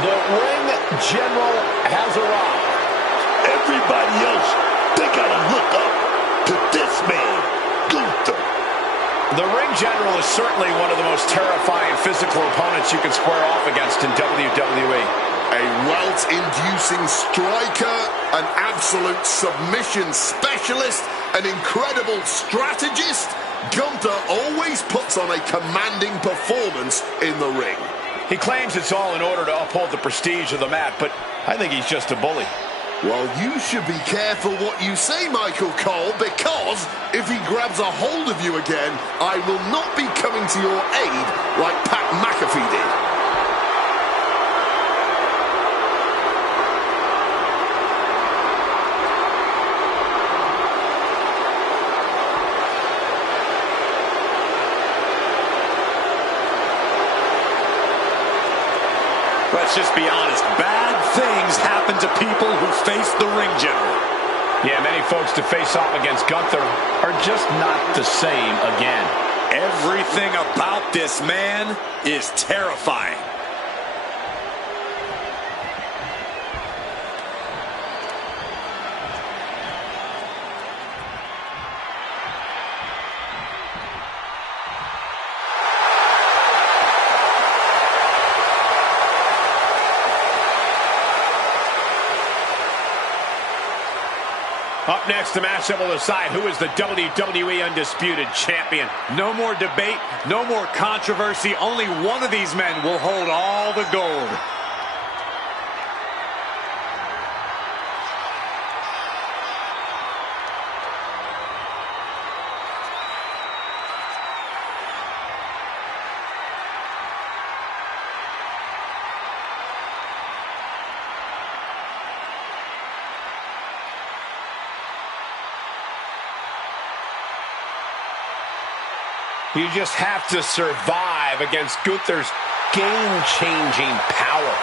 The ring general has arrived. Everybody else, they gotta look up to this man, Gunther. The ring general is certainly one of the most terrifying physical opponents you can square off against in WWE. A wealth-inducing striker, an absolute submission specialist, an incredible strategist, Gunther always puts on a commanding performance in the ring. He claims it's all in order to uphold the prestige of the mat, but I think he's just a bully. Well, you should be careful what you say, Michael Cole, because if he grabs a hold of you again, I will not be coming to your aid like Pat McAfee did. Let's just be honest, bad things happen to people who face the ring general. Yeah, many folks to face off against Gunther are just not the same again. Everything about this man is terrifying. Up next, the matchup will decide who is the WWE Undisputed Champion. No more debate, no more controversy. Only one of these men will hold all the gold. You just have to survive against Gunther's game-changing power.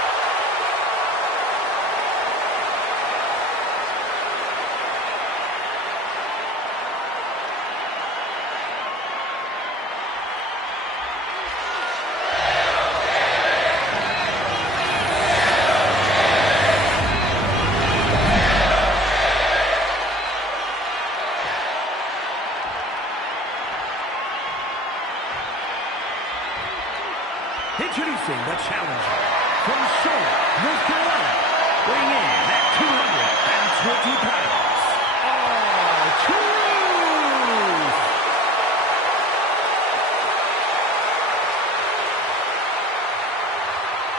Introducing the challenger from Charlotte, North Carolina, weighing in at 220 pounds, R-Truth.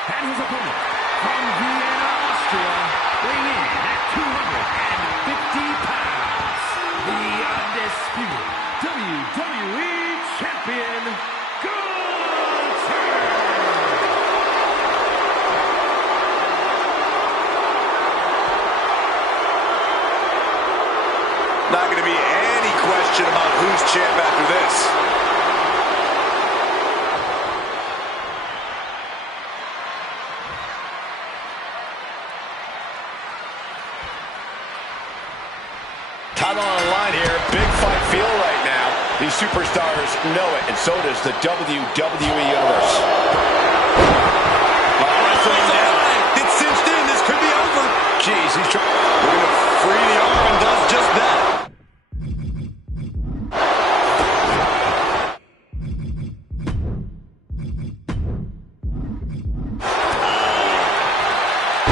And his opponent from Vienna, Austria, weighing in at 250 pounds, the undisputed WWE Champion, Not going to be any question about who's champ after this. Title on the line here. Big fight feel right now. These superstars know it, and so does the WWE Universe. It's cinched in. This could be over. Jeez, he's trying. We're going to free the arm and does just that.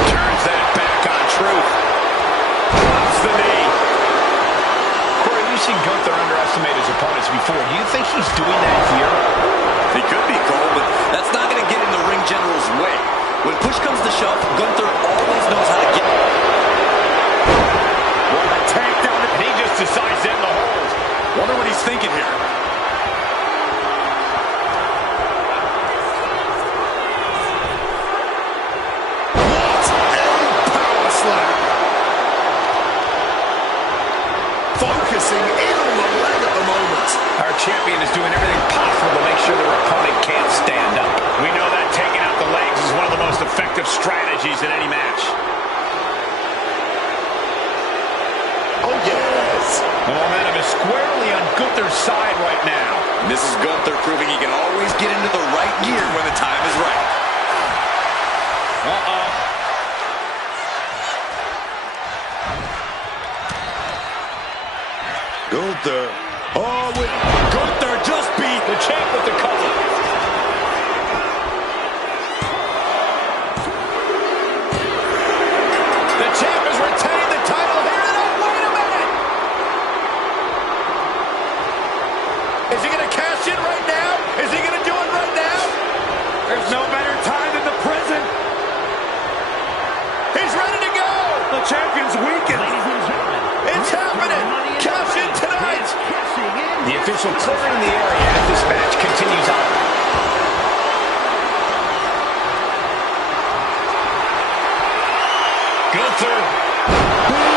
Turns that back on Truth. Drops the knee. Corey, we've seen Gunther underestimate his opponents before. Do you think he's doing that here? He could be, Cole, but that's not going to get in the ring general's way. When push comes to shove, Gunther always knows how to get. What a takedown, and he just decides to end the hold. Wonder what he's thinking here. What a power slam! Focusing in on the leg at the moment. Our champion is doing everything possible to make sure their opponent can't stand up. We know that taking out the legs is one of the most effective strategies in any match. Oh, yes. The momentum is squarely on Gunther's side right now. This is Gunther proving he can always get into the right gear when the time is right. Gunther. Oh, with Gunther just beat The champ with the cover. The champ has retained the title here tonight. Wait a minute. Is he going to cash in right now? Is he going to do it right now? There's no better time than the present. He's ready to go. The champion's weakened. Ladies and gentlemen, It's happening. Cash in tonight. cashing in. The official clearing the area as this match continues on. Gunther.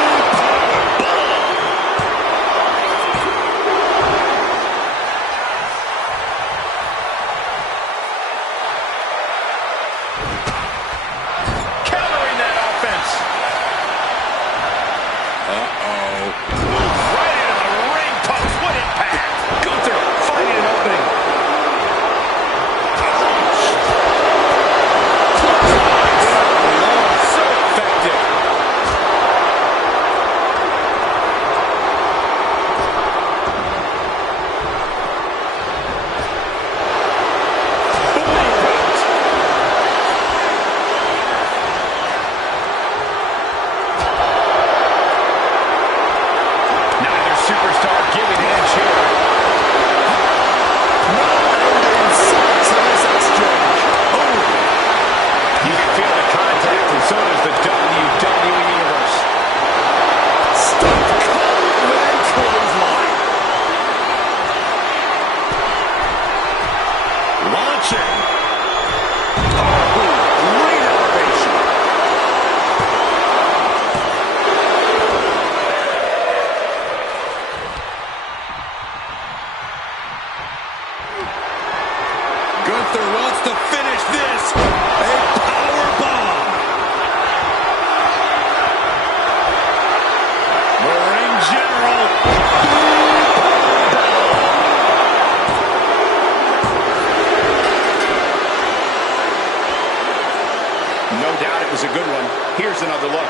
Countering that offense. Moves right into the ring post. What impact. Gunther finding an opening. So effective. Neither superstar giving an inch here. You can feel the contact, and so does the WWE Universe. Launching. Great elevation. Gunther wants to finish this. A power bomb. The ring general. No doubt it was a good one. Here's another look.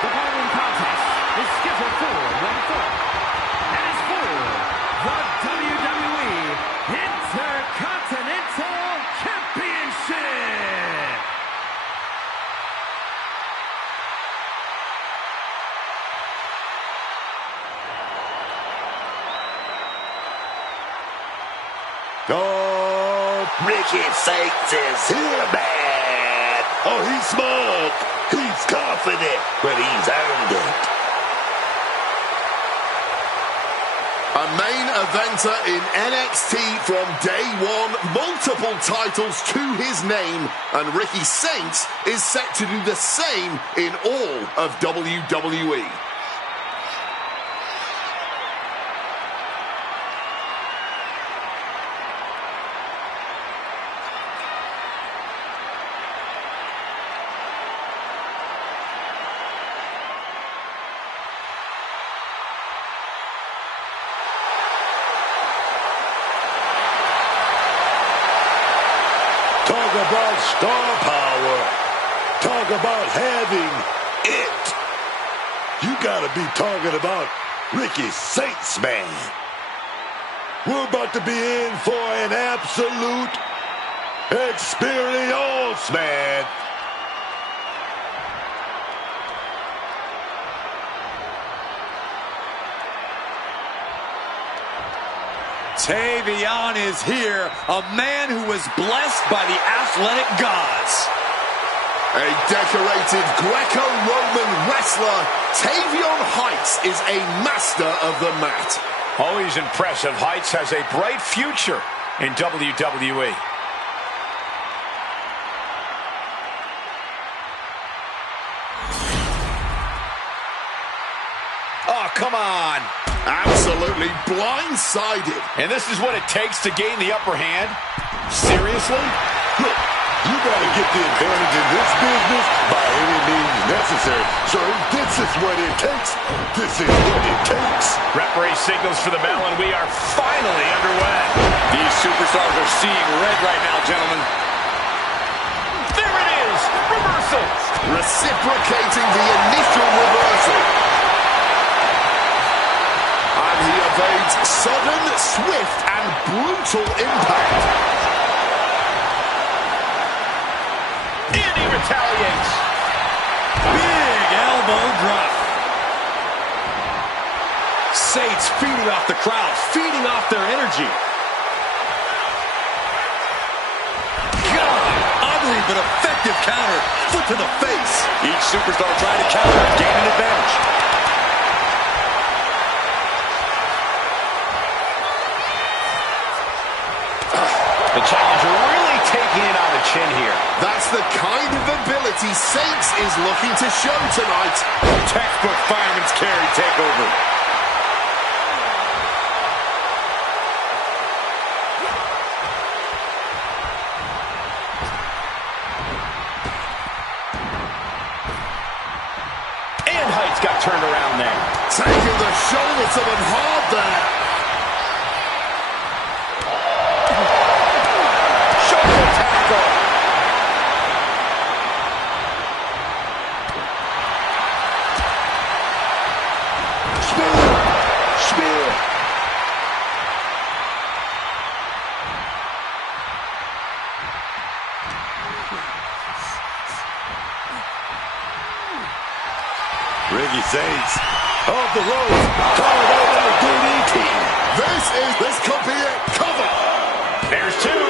The following contest is scheduled for one fall. And is for the WWE Intercontinental Championship. Oh, Ricky Saints is here, man. Oh, he's smug. He's confident, but he's earned it. A main eventer in NXT from day one, multiple titles to his name, and Ricky Saints is set to do the same in all of WWE. Talk about star power. Talk about having it. You gotta be talking about Ricky Saints, man. We're about to be in for an absolute experience, man. Tavion is here, a man who was blessed by the athletic gods. A decorated Greco-Roman wrestler, Tavion Heights is a master of the mat. Always impressive. Heights has a bright future in WWE. Oh, come on. Absolutely blindsided. And this is what it takes to gain the upper hand? Seriously? Look, you gotta get the advantage in this business by any means necessary. So this is what it takes. This is what it takes. Referee signals for the bell, and we are finally underway. These superstars are seeing red right now, gentlemen. There it is! Reversal! Reciprocating the initial reversal. And he evades sudden, swift, and brutal impact. And he retaliates. Big elbow drop. Saints feeding off the crowd, feeding off their energy. God, ugly but effective counter. Foot to the face. Each superstar trying to counter, gain an advantage. The challenger really taking it on the chin here. That's the kind of ability Saints is looking to show tonight. Textbook fireman's carry takeover. And Heights got turned around there. Taking the shoulder to them hard there. Shoulder tackle. Spear. Ricky Saints off the ropes. Called over the DDT. This could be it. Cover. There's two.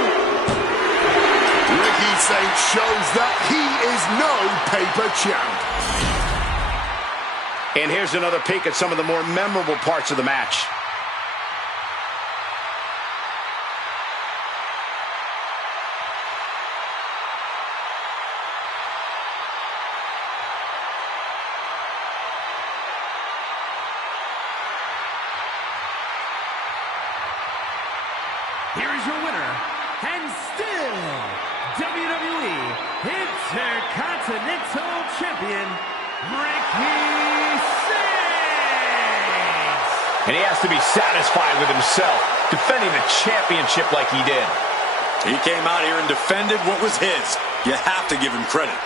Ricky Saints shows that he is no paper champ. And here's another peek at some of the more memorable parts of the match. Here is your winner, and still WWE Intercontinental Champion, Ricky Saints. And he has to be satisfied with himself, defending the championship like he did. He came out here and defended what was his. You have to give him credit.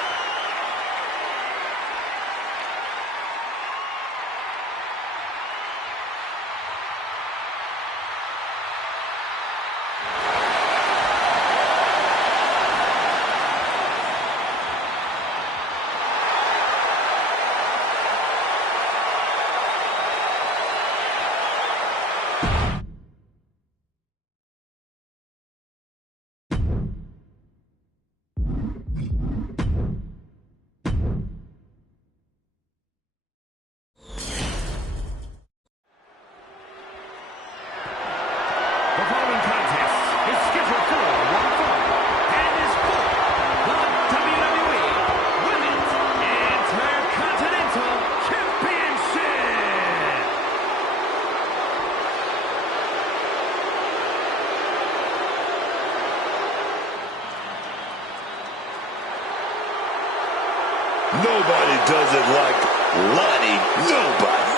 The following contest is scheduled for one fall and is for the WWE Women's Intercontinental Championship. Nobody does it like Lonnie. Nobody.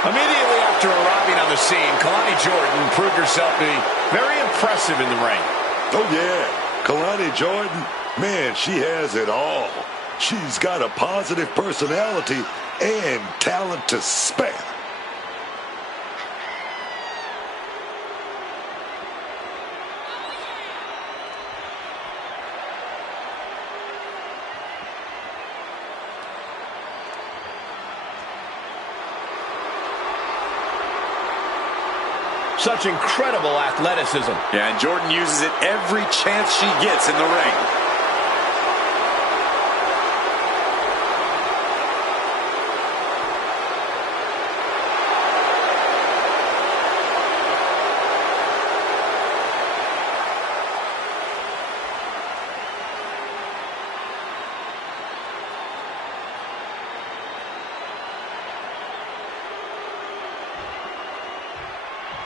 Immediately after arriving on the scene, Kalani Jordan proved herself to be very impressive in the ring. Oh, yeah. Kalani Jordan, man, she has it all. She's got a positive personality and talent to spare. Such incredible athleticism. Yeah, and Jordan uses it every chance she gets in the ring.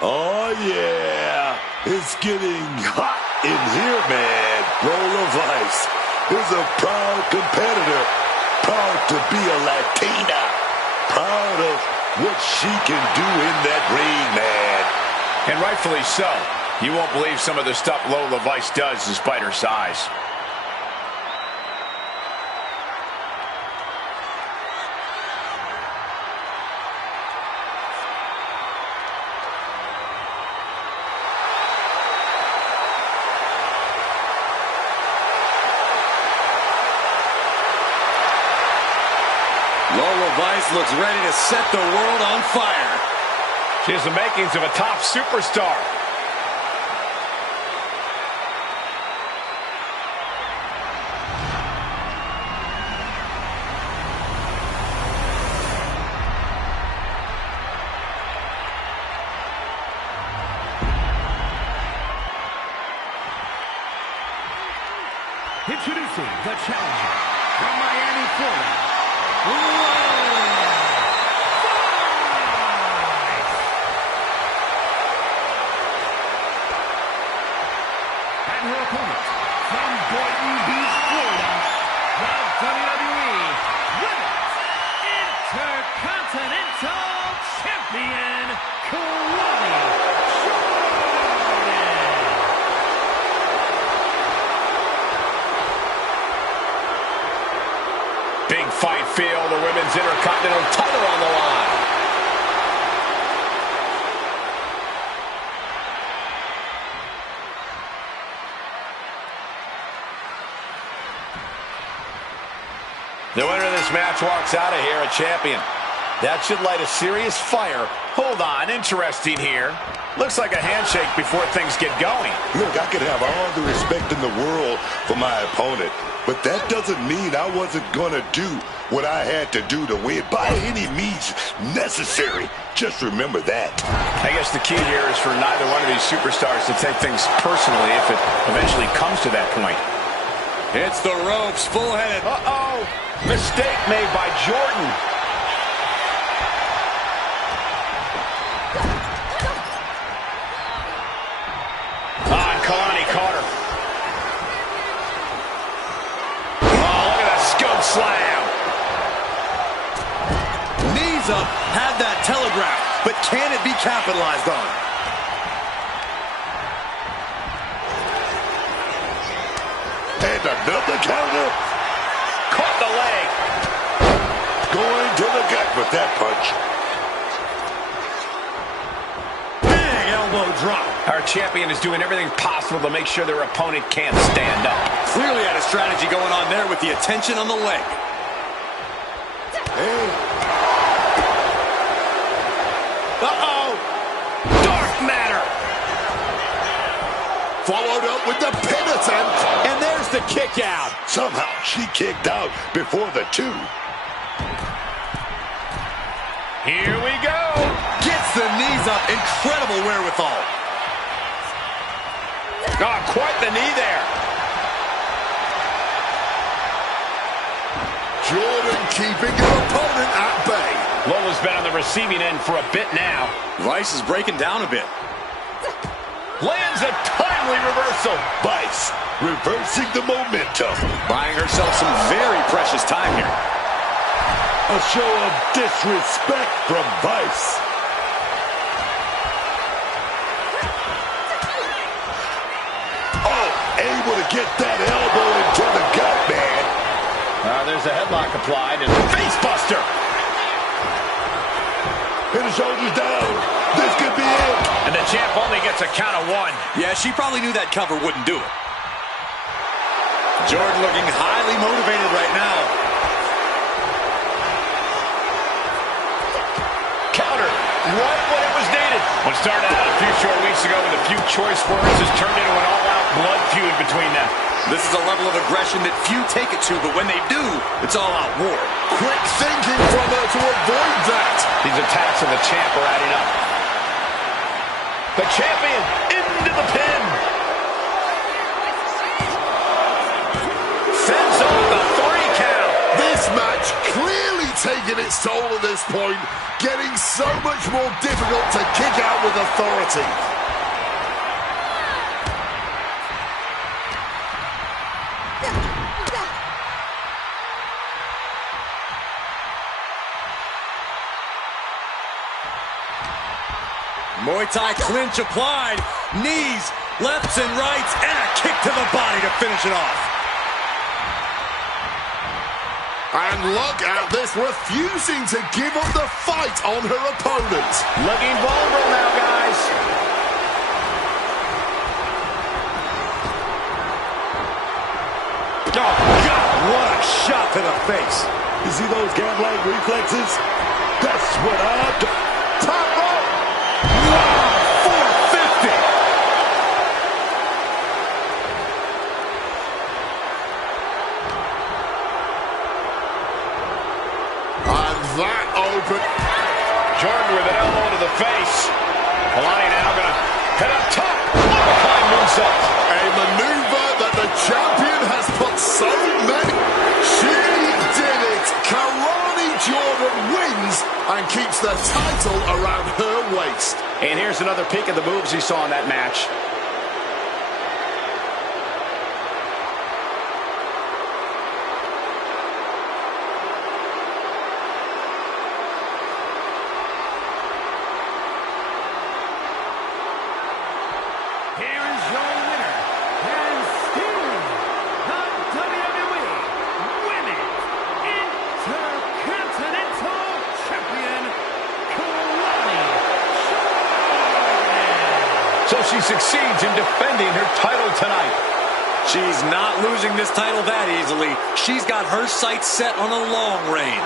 Oh, yeah. It's getting hot in here, man. Lola Vice is a proud competitor. Proud to be a Latina. Proud of what she can do in that ring, man. And rightfully so. You won't believe some of the stuff Lola Vice does despite her size. Lola Vice looks ready to set the world on fire. She has the makings of a top superstar. Introducing the challenger from Miami, Florida, Lola Vice. And her opponent from Boynton Beach, Florida, the WWE Women's Intercontinental Champion, Jordan. Big fight feel, the Women's Intercontinental title on the line. The winner of this match walks out of here a champion. That should light a serious fire. Hold on, interesting here. Looks like a handshake before things get going. Look, I could have all the respect in the world for my opponent, but that doesn't mean I wasn't going to do what I had to do to win by any means necessary. Just remember that. I guess the key here is for neither one of these superstars to take things personally if it eventually comes to that point. It's the ropes, full-headed. Uh-oh! Mistake made by Jordan. And Kalani caught her. Oh, look at that scope slam. Knees up, had that telegraphed, but can it be capitalized on? And another counter. Caught the leg. Going to the gut with that punch. Big elbow drop. Our champion is doing everything possible to make sure their opponent can't stand up. Clearly had a strategy going on there with the attention on the leg. Hey. Uh-oh! Dark matter! Followed up with the pin attempt. And there's the kick out. Somehow she kicked out before the two. Here we go. Gets the knees up. Incredible wherewithal. Oh, quite the knee there. Jordan keeping her opponent at bay. Lola's been on the receiving end for a bit now. Vice is breaking down a bit. Lands a timely reversal. Vice reversing the momentum. Buying herself some very precious time here. A show of disrespect from Vice. Oh, able to get that elbow into the gut, man. There's a headlock applied and face buster. shoulders down. This could be it. And the champ only gets a count of 1. Yeah, she probably knew that cover wouldn't do it. Jordan looking highly motivated right now. Counter, right when it was needed. What started out a few short weeks ago with a few choice words has turned into an all-out blood feud between them. This is a level of aggression that few take it to, but when they do, it's all-out war. Quick thinking from her to avoid that. These attacks of the champ are adding up. The champion into the pin. Sends off the 3 count. This match clearly taking its toll at this point, getting so much more difficult to kick out with authority. Muay Thai clinch applied. Knees, lefts and rights, and a kick to the body to finish it off. And look at this, refusing to give up the fight on her opponent. Looking vulnerable now, guys. Oh, God, what a shot to the face. You see those cat-like reflexes? That's what I'm talking about. Top rope. Wow, 450. And that open. Jordan with an elbow to the face. Melania now going to head up top. Behind moonsault. A maneuver that the champion has put so many. She did it. Karani Jordan wins and keeps the title around her waist. And here's another peek of the moves he saw in that match. Here is your winner, and still the WWE Women's Intercontinental Champion, Karani Jordan. So she succeeds in defending her title tonight. She's not losing this title that easily. She's got her sights set on a long reign.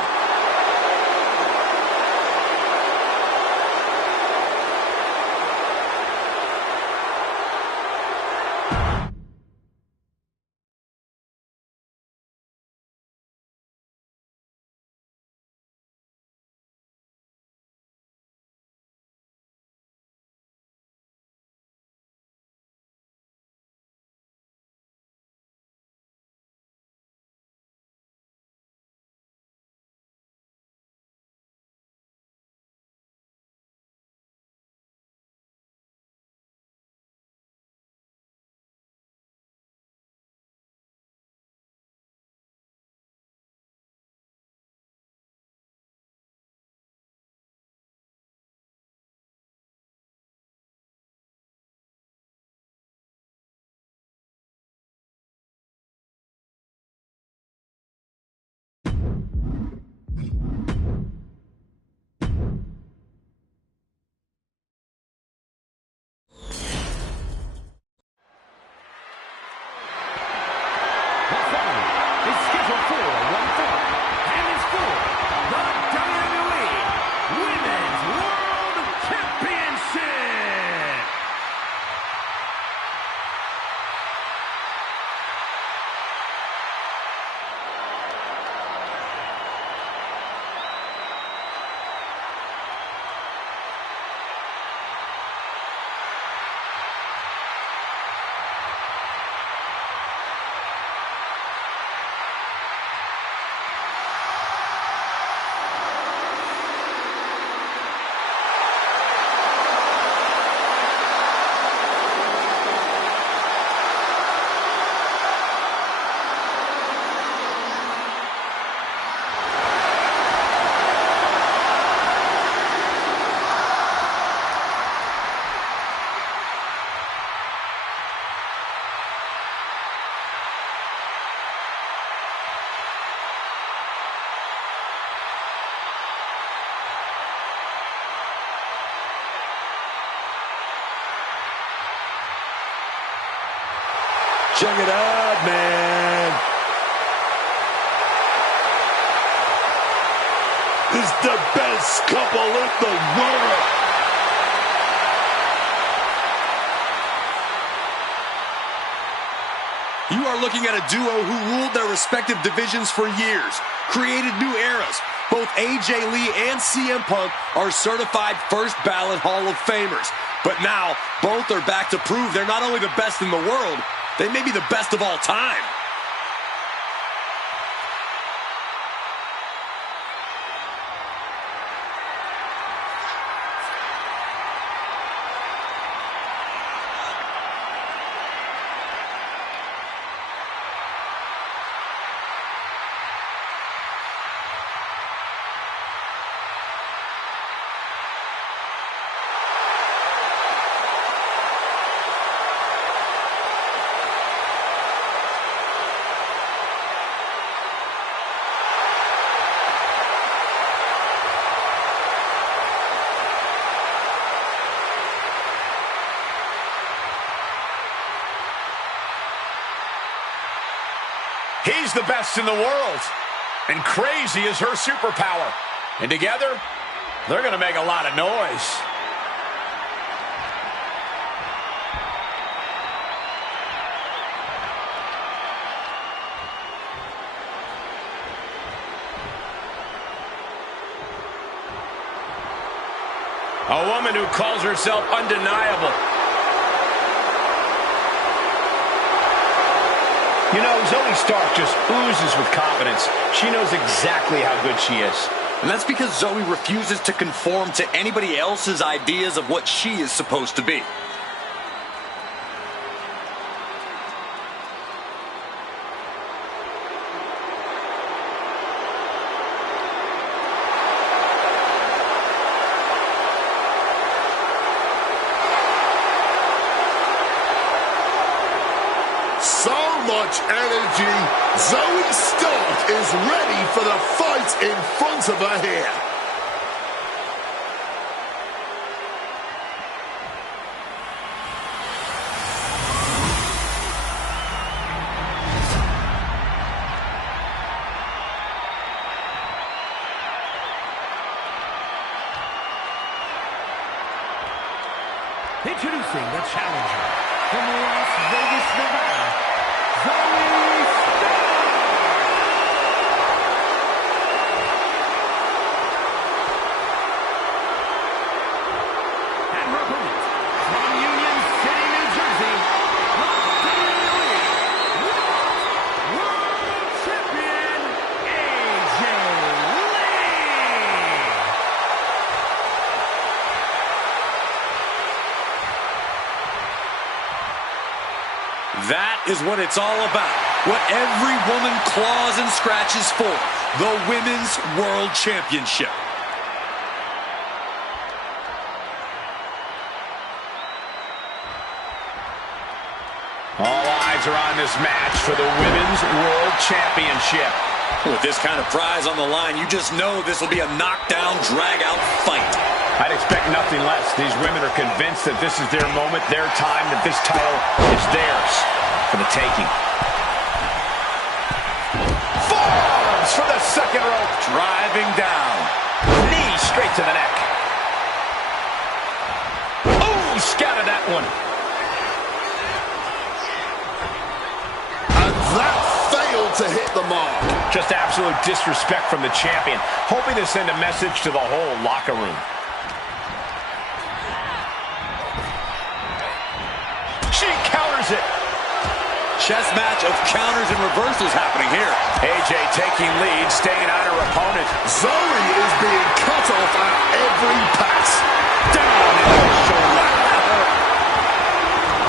Check it out, man. This is the best couple in the world. You are looking at a duo who ruled their respective divisions for years, created new eras. Both AJ Lee and CM Punk are certified first ballot Hall of Famers. But now, both are back to prove they're not only the best in the world, they may be the best of all time. He's the best in the world, and crazy is her superpower. And together, they're going to make a lot of noise. A woman who calls herself undeniable. You know, Zoe Stark just oozes with confidence. She knows exactly how good she is. And that's because Zoe refuses to conform to anybody else's ideas of what she is supposed to be. Much energy. Zoe Stark is ready for the fight in front of her here. Introducing the challenger from Las Vegas, Nevada, Zoe Stark! And her opponent, from Union City, New Jersey, the WWE World Champion, AJ Lee! That is what it's all about. What every woman claws and scratches for. The Women's World Championship. All eyes are on this match for the Women's World Championship. With this kind of prize on the line, you just know this will be a knockdown, drag-out fight. I'd expect nothing less. These women are convinced that this is their moment, their time, that this title is theirs for the taking. Forearms for the second rope. Driving down. Knee straight to the neck. Oh, scouted that one. And that failed to hit the mark. Just absolute disrespect from the champion. Hoping to send a message to the whole locker room. She counters it. Chess match of counters and reversals happening here. AJ taking lead, staying on her opponent. Zoe is being cut off at every pass. Down into the shoulder.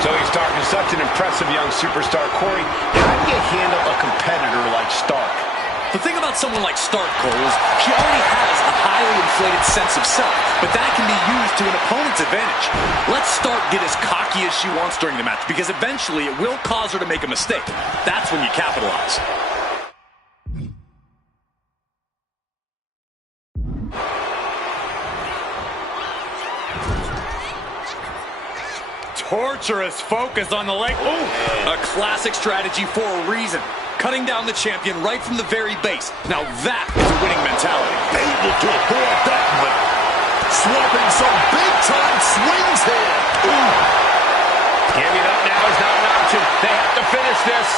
Zoe Stark is such an impressive young superstar. Corey, how do you handle a competitor like Stark? The thing about someone like Stark, Cole, is she already has a highly inflated sense of self, but that can be used to an opponent's advantage. Let Stark get as cocky as she wants during the match, because eventually it will cause her to make a mistake. That's when you capitalize. torturous focus on the leg. Ooh, a classic strategy for a reason. Cutting down the champion right from the very base. Now that is a winning mentality. Able to avoid that one. Swapping some big-time swings here. Ooh. Giving up now is not an option. They have to finish this.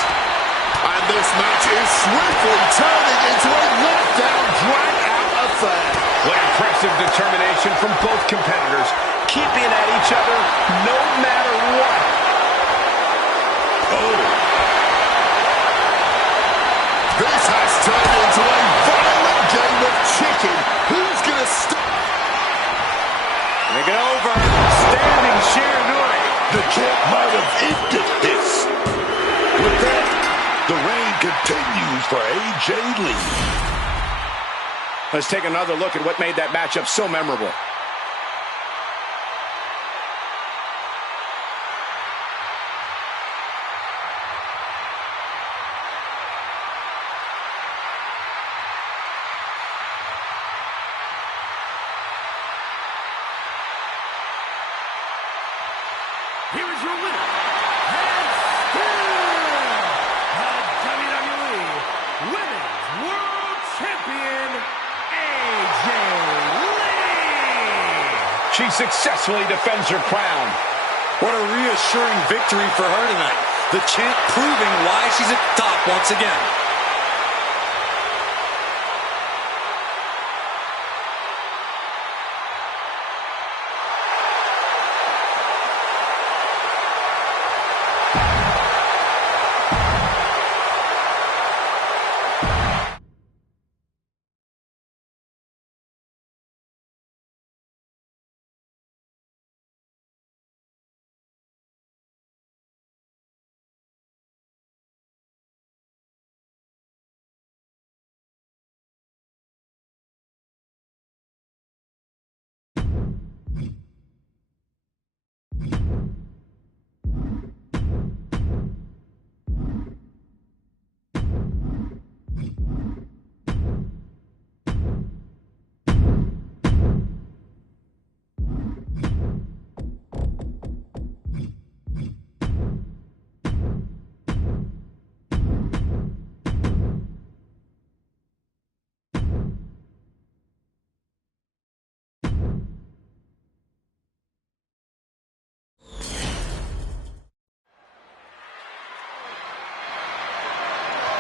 And this match is swiftly turning into a knockdown, drag-out affair. What impressive determination from both competitors, keeping at each other no matter what. Oh. This has turned into a violent game of chicken. Who's going to stop? Make it over. Standing Shiranui. The champ might have ended this. With that, the reign continues for AJ Lee. Let's take another look at what made that matchup so memorable. Here is your winner, and still the WWE Women's World Champion, AJ Lee. She successfully defends her crown. What a reassuring victory for her tonight. The champ proving why she's at the top once again.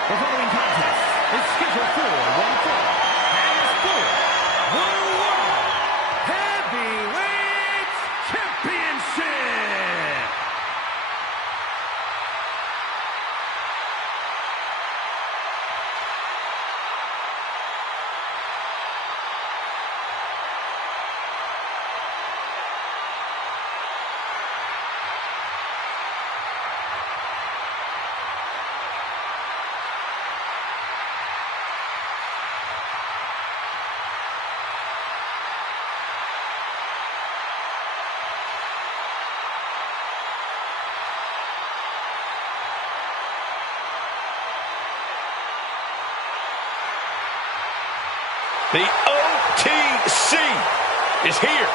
The following contest is scheduled for one fall and is for the World Heavyweight Championship. The OTC is here.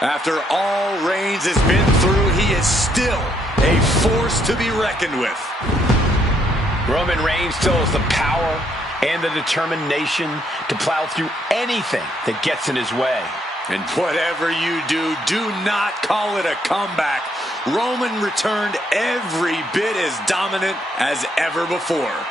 After all Reigns has been through, he is still a force to be reckoned with. Roman Reigns still has the power and the determination to plow through anything that gets in his way. And whatever you do, do not call it a comeback. Roman returned every bit as dominant as ever before.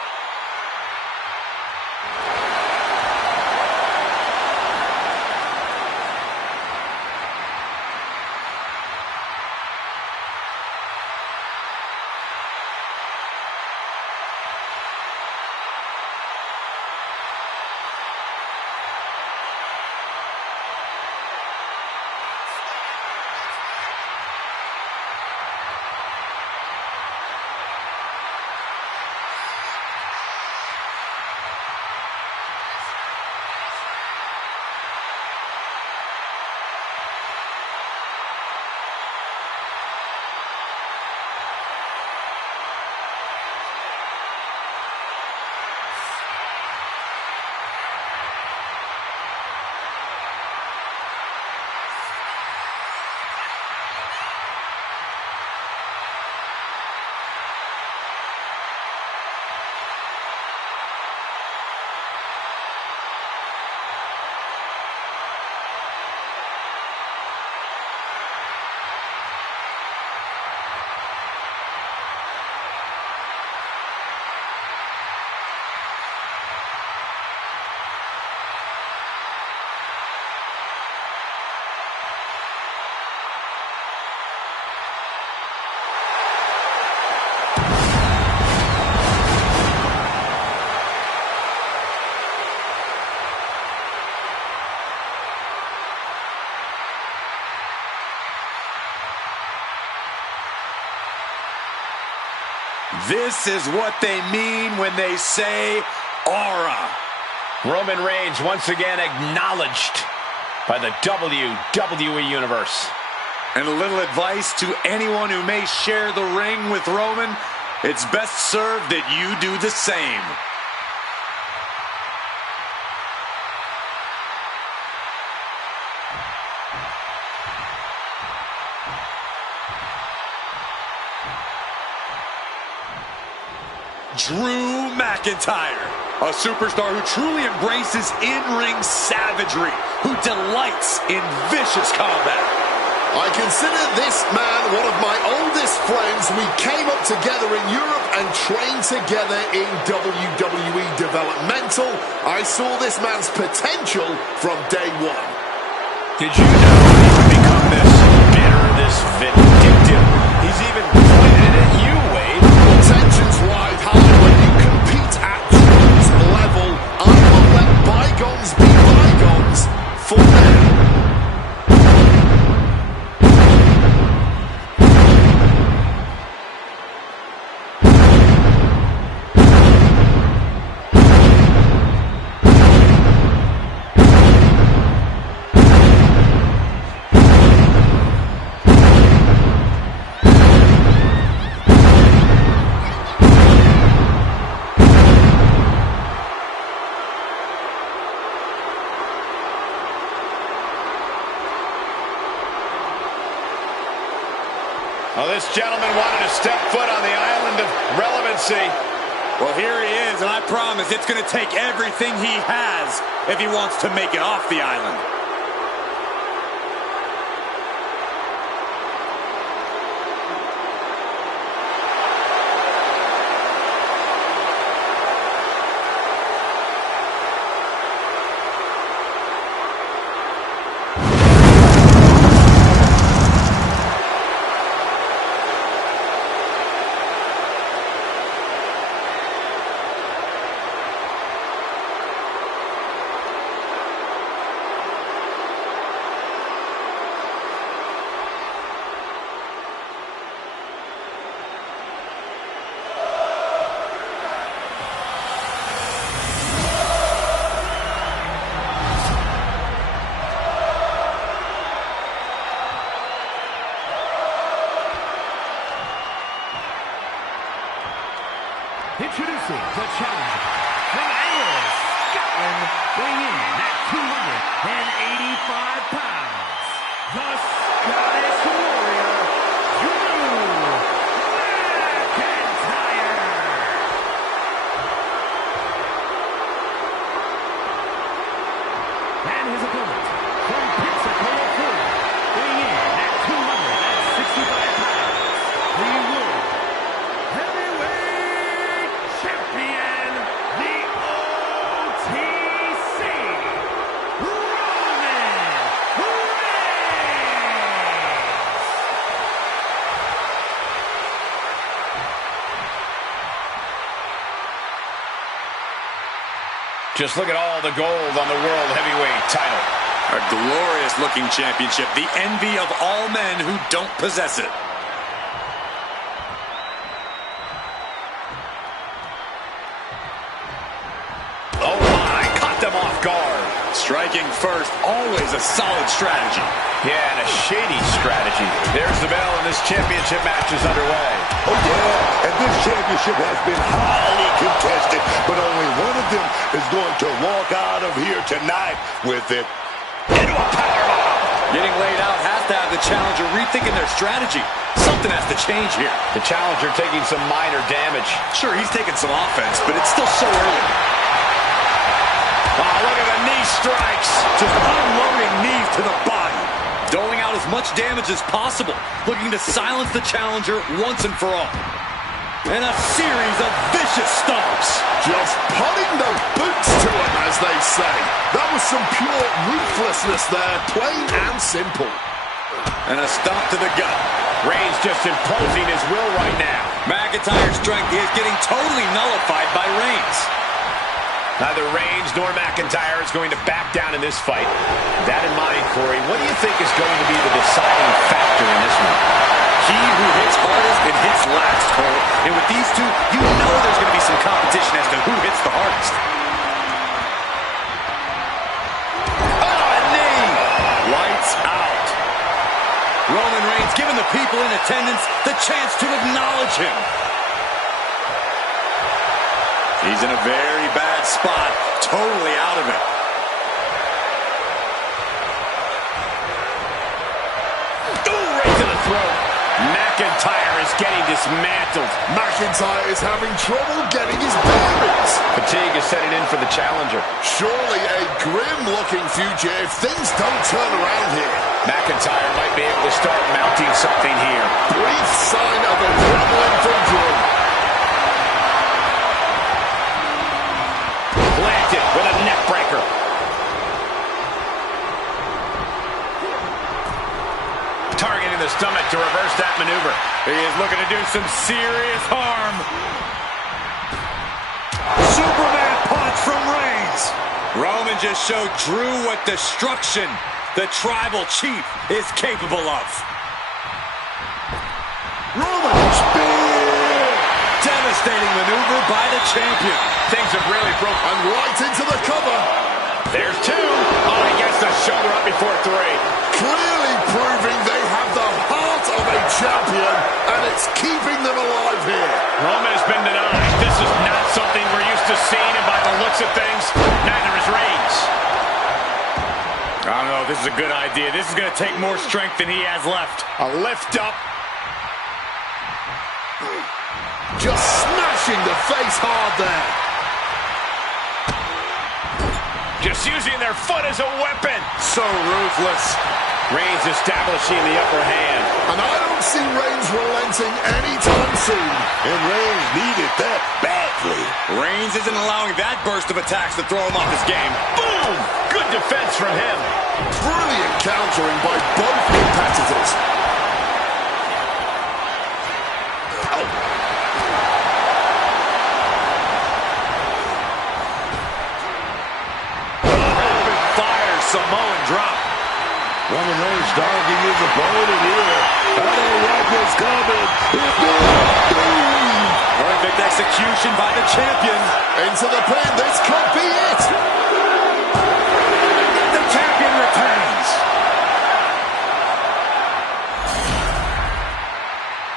This is what they mean when they say aura. Roman Reigns once again acknowledged by the WWE Universe. And a little advice to anyone who may share the ring with Roman: it's best served that you do the same. Drew McIntyre, a superstar who truly embraces in-ring savagery, who delights in vicious combat. I consider this man one of my oldest friends. We came up together in Europe and trained together in WWE Developmental. I saw this man's potential from day one. Did you know he's become this bitter, this vindictive? He's even pointed at you, Wade. Tensions ride high when you compete at Drew's level. I will let bygones be bygones for now. Well, this gentleman wanted to step foot on the island of relevancy. Well, here he is, and I promise it's going to take everything he has if he wants to make it off the island. Introducing the challenger from Ayr, Scotland, weighing in at 285 pounds, the Scottish Warrior, Drew McIntyre. And his opponent from Pensacola, Florida, weighing in at 265 pounds, the World Heavyweight Champion, the OTC, Roman Reigns. Just look at all the gold on the World Heavyweight title. A glorious-looking championship, the envy of all men who don't possess it. Oh my, caught them off guard. Striking first, always a solid strategy. Yeah, and a shady strategy. There's the bell, and this championship match is underway. Oh, yeah, and this championship has been highly contested, but only one of them is going to walk out of here tonight with it. Into a powerbomb. Getting laid out has to have the challenger rethinking their strategy. Something has to change here. The challenger taking some minor damage. Sure, he's taking some offense, but it's still so early. Oh, look at the knee strikes. Just unloading knees to the body. Doling out as much damage as possible. Looking to silence the challenger once and for all. And a series of vicious stomps. Just putting the boots to him, as they say. That was some pure ruthlessness there, plain and simple. And a stomp to the gut. Reigns just imposing his will right now. McIntyre's strength is getting totally nullified by Reigns. Neither Reigns nor McIntyre is going to back down in this fight. With that in mind, Corey, what do you think is going to be the deciding factor in this one? He who hits hardest and hits last, Cole. And with these two, you know there's going to be some competition as to who hits the hardest. Oh, a knee! Lights out. Roman Reigns giving the people in attendance the chance to acknowledge him. He's in a very bad spot, totally out of it. Ooh, right to the throat. McIntyre is getting dismantled. McIntyre is having trouble getting his bearings. Fatigue is setting in for the challenger. Surely a grim-looking future if things don't turn around here. McIntyre might be able to start mounting something here. Brief sign of adrenaline from Drew. Planted with a neck breaker. Targeting the stomach to reverse that maneuver. He is looking to do some serious harm. Superman punch from Reigns. Roman just showed Drew what destruction the tribal chief is capable of. Roman spear. Devastating maneuver by the champion. Things have really broken. And right into the cover. There's two. Oh, he gets the shoulder up before three. Clearly proving they have the heart of a champion, and it's keeping them alive here. Roman has been denied. This is not something we're used to seeing, and by the looks of things, neither is Reigns. I don't know if this is a good idea. This is going to take more strength than he has left. A lift up. Just smashing the face hard there. Just using their foot as a weapon. So ruthless. Reigns establishing the upper hand. And I don't see Reigns relenting anytime soon. And Reigns needed that badly. Reigns isn't allowing that burst of attacks to throw him off his game. Boom! Good defense from him. Brilliant countering by both competitors. Samoan drop. Roman Reigns dogging his opponent here. I don't like what's coming. Perfect execution by the champion. Into the pin. This could be it. The champion returns.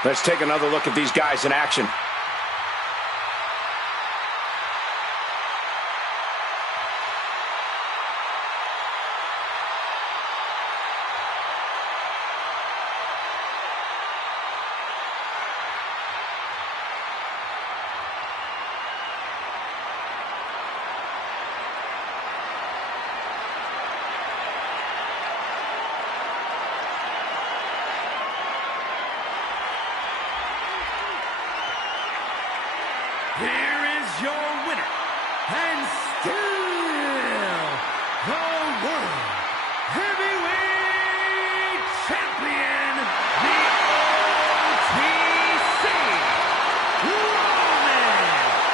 Let's take another look at these guys in action. Here is your winner, and still the World Heavyweight Champion, the OTC, Roman Reigns.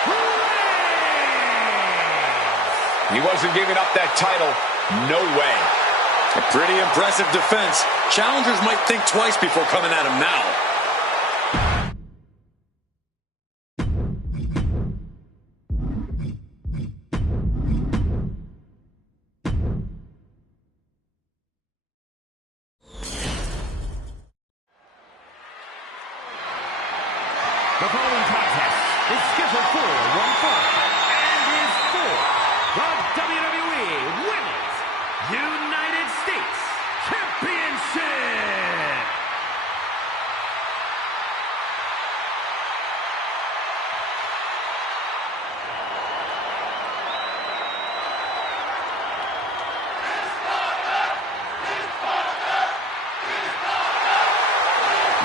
He wasn't giving up that title. No way. A pretty impressive defense. Challengers might think twice before coming at him now. The following contest is scheduled for one fall and is for the WWE Women's United States Championship.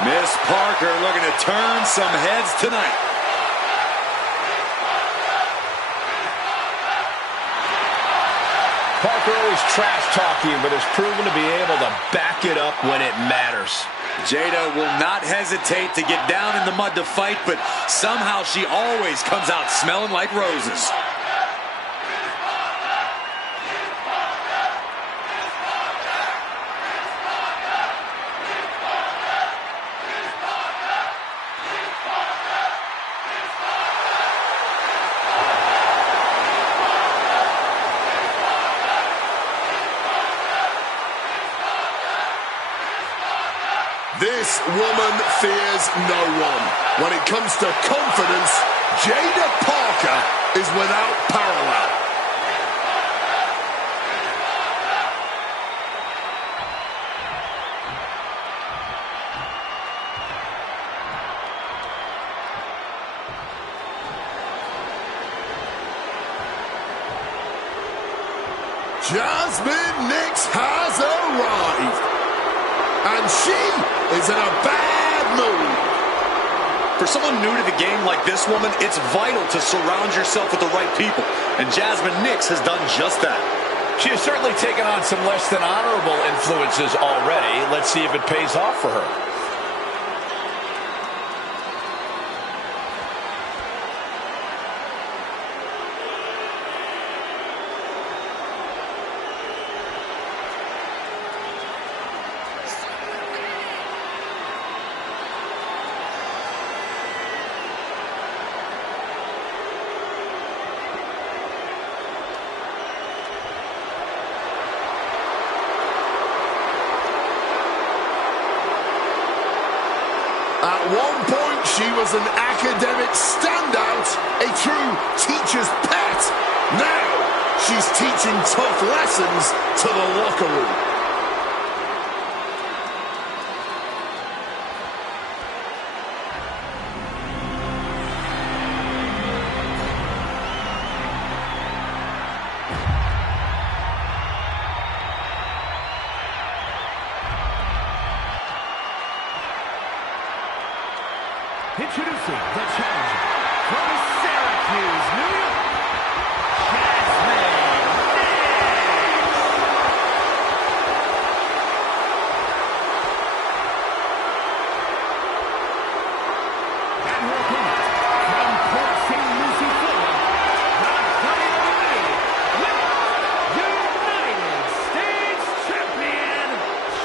Miss Parker looking to turn some heads tonight. Parker always trash talking, but has proven to be able to back it up when it matters. Jada will not hesitate to get down in the mud to fight, but somehow she always comes out smelling like roses. This woman fears no one. When it comes to confidence, Jada Parker is without parallel. Jasmine Nix has arrived. And she is in a bad mood. For someone new to the game like this woman, it's vital to surround yourself with the right people. And Jasmine Nix has done just that. She has certainly taken on some less than honorable influences already. Let's see if it pays off for her. At one point, she was an academic standout, a true teacher's pet. Now, she's teaching tough lessons to the locker room. Introducing the challenger from Syracuse, New York, Jasmine Nix. And her opponent from Port St. Lucie, Florida, the WWE United States Champion,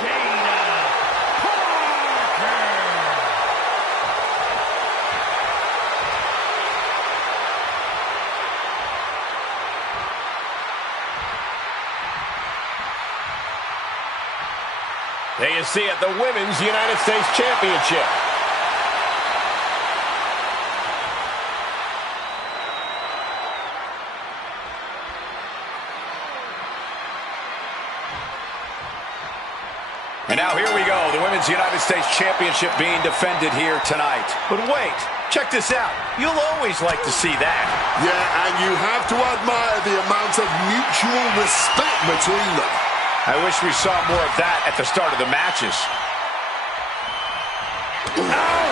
Jada Parker. There you see it, the Women's United States Championship. And now here we go, the Women's United States Championship being defended here tonight. But wait, check this out. You'll always like to see that. Yeah, and you have to admire the amount of mutual respect between them. I wish we saw more of that at the start of the matches. Ow!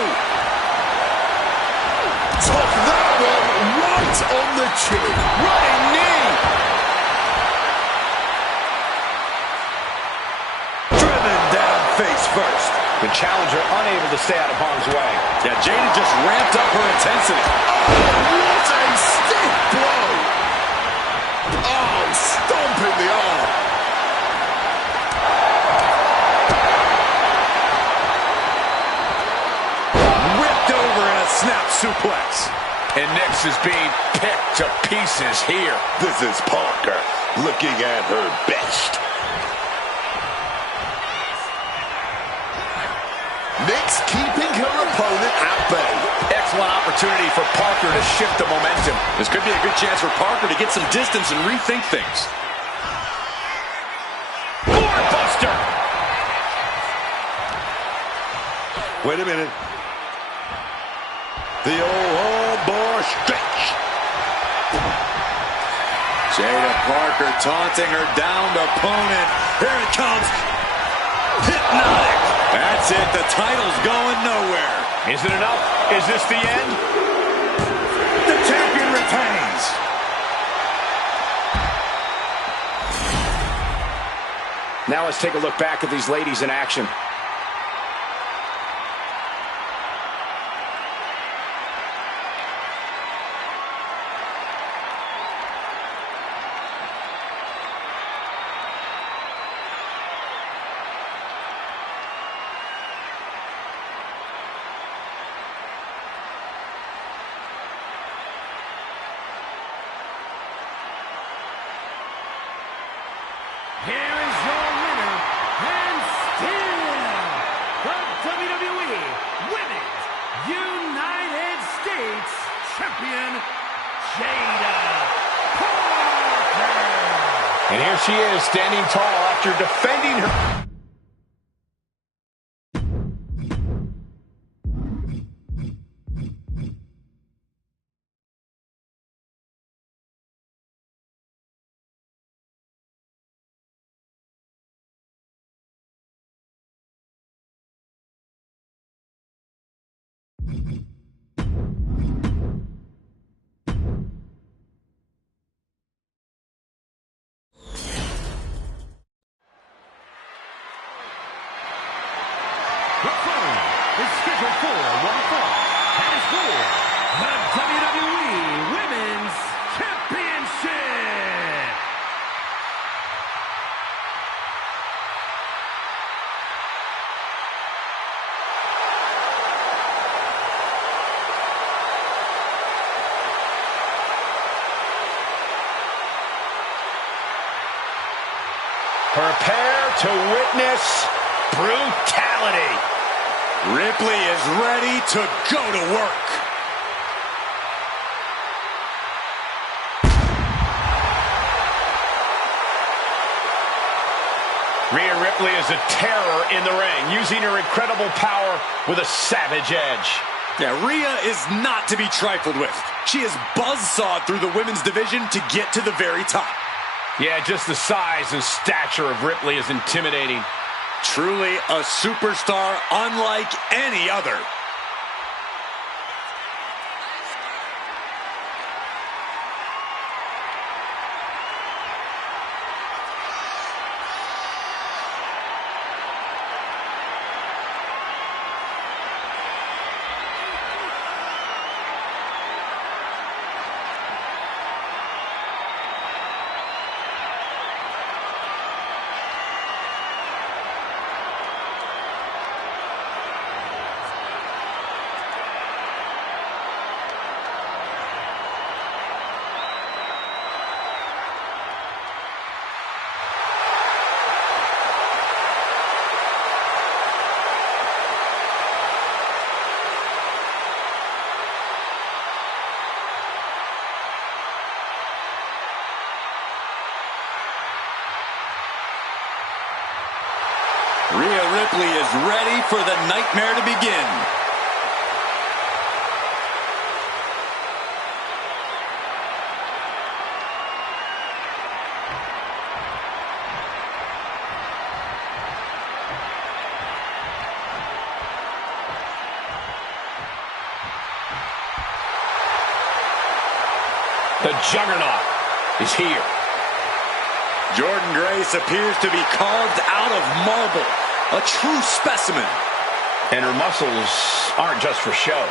Took that one right on the chin. Running knee! Driven down face first. The challenger unable to stay out of harm's way. Yeah, Jada just ramped up her intensity. Oh, what a stiff blow! Oh, stomping the arm. Snap suplex. And Nix is being picked to pieces here. This is Parker looking at her best. Nix keeping her opponent at bay. Excellent opportunity for Parker to shift the momentum. This could be a good chance for Parker to get some distance and rethink things. Buster. Wait a minute. The old bar stretch. Jada Parker taunting her downed opponent. Here it comes. Hypnotic. That's it. The title's going nowhere. Is it enough? Is this the end? The champion retains. Now let's take a look back at these ladies in action. Here is your winner, and still And here she is, standing tall after defending her. The following is scheduled for one fall and is for the WWE Women's Championship. Prepare to witness brutality. Ripley is ready to go to work. Rhea Ripley is a terror in the ring, using her incredible power with a savage edge. Yeah, Rhea is not to be trifled with. She is buzzsawed through the women's division to get to the very top. Yeah, just the size and stature of Ripley is intimidating. Truly a superstar unlike any other. Rhea Ripley is ready for the nightmare to begin. The Juggernaut is here. Jordan Grace appears to be carved out of marble, a true specimen. And her muscles aren't just for show.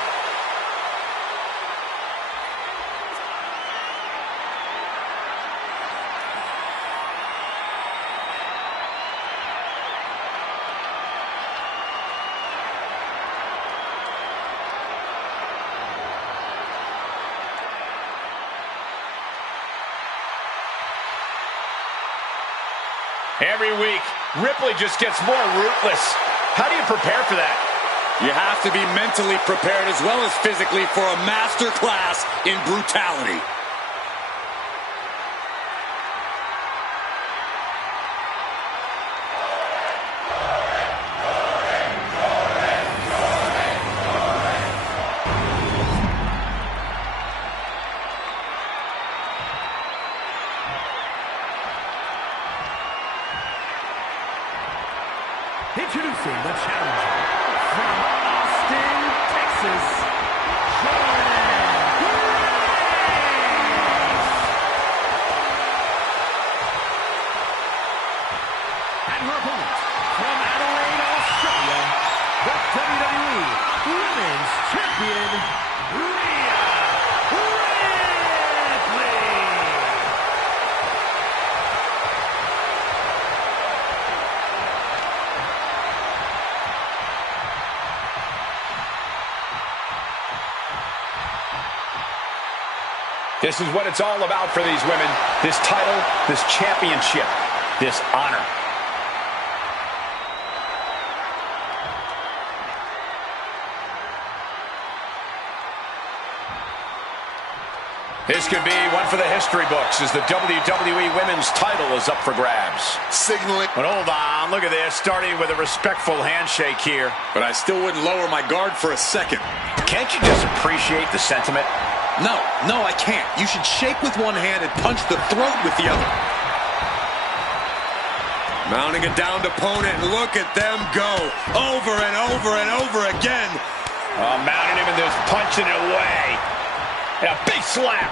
Every week, Ripley just gets more ruthless. How do you prepare for that? You have to be mentally prepared as well as physically for a master class in brutality. Introducing the challenger from Austin, Texas, Jordan Grace. And her opponent from Adelaide, Australia, the WWE Women's Champion, Rhea Ripley. This is what it's all about for these women. This title, this championship, this honor. This could be one for the history books as the WWE Women's title is up for grabs. Signaling. But hold on, look at this, starting with a respectful handshake here. But I still wouldn't lower my guard for a second. Can't you just appreciate the sentiment? No, I can't. You should shake with one hand and punch the throat with the other. Mounting a downed opponent, and look at them go. Over and over and over again. Mounting him and just punching it away. And a big slap.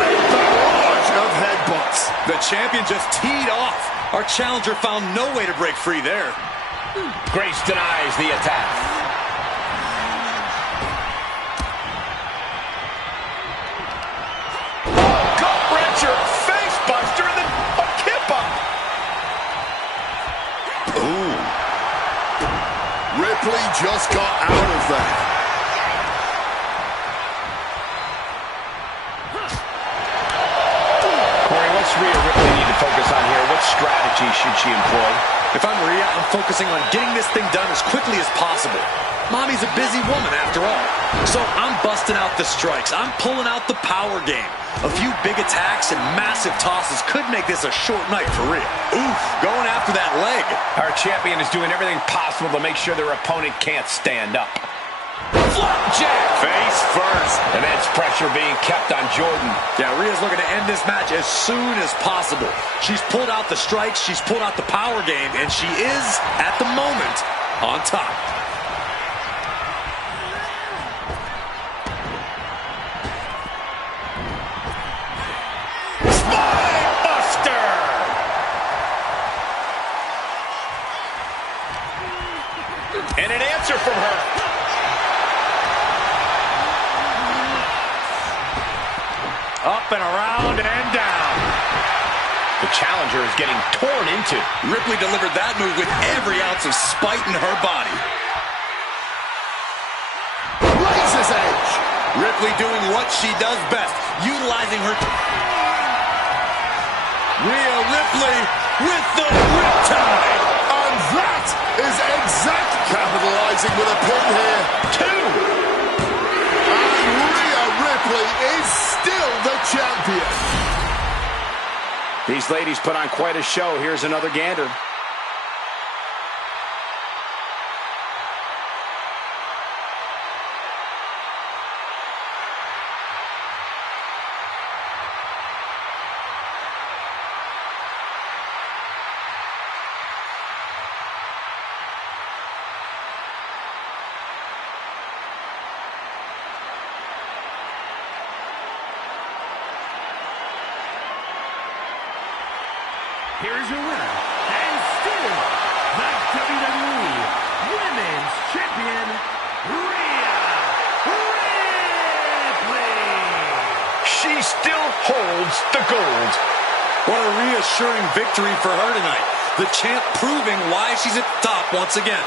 Barrage of headbutts. The champion just teed off. Our challenger found no way to break free there. Grace denies the attack. Gut-wrencher, face-buster, and then a kip-up. Ooh. Ripley just got out of there. Corey, what's Rhea Ripley need to focus on here? What strategy should she employ? If I'm Rhea, I'm focusing on getting this thing done as quickly as possible. Mommy's a busy woman, after all. So I'm busting out the strikes. I'm pulling out the power game. A few big attacks and massive tosses could make this a short night for Rhea. Oof, going after that leg. Our champion is doing everything possible to make sure their opponent can't stand up. Flapjack! Face first. Immense pressure being kept on Jordan. Yeah, Rhea's looking to end this match as soon as possible. She's pulled out the strikes, she's pulled out the power game, and she is, at the moment, on top. Spinebuster! And an answer from her. Up and around and down. The challenger is getting torn into. Ripley delivered that move with every ounce of spite in her body. Razor's edge. Ripley doing what she does best, utilizing her... Rhea Ripley with the riptide. And that is exact capitalizing with a pin here. Two. And Rhea Ripley is still the champion. These ladies put on quite a show. Here's another gander. Here is your winner, and still the WWE Women's Champion, Rhea Ripley. She still holds the gold. What a reassuring victory for her tonight. The champ proving why she's at the top once again.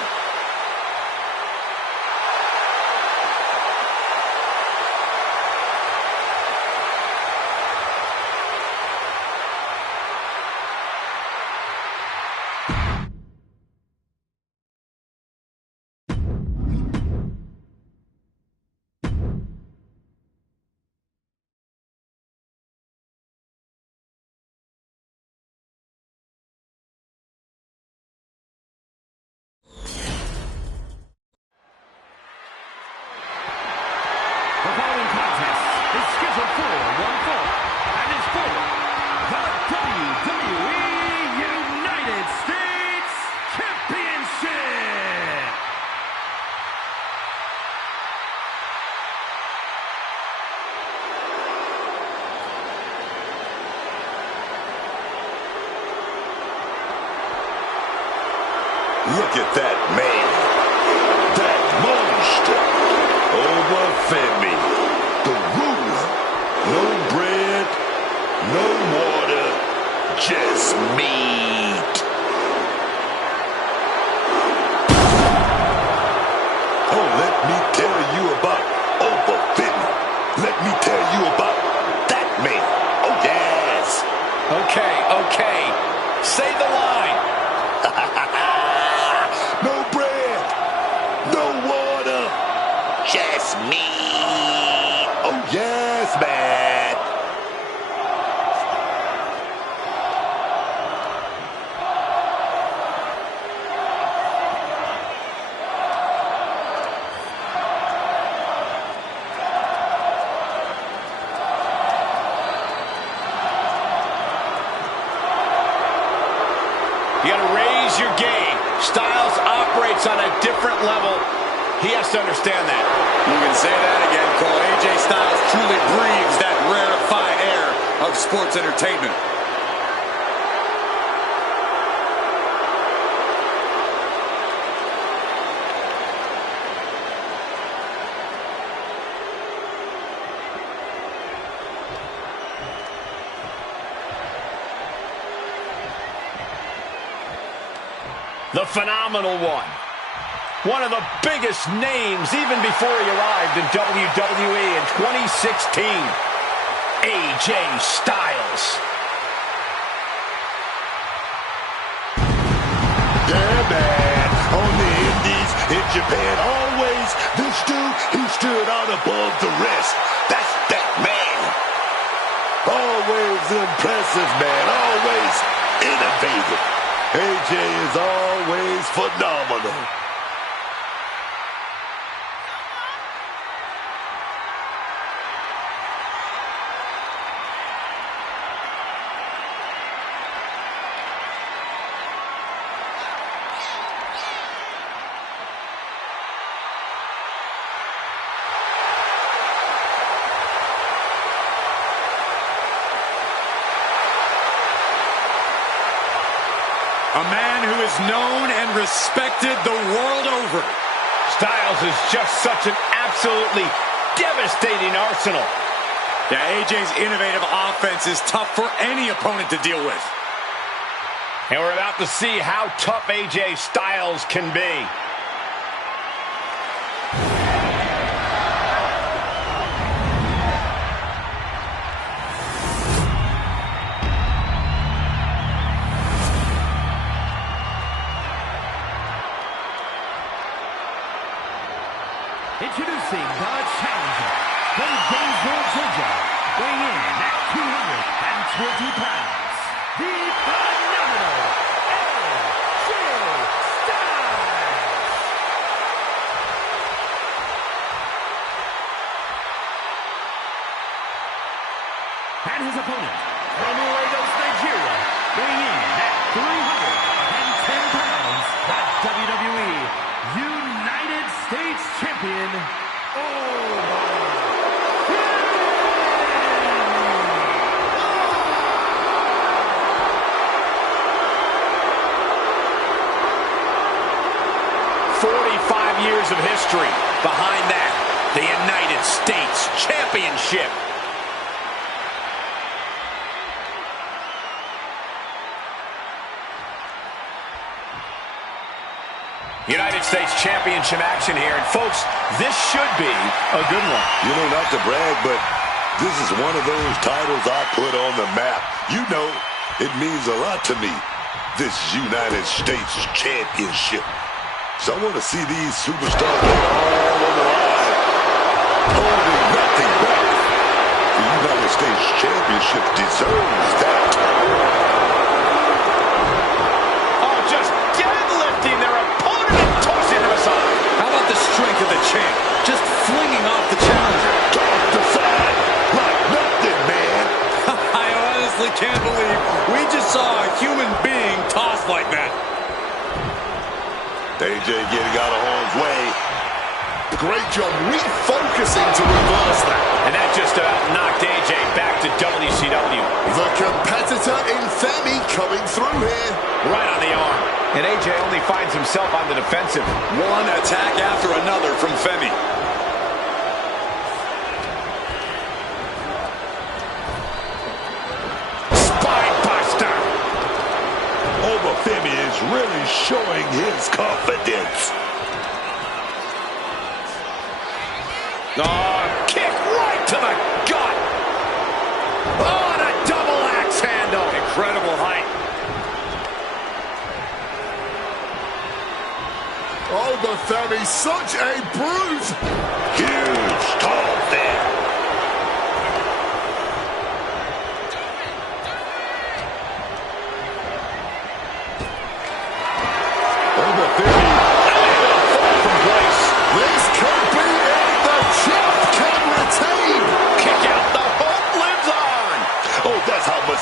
The following contest is scheduled for one fall and is for the WWE United States Championship. Look at that man. That monster. Over Femi. The ruler. No bread. No water. Just meat. Oh, let me tell you about Over Femi. Let me tell you about that man. Oh, yes. Okay. Say the line. No bread, You got to raise your game. Styles operates on a different level. He has to understand that. You can say that again, Cole. AJ Styles truly breathes that rarefied air of sports entertainment. The phenomenal one. One of the biggest names even before he arrived in WWE in 2016. AJ Styles. Yeah, man. On the Indies, in Japan, always this dude, he stood out above the rest. That's that man. Always impressive, man. Always innovative. AJ is always phenomenal. A man who is known and respected the world over. Styles is just such an absolutely devastating arsenal. Yeah, AJ's innovative offense is tough for any opponent to deal with. And we're about to see how tough AJ Styles can be. Introducing the challenger from Gainesville, Georgia, weighing in at 220 pounds, the phenomenal AJ Styles. And his opponent from Lagos, Nigeria, weighing in at 310 pounds, the WWE United States Champion, Years of history behind that, the United States Championship. United States Championship action here, and folks, this should be a good one. You know, not to brag, but this is one of those titles I put on the map. You know, it means a lot to me, this United States Championship. So I want to see these superstars lay all on the line, holding nothing back. The United States Championship deserves that. Oh, just deadlifting their opponent and tossing him aside. How about the strength of the champ? Just flinging off the challenger. Tossed aside like nothing, man. I honestly can't believe we just saw a human being tossed like that. AJ getting out of harm's way. Great job refocusing to reverse that. And that just about knocked AJ back to WCW. The competitor in Femi coming through here. Right on the arm. And AJ only finds himself on the defensive. One attack after another from Femi. Spinebuster. Femi is really showing his confidence. Oh, kick right to the gut. Oh, and a double axe handle. Incredible height. Femi, such a brute. Huge, tall there.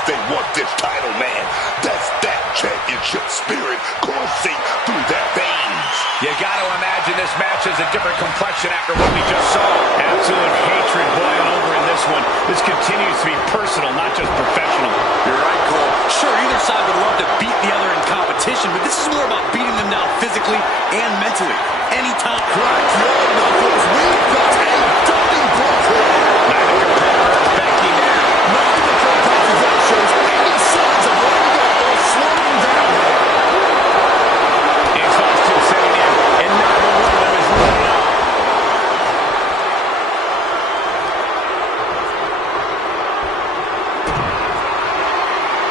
They want this title, man. That's that championship spirit. physically and mentally. Anytime. Crack your knuckles. We've got a Donnybrook here. Neither competitor is backing down. Neither competitor shows any signs of letting up or slowing down here. Exhaustion setting in, and neither one of them is letting up.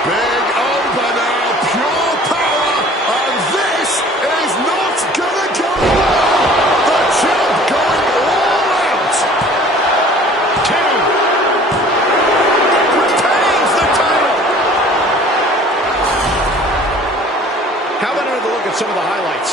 Big opener, pure power, and this is not gonna go well. The champ going all out. 2. Retains the title. How about another look at some of the highlights?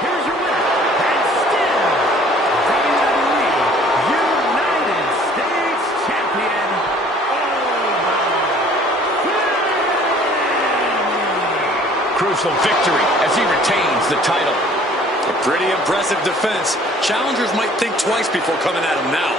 Here's your winner, and still WWE United States Champion, Crucial victory as he retains the title. A pretty impressive defense. Challengers might think twice before coming at him now.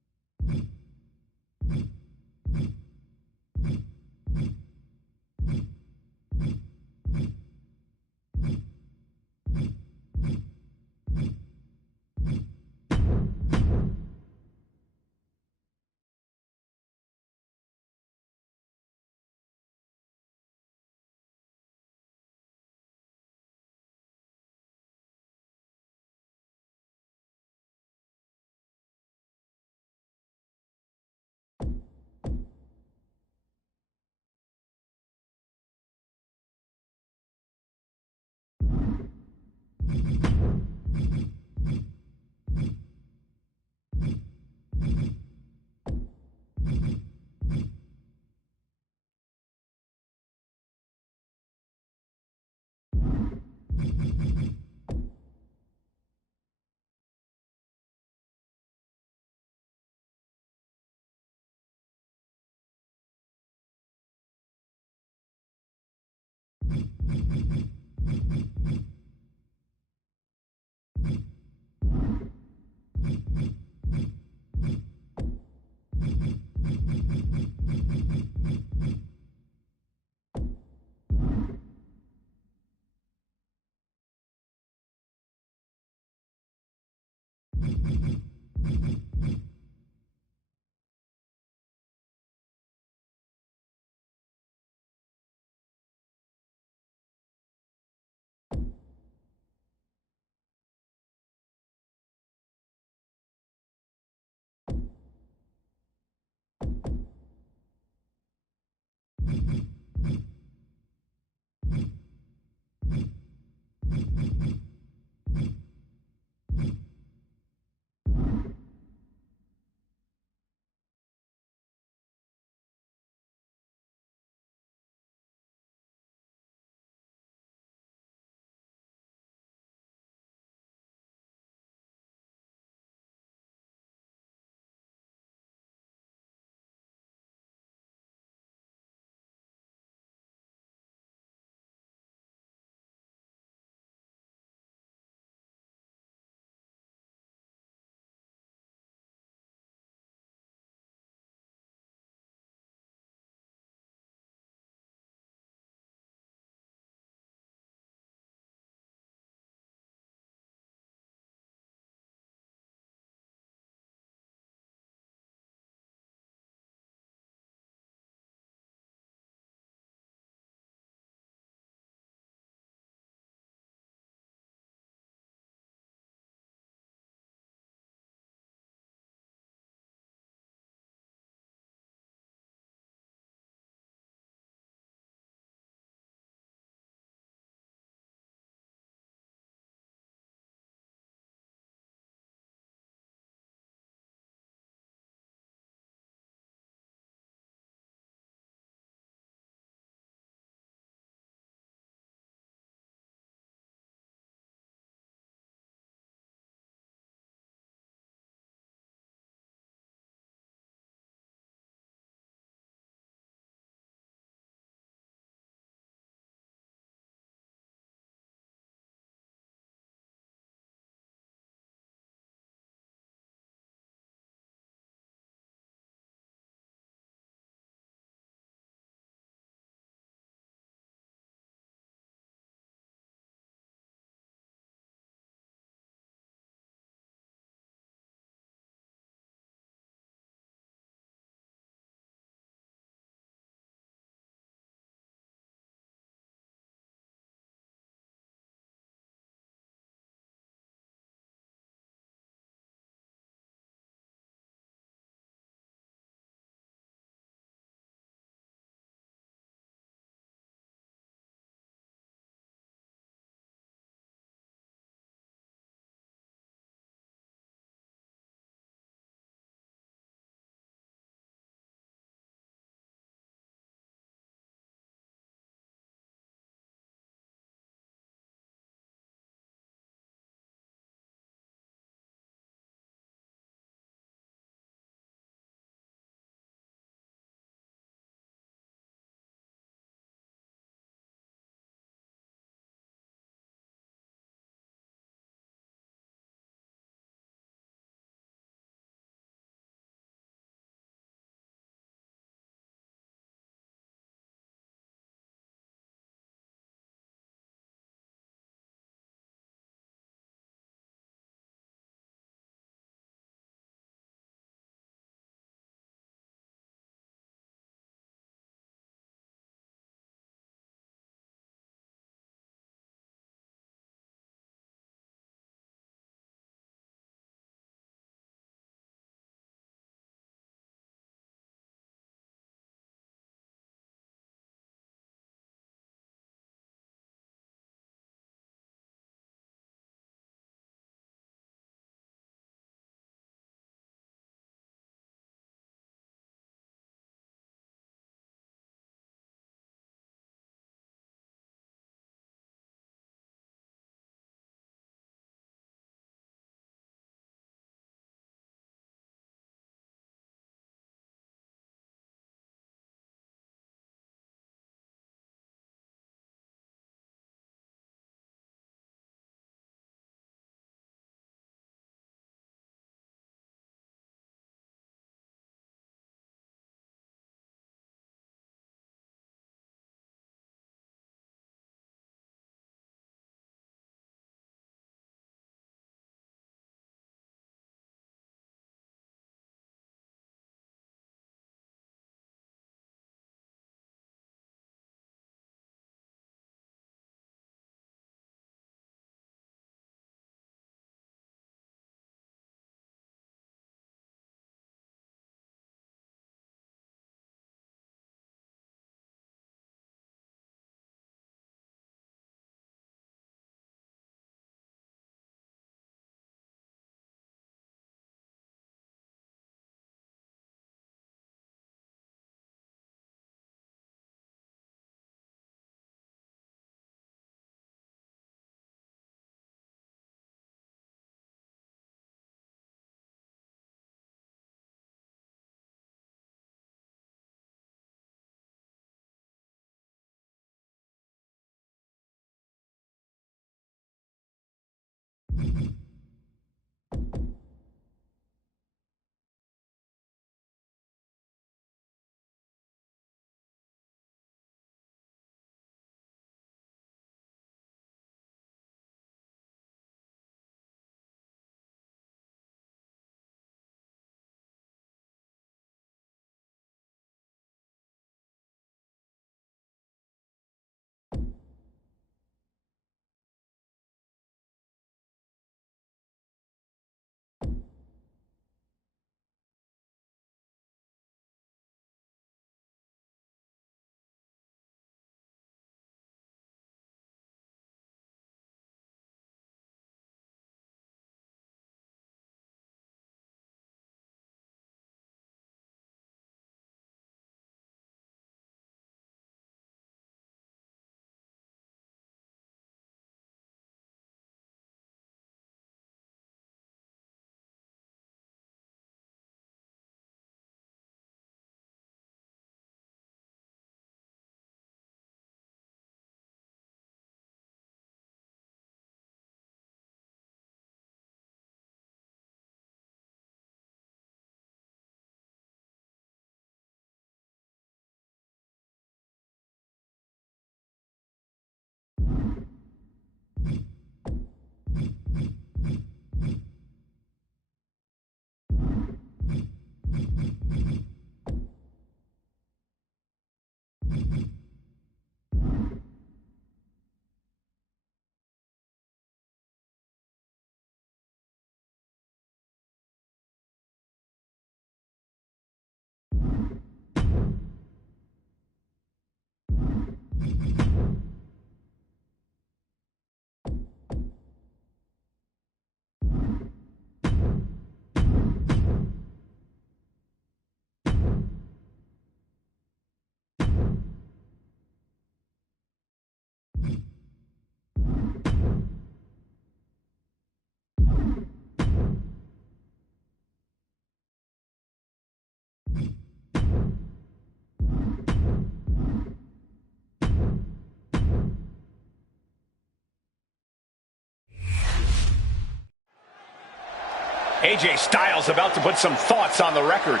AJ Styles about to put some thoughts on the record.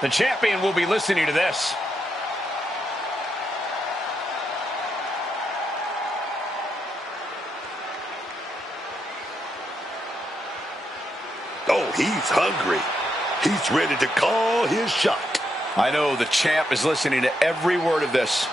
The champion will be listening to this. Oh, he's hungry. He's ready to call his shot. I know the champ is listening to every word of this.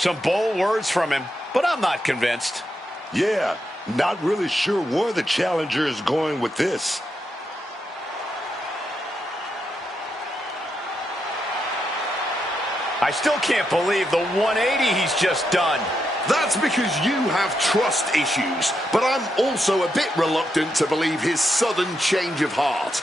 Some bold words from him, but I'm not convinced. Yeah, not really sure where the challenger is going with this. I still can't believe the 180 he's just done. That's because you have trust issues, but I'm also a bit reluctant to believe his sudden change of heart.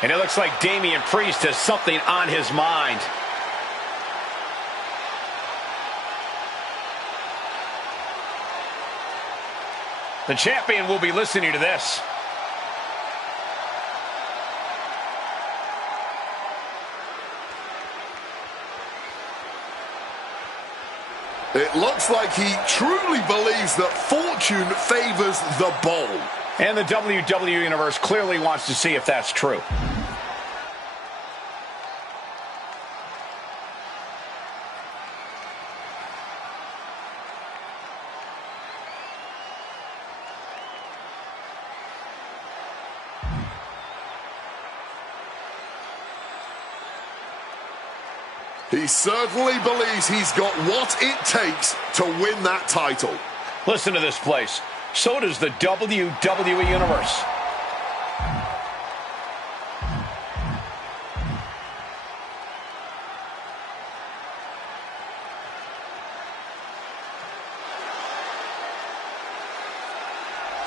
And it looks like Damian Priest has something on his mind. The champion will be listening to this. It looks like he truly believes that fortune favors the bold. And the WWE Universe clearly wants to see if that's true. He certainly believes he's got what it takes to win that title. Listen to this place. So does the WWE Universe.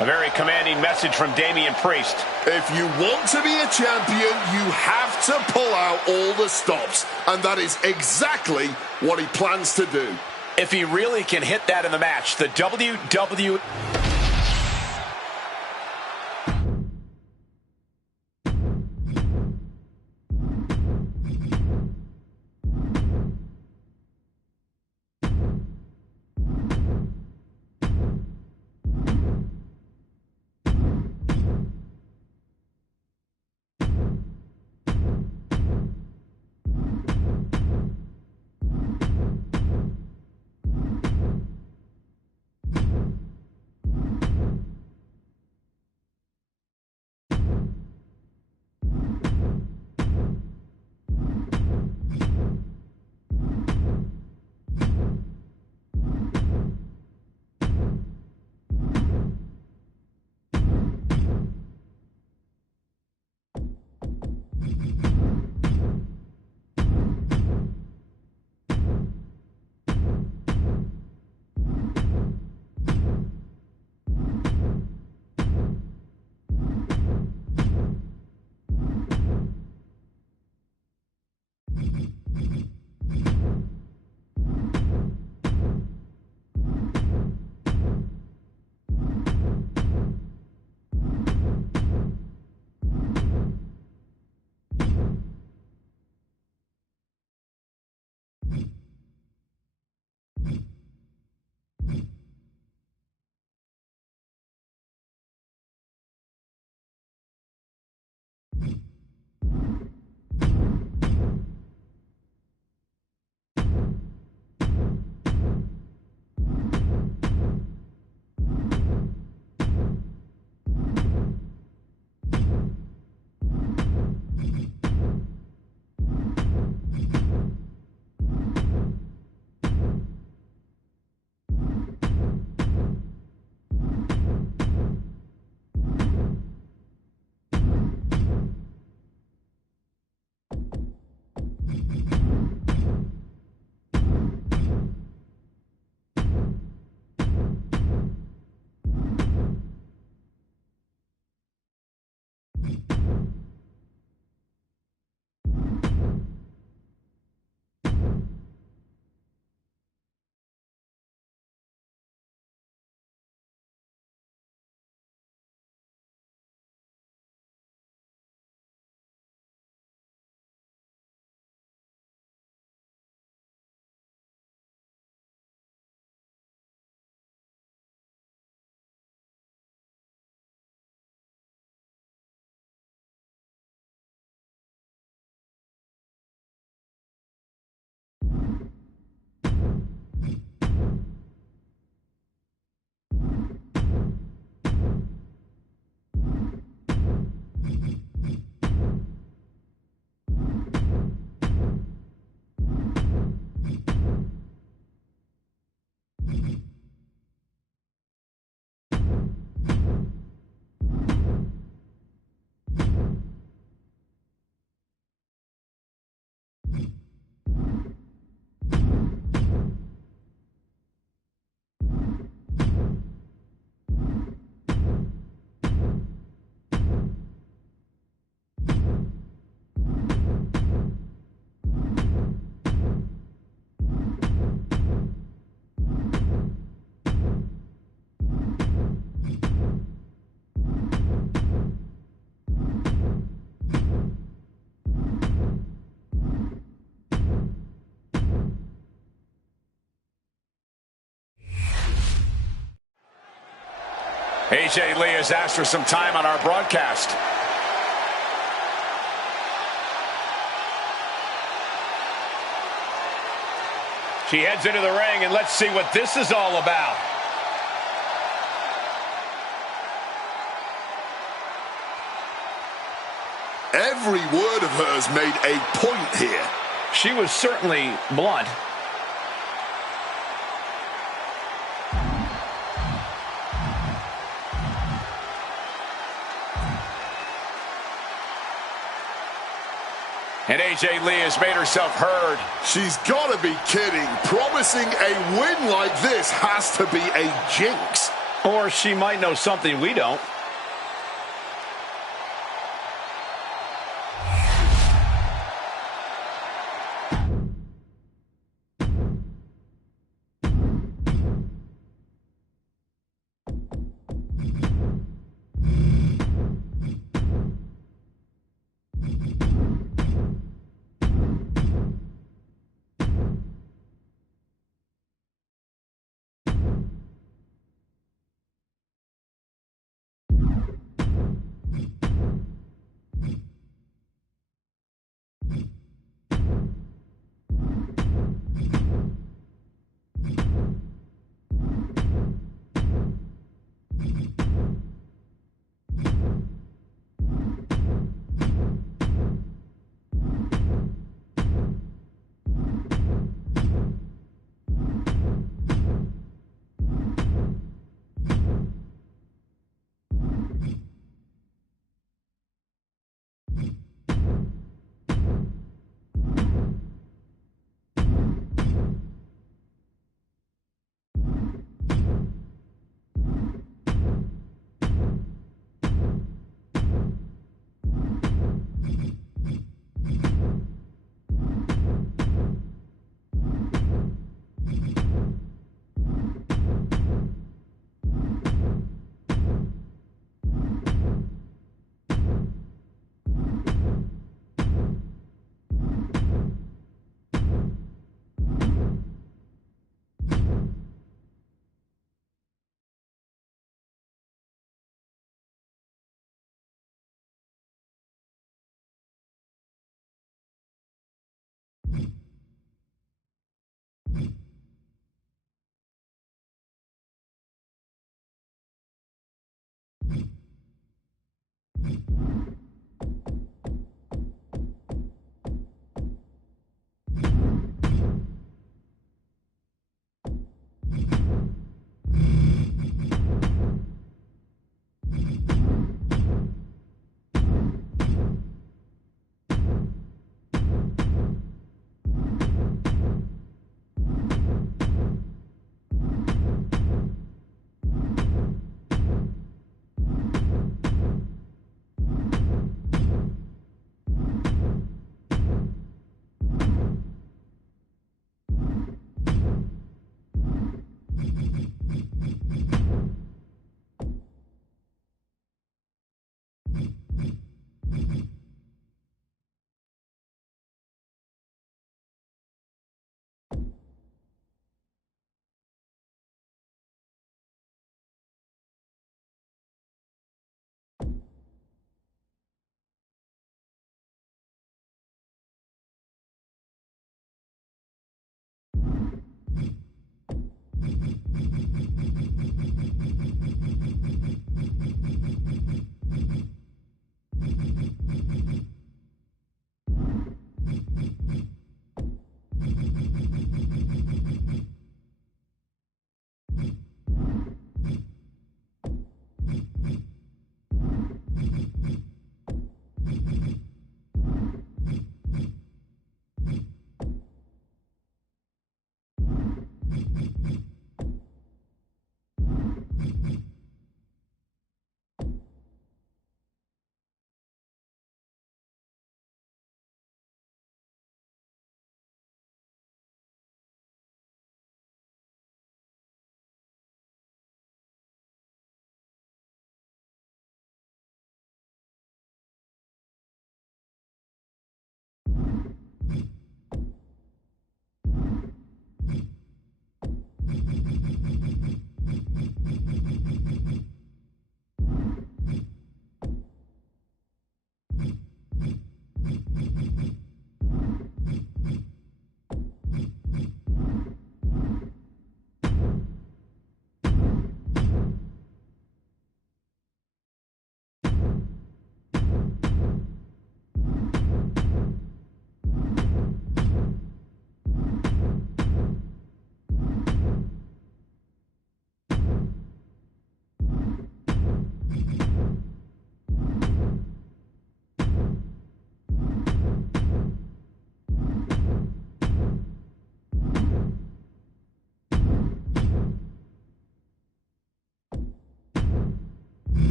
A very commanding message from Damian Priest. If you want to be a champion, you have to pull out all the stops. And that is exactly what he plans to do. If he really can hit that in the match, the WWE... AJ Lee has asked for some time on our broadcast. She heads into the ring, and let's see what this is all about. Every word of hers made a point here. She was certainly blunt. And AJ Lee has made herself heard. She's got to be kidding. Promising a win like this has to be a jinx. Or she might know something we don't.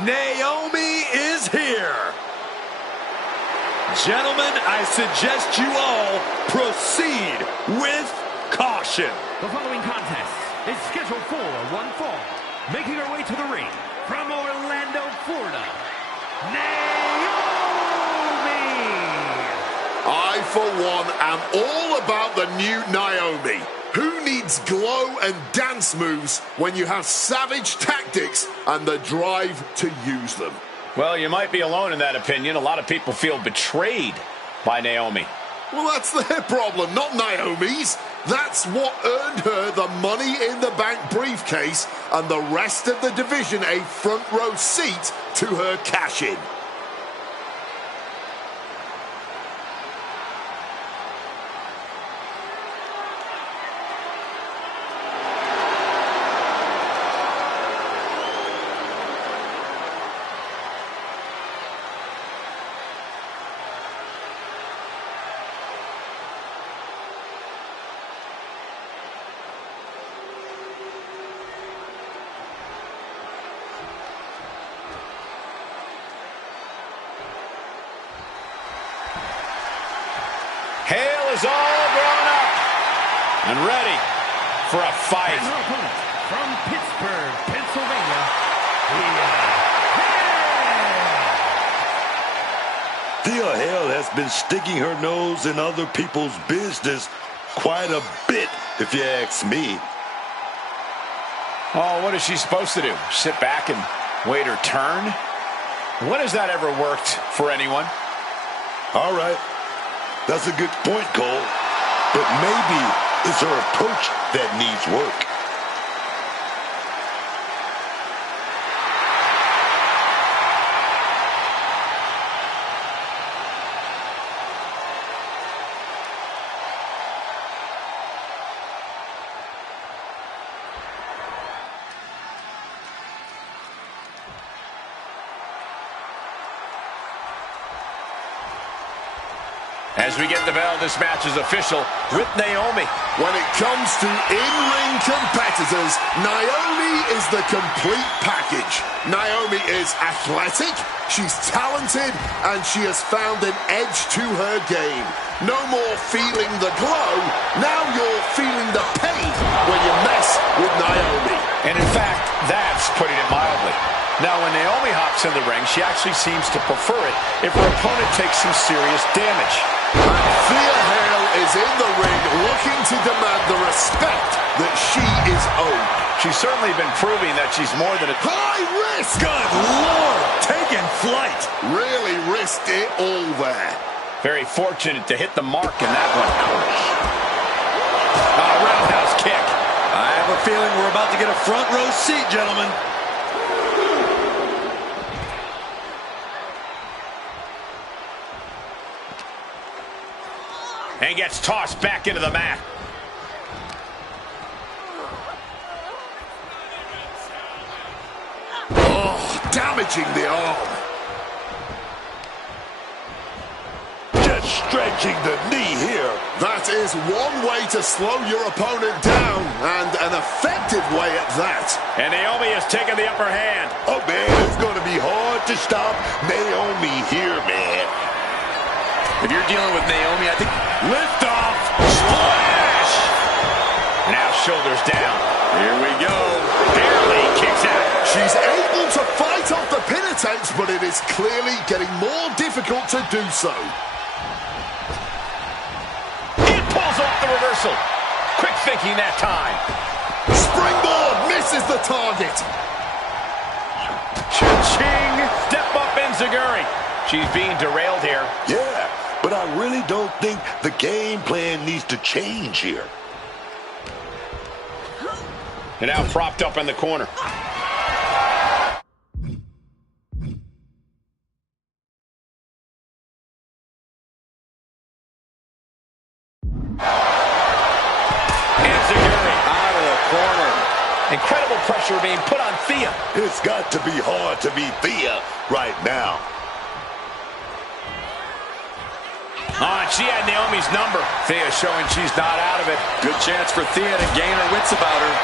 Naomi is here. Gentlemen, I suggest you all proceed with caution. The following contest is scheduled for one fall. Making her way to the ring from Orlando, Florida, Naomi! I, for one, am all about the new Naomi. Who needs glow and dance moves when you have savage tactics and the drive to use them? Well, you might be alone in that opinion. A lot of people feel betrayed by Naomi. Well, that's their problem, not Naomi's. That's what earned her the Money in the Bank briefcase and the rest of the division a front row seat to her cash-in. Hale is all grown up and ready for a fight. And her opponent from Pittsburgh, Pennsylvania, Thea Hale has been sticking her nose in other people's business quite a bit, if you ask me. Oh, what is she supposed to do? Sit back and wait her turn? When has that ever worked for anyone? All right. That's a good point, Cole. But maybe it's her approach that needs work. As As we get the bell, this match is official with Naomi. When it comes to in-ring competitors, Naomi is the complete package. Naomi is athletic, she's talented, and she has found an edge to her game. No more feeling the glow, now you're feeling the pain when you mess with Naomi. And in fact, that's putting it mildly. Now, when Naomi hops in the ring, she actually seems to prefer it if her opponent takes some serious damage. And Thea Hale is in the ring looking to demand the respect that she is owed. She's certainly been proving that she's more than a... High risk! Good Lord! Taking flight! Really risked it all there. Very fortunate to hit the mark in that one. Roundhouse kick. I have a feeling we're about to get a front row seat, gentlemen. And gets tossed back into the mat. Oh, damaging the arm. Just stretching the knee here. That is one way to slow your opponent down, and an effective way at that. And Naomi has taken the upper hand. Oh, man, it's going to be hard to stop Naomi here, man. If you're dealing with Naomi, I think... Lift off. Splash. Now shoulders down. Here we go. Barely kicks out. She's able to fight off the pin attempts, but it is clearly getting more difficult to do so. It pulls off the reversal. Quick thinking that time. Springboard misses the target. Cha-ching. Step up enziguri. She's being derailed here. Yeah, but I really don't think the game plan needs to change here. And now propped up in the corner. Enziguri out of the corner. Incredible pressure being put on Thea. It's got to be hard to beat Thea right now. And she had Naomi's number. Thea showing she's not out of it. Good chance for Thea to gain her wits about her.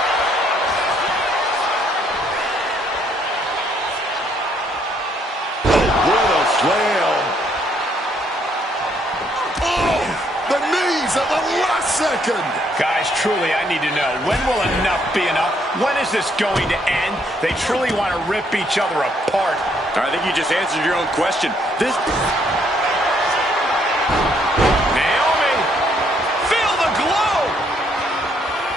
What a slam. Oh, the knees at the last second. Guys, truly, I need to know, when will enough be enough? When is this going to end? They truly want to rip each other apart. I think you just answered your own question. This... Naomi, feel the glow.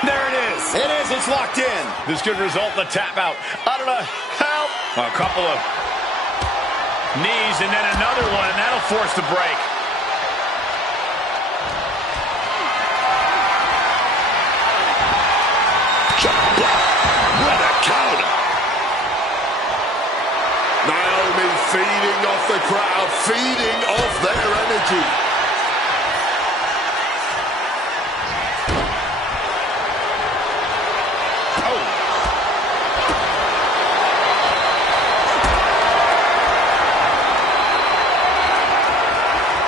There it is. It is. It's locked in. This could result in a tap out. I don't know how. A couple of knees and then another one, and that'll force the break. What a counter. Naomi feeding off the crowd, feeding off their energy. Oh.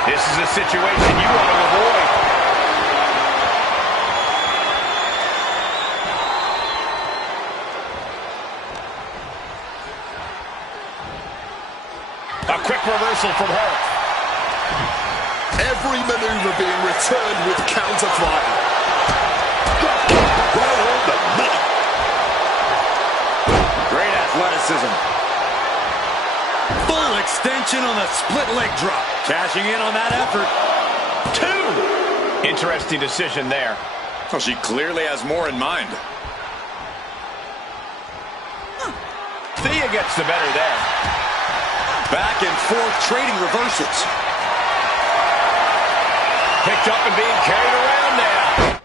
This is a situation you want to avoid. A quick reversal from her. Every maneuver being returned with counter-fire. Right on the money. Great athleticism. Full extension on the split leg drop. Cashing in on that effort. 2. Interesting decision there. Well, she clearly has more in mind. Thea gets the better there. Back and forth trading reversals. Picked up and being carried around now.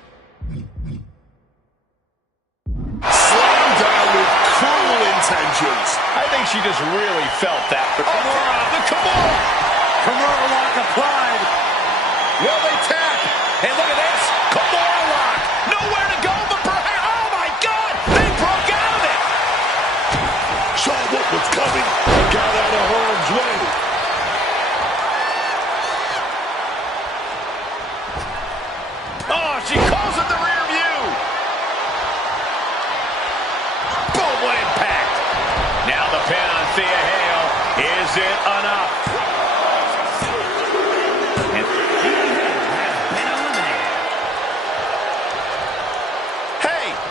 Slammed down with cruel intentions. I think she just really felt that. The Kimura, the Kimura. Kimura lock applied. Will they tap? And look at this. Kimura lock. Nowhere to go but perhaps. Oh my God. They broke out of it. Saw what was coming. Got out of harm's way.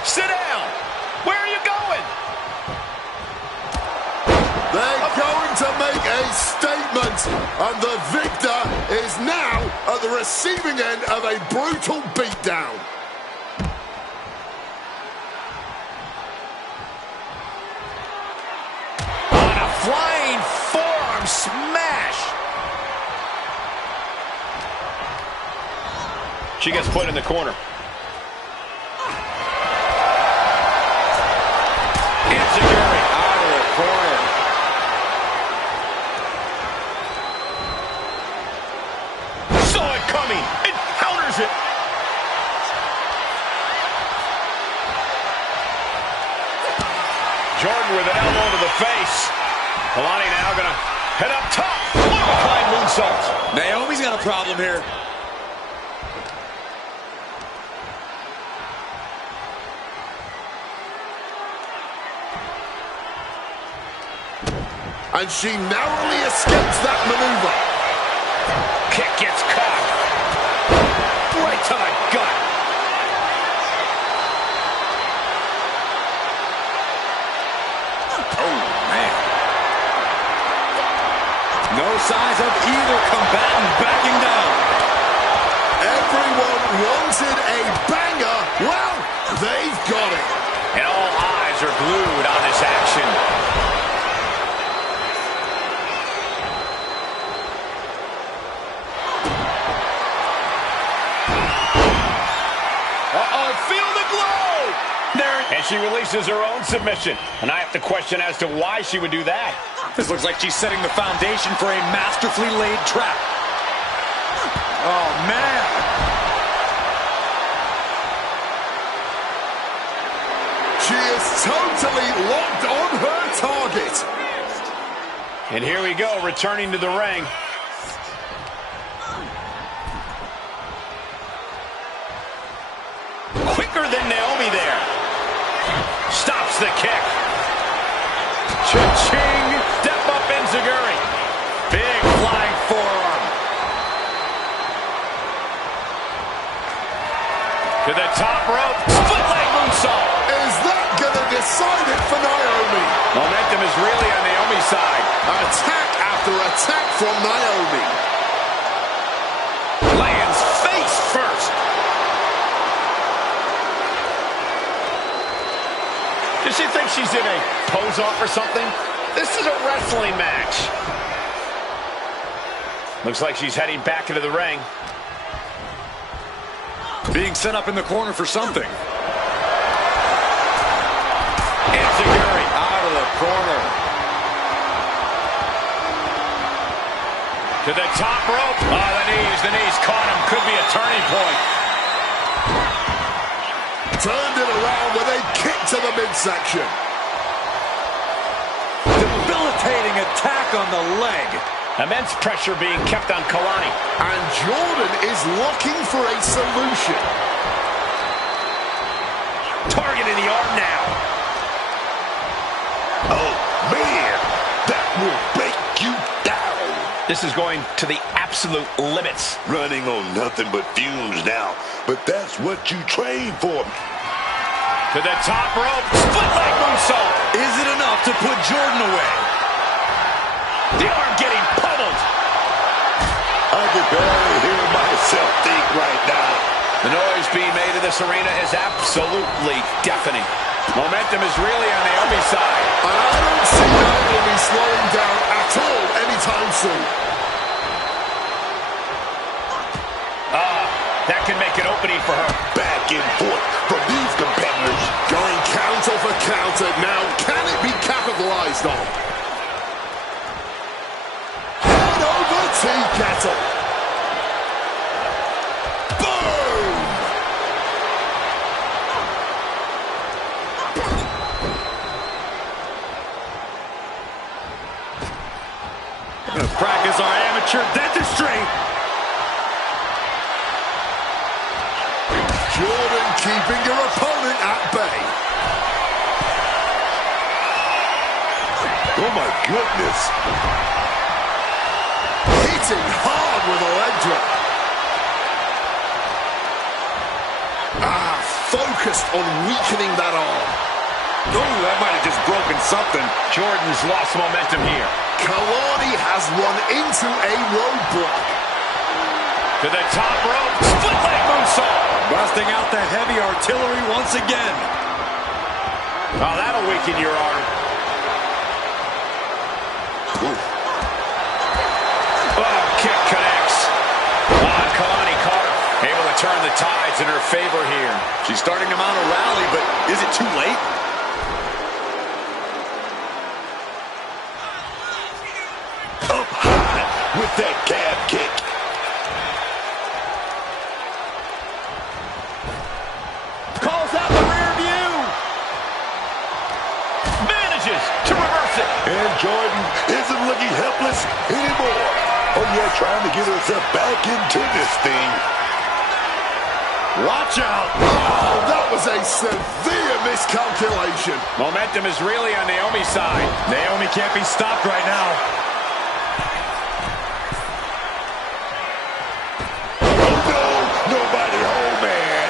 Sit down. Where are you going? They're going to make a statement, and the victor is now at the receiving end of a brutal beatdown. On a flying forearm smash. She gets put in the corner. Enziguri out of the corner. Saw it coming and counters it. Jordan with an elbow to the face. Kalani now gonna head up top. One-of-a-kind moonsault. Naomi's got a problem here. And she narrowly escapes that maneuver. Kick gets caught. Right to the gut. Oh, man. No signs of either combatant backing down. Everyone wanted a banger. Well, they've got it. And all eyes are glued on this action. Feel the glow! There, and she releases her own submission. And I have to question as to why she would do that. This looks like she's setting the foundation for a masterfully laid trap. Oh, man. She is totally locked on her target. And here we go, returning to the ring. Quicker than Naomi there. Stops the kick. Cha-ching! Step up Enziguri. Big flying forearm. To the top rope. Split leg moonsault. Is that going to decide it for Naomi? Momentum is really on Naomi's side. Attack after attack from Naomi. Lands face first. Does she think she's in a pose-off or something? This is a wrestling match. Looks like she's heading back into the ring. Being set up in the corner for something. Enziguri out of the corner. To the top rope. Oh, the knees caught him. Could be a turning point. Turned it around with a kick to the midsection. Debilitating attack on the leg. Immense pressure being kept on Kalani. And Jordan is looking for a solution. Targeting the arm now. Oh, man, that will break you down. This is going to the absolute limits. Running on nothing but fumes now, but that's what you train for. To the top rope. Split leg moonsault. Is it enough to put Jordan away? The arm getting pummeled. I can barely hear myself think right now. The noise being made in this arena is absolutely deafening. Momentum is really on Naomi's side. And I don't see Naomi slowing down at all anytime soon. That can make an opening for her. Back and forth from these competitors. Going counter for counter. Now, can it be capitalized on? Head over tea kettle. Boom! We're going to practice our amateur dentistry. Jordan keeping your opponent at bay. Oh, my goodness. Hitting hard with a leg drop. focused on weakening that arm. Oh, that might have just broken something. Jordan's lost momentum here. Kalani has run into a roadblock. To the top rope. Split leg moonsault. Busting out the heavy artillery once again. Oh, that'll weaken your arm. Oh, kick connects. Oh, Kalani caught her. Able to turn the tides in her favor here. She's starting to mount a rally, but is it too late? Up high with that calf kick. Calls out the rear view. Manages to reverse it. And Jordan isn't looking helpless anymore. Oh, yeah, trying to get herself back into this thing. Watch out. Oh, that was a severe miscalculation. Momentum is really on Naomi's side. Naomi can't be stopped right now. Oh, no, nobody home, man.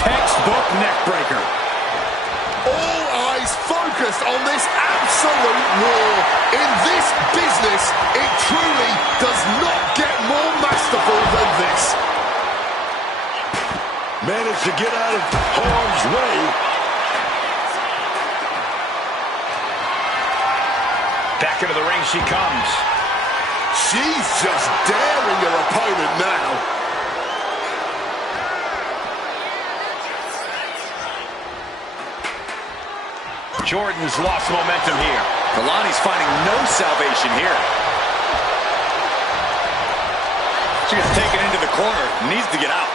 Textbook neck breaker. All eyes focused on this absolute war. In this business, it truly does not get more masterful than this. Managed to get out of harm's way. Back into the ring she comes. She's just daring her opponent now. Jordan's lost momentum here. Kalani's finding no salvation here. She gets taken into the corner. Needs to get out.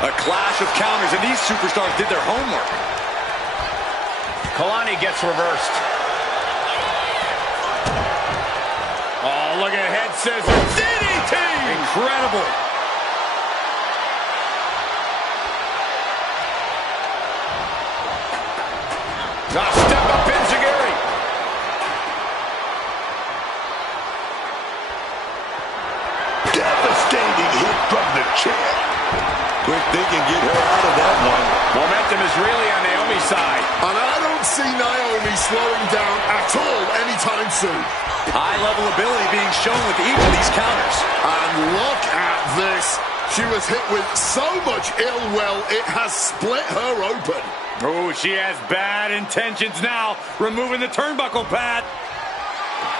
A clash of counters, and these superstars did their homework. Kalani gets reversed. Oh, look at head scissors. DDT! Incredible. Step up Enziguri. Devastating hit from the chair. Quick thinking, get her out of that one. Momentum is really on Naomi's side. And I don't see Naomi slowing down at all anytime soon. High-level ability being shown with each of these counters. And look at this. She was hit with so much ill will, it has split her open. Oh, she has bad intentions now. Removing the turnbuckle pad.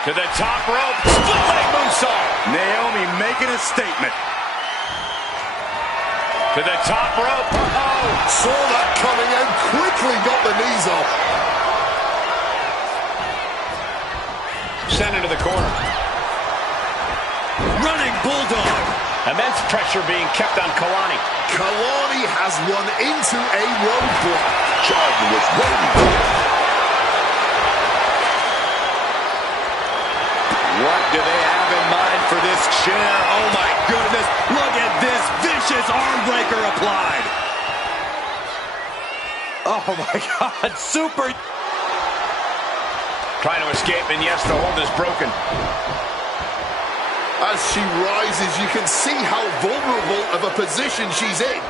To the top rope. Split leg moonsault. Naomi making a statement. To the top rope. Oh, Saw that coming and quickly got the knees off. sent into the corner. Running bulldog. Immense pressure being kept on Kalani. Kalani has run into a roadblock. Jordan was waiting for it. What do they have in mind for this chair? Oh my goodness. Look at this vicious arm breaker applied. Oh my God. Super. Trying to escape, and yes, the hold is broken. As she rises, you can see how vulnerable of a position she's in.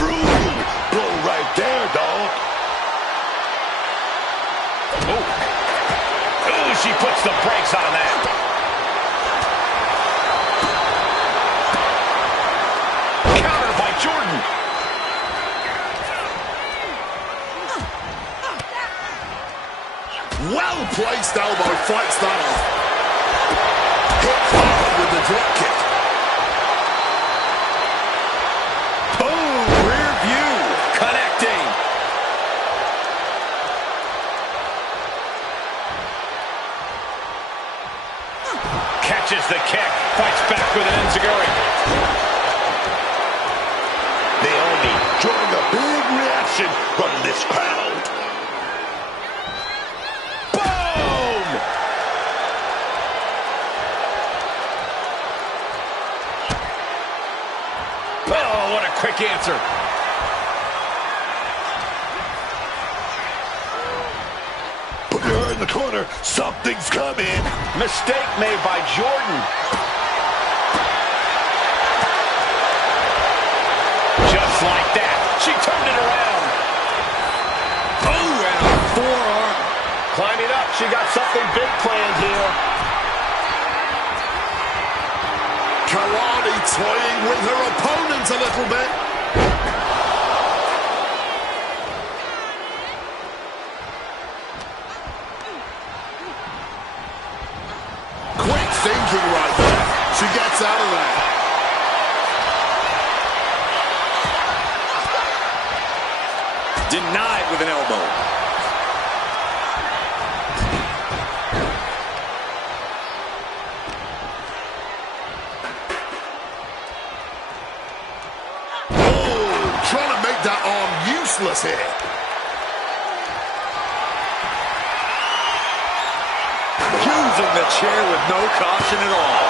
Brutal blow right there, dog. Oh, she puts the brakes on that. Counter by Jordan. Well-placed elbow fights that off. Hit hard with the drop kick. Boom. Rear view. Connecting. Catches the kick. Fights back with an enziguri. Naomi drawing a big reaction from this crowd. Boom! Oh, what a quick answer. Put her in the corner. Something's coming. Mistake made by Jordan. Just She turned it around. Oh, and a forearm. Climbing up. She got something big planned here. Kalani toying with her opponent a little bit. Quick thinking right there. She gets out of there. Denied with an elbow. Trying to make that arm useless here. Using the chair with no caution at all.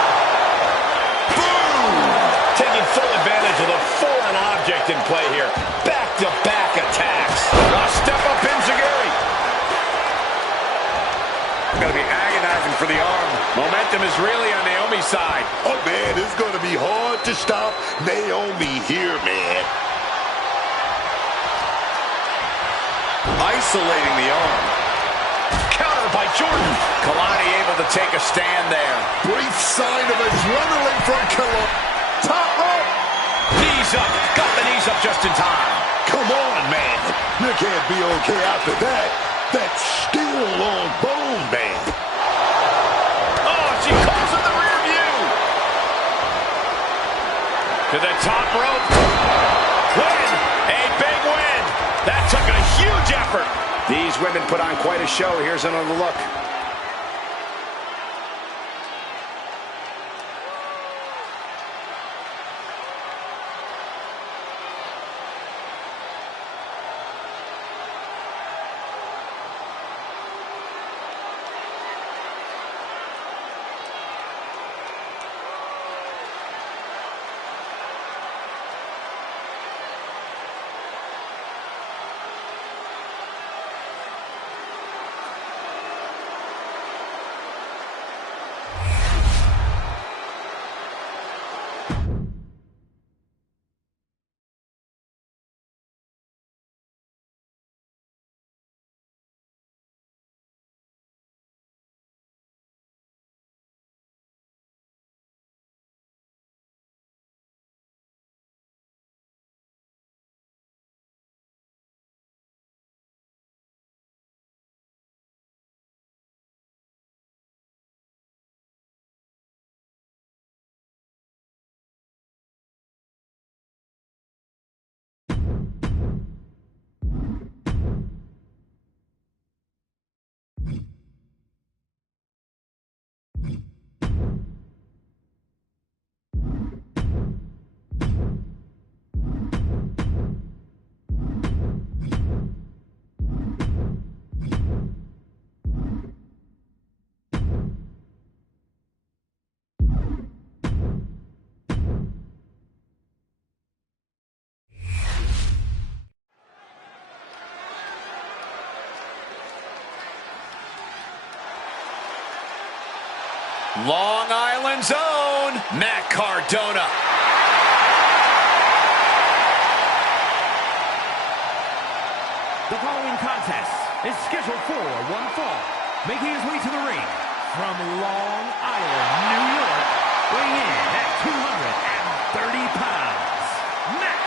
Boom! Taking full advantage of the foreign object in play here. Back-to-back attacks. A step-up enziguri. Going to be agonizing for the arm. Momentum is really on Naomi's side. Oh, man, it's going to be hard to stop Naomi here, man. Isolating the arm. Counter by Jordan. Kalani able to take a stand there. Brief sign of adrenaline from Kalani. Top rope. Knees up. Got the knees up just in time. Come on, man. You can't be okay after that. That's still on bone, man. Oh, she calls in the rear view. To the top rope. Win. A big win. That took a huge effort. These women put on quite a show. Here's another look. Long Island's own Matt Cardona. The following contest is scheduled for one fall. Making his way to the ring from Long Island, New York, weighing in at 230 pounds, Matt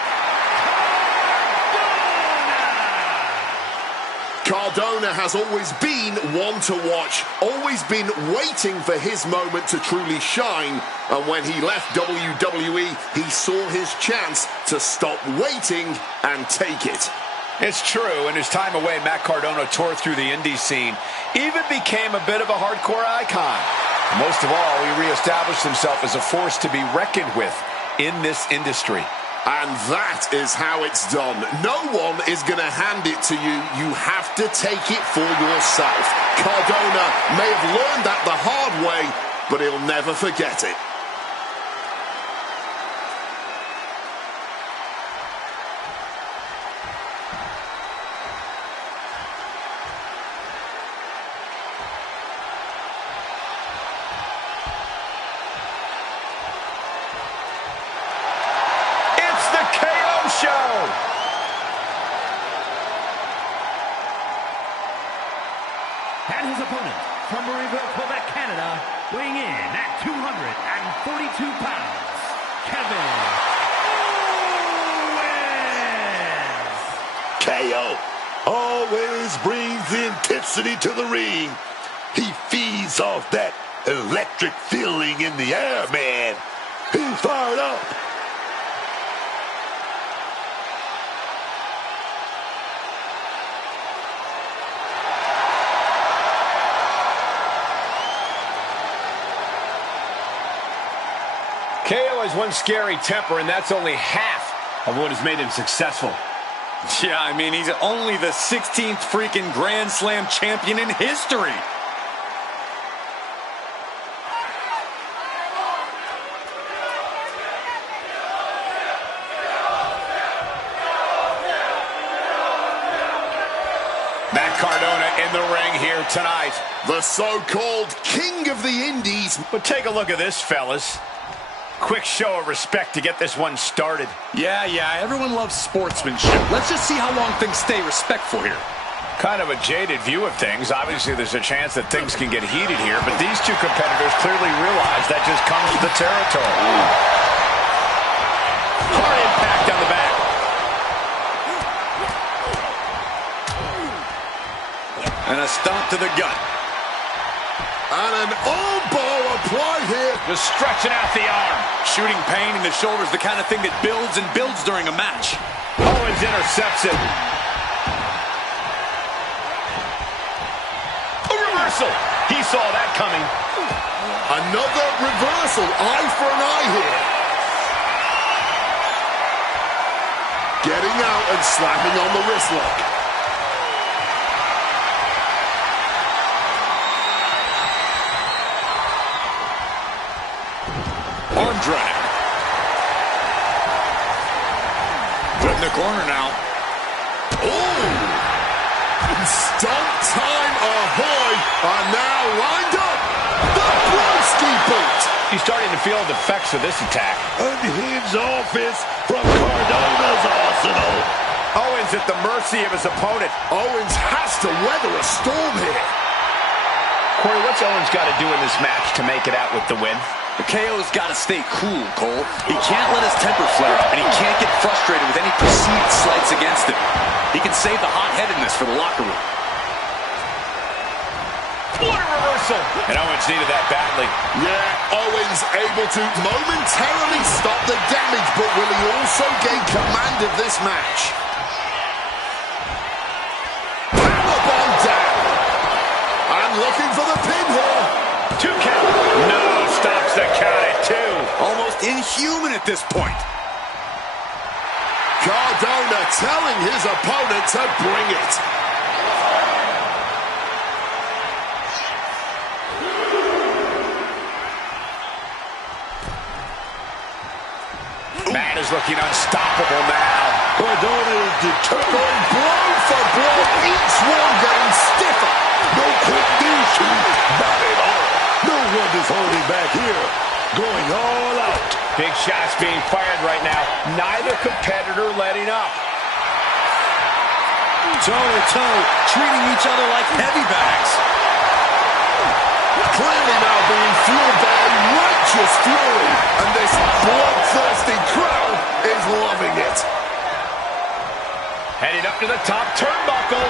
Cardona has always been one to watch, always been waiting for his moment to truly shine. And when he left WWE, he saw his chance to stop waiting and take it. It's true. In his time away, Matt Cardona tore through the indie scene, even became a bit of a hardcore icon. Most of all, he reestablished himself as a force to be reckoned with in this industry. And that is how it's done. No one is going to hand it to you. You have to take it for yourself. Cardona may have learned that the hard way, but he'll never forget it. And his opponent from Marieville, Quebec, Canada, weighing in at 242 pounds, Kevin Owens. KO always brings the intensity to the ring. He feeds off that electric feeling in the air, man. He's fired up. KO has one scary temper, and that's only half of what has made him successful. Yeah, I mean, he's only the 16th freaking Grand Slam champion in history. Matt Cardona in the ring here tonight. The so-called King of the Indies. But take a look at this, fellas. Quick show of respect to get this one started. Yeah, everyone loves sportsmanship. Let's just see how long things stay respectful here. Kind of a jaded view of things. Obviously, there's a chance that things can get heated here, but these two competitors clearly realize that just comes with the territory. Hard impact on the back. And a stomp to the gut. And an armbar applied here. Just stretching out the arm. Shooting pain in the shoulder is the kind of thing that builds and builds during a match. Owens intercepts it. A reversal. He saw that coming. Another reversal. Eye for an eye here. Getting out and slapping on the wrist lock. Arm drag. Put in the corner now. Oh! Stomp time ahoy! And now lined up. The Broski boot. He's starting to feel the effects of this attack. Unhinged offense from Cardona's arsenal. Owens at the mercy of his opponent. Owens has to weather a storm here. Corey, what's Owens got to do in this match to make it out with the win? The KO's got to stay cool, Cole. He can't let his temper flare up, and he can't get frustrated with any perceived slights against him. He can save the hot-headedness for the locker room. What a reversal! And Owens needed that badly. Yeah, Owens able to momentarily stop the damage, but will he also gain command of this match? Powerbomb down. And looking for the pin here. 2 count. No, stops the count at 2. Almost inhuman at this point. Cardona telling his opponent to bring it. Man is looking unstoppable now. Cardona is determined. Going blow for blow, each one getting stiffer. No quick news sheet. Not at all. No one is holding back here. Going all out. Big shots being fired right now. Neither competitor letting up. Toe-to-toe, treating each other like heavy bags. Clearly now being fueled by righteous fury. And this bloodthirsty crowd is loving it. Heading up to the top turnbuckle.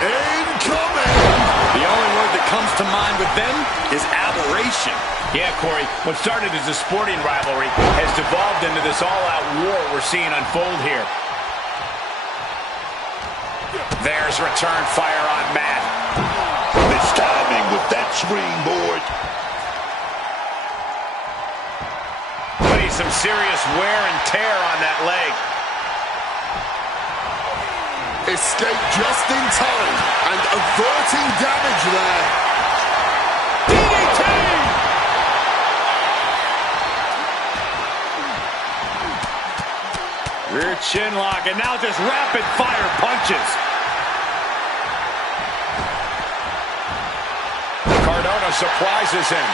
Incoming. The only word that comes to mind with them is aberration. Yeah, Corey, what started as a sporting rivalry has devolved into this all-out war we're seeing unfold here. There's return fire on Matt. This timing with that springboard. Putting some serious wear and tear on that leg. Escape just in time and averting damage there. DDT! Rear chin lock, and now just rapid fire punches. Cardona surprises him.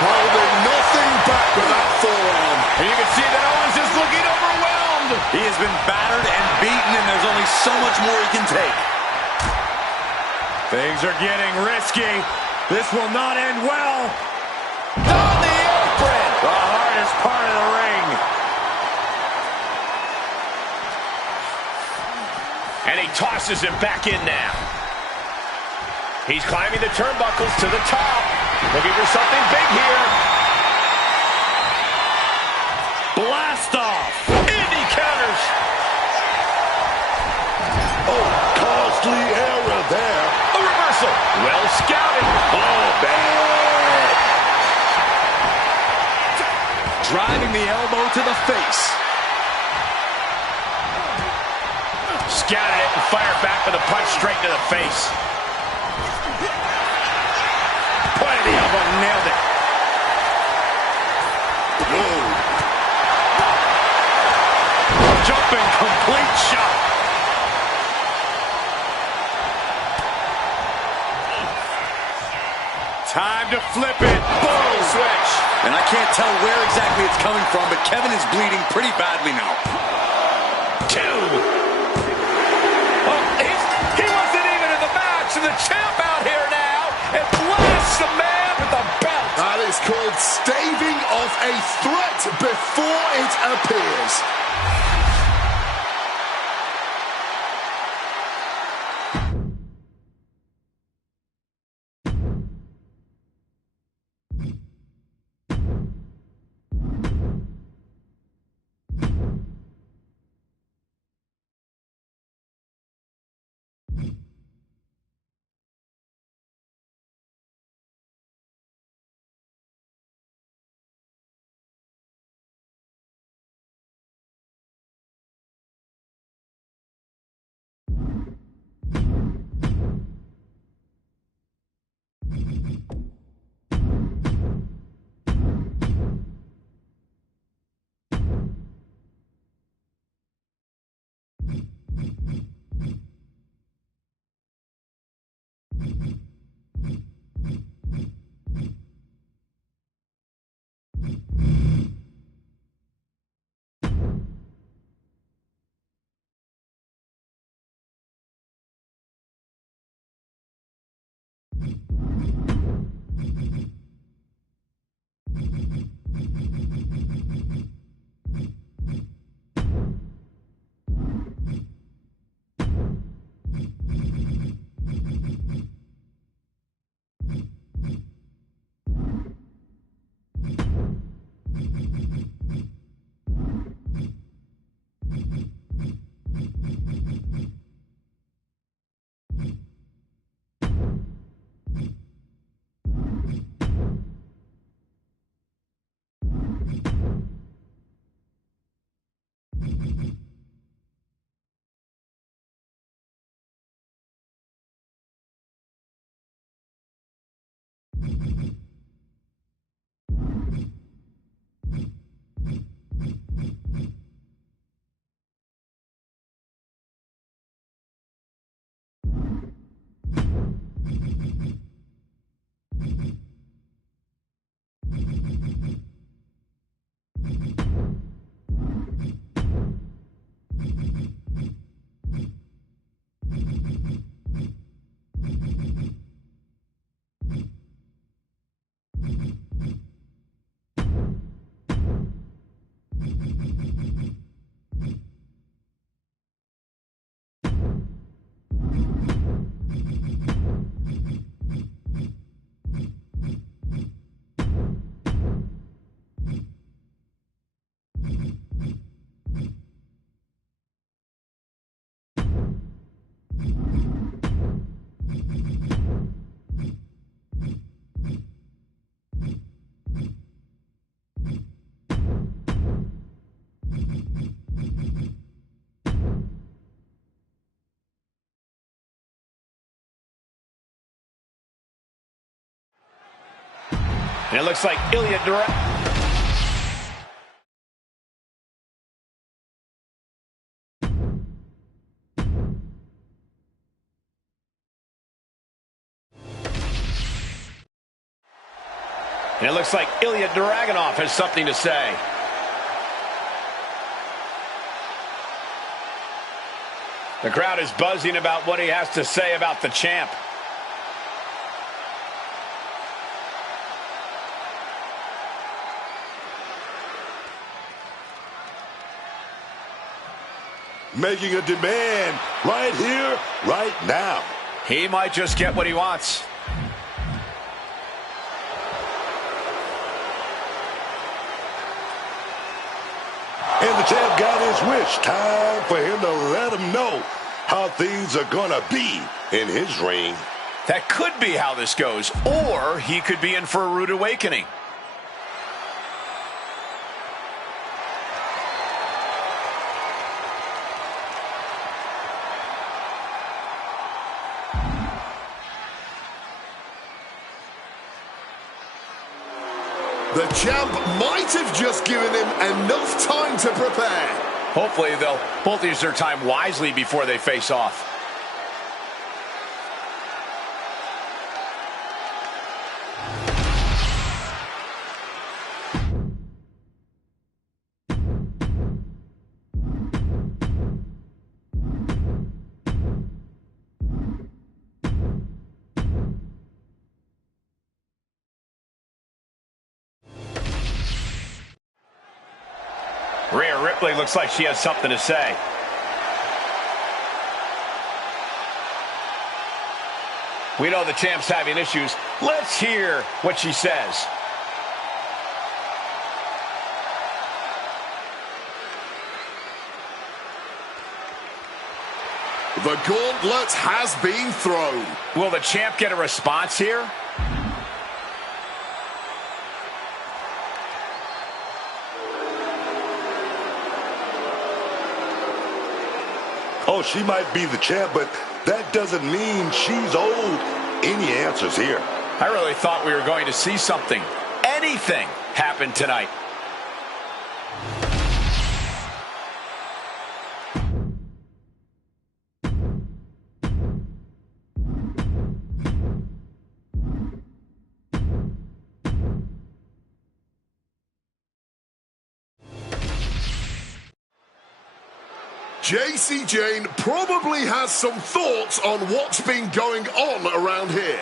Holding nothing back with that forearm. And you can see that Owens is looking overwhelmed. He has been battered and beaten, and there's only so much more he can take. Things are getting risky. This will not end well. On the apron! The hardest part of the ring. And he tosses him back in now. He's climbing the turnbuckles to the top. Looking for something big here. Blast off. Indy counters. Oh, costly error there. A reversal. Well scouted. Oh, bad. Driving the elbow to the face. Scouted it and fired back with a punch straight to the face. Point of the elbow, nailed it. Whoa. Jumping complete shot. Time to flip it. Boom, switch. And I can't tell where exactly it's coming from, but Kevin is bleeding pretty badly now. 2. Oh, he wasn't even in the match, and the champ out here now and blasts the man with the belt. That is called staving off a threat before it appears. And it looks like Ilya Dragunov has something to say. The crowd is buzzing about what he has to say about the champ. Making a demand right here, right now. He might just get what he wants. And the champ got his wish. Time for him to let him know how things are gonna be in his reign. That could be how this goes, or he could be in for a rude awakening. The champ might have just given him enough time to prepare. Hopefully they'll both use their time wisely before they face off. Rhea Ripley looks like she has something to say. We know the champ's having issues. Let's hear what she says. The gauntlet has been thrown. Will the champ get a response here? Oh, she might be the champ, but that doesn't mean she's owed any answers here. I really thought we were going to see something, anything, happen tonight. JC Jane probably has some thoughts on what's been going on around here.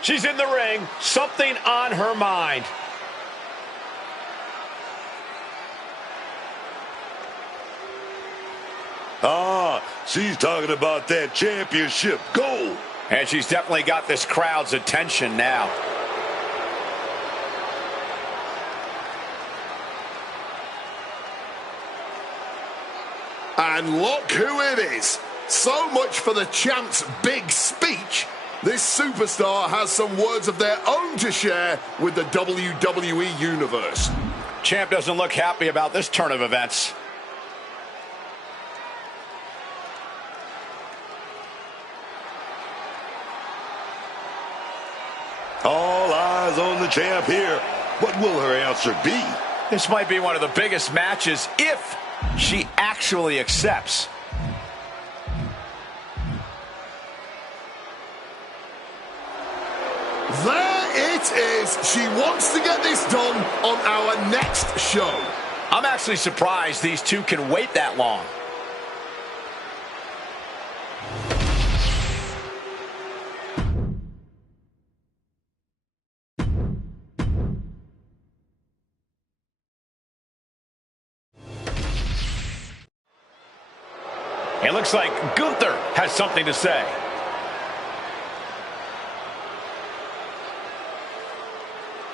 She's in the ring, something on her mind. She's talking about that championship goal. And she's definitely got this crowd's attention now. And look who it is. So much for the champ's big speech. This superstar has some words of their own to share with the WWE Universe. Champ doesn't look happy about this turn of events. All eyes on the champ here. What will her answer be? This might be one of the biggest matches if she actually accepts. There it is. She wants to get this done on our next show. I'm actually surprised these two can wait that long. It looks like Gunther has something to say.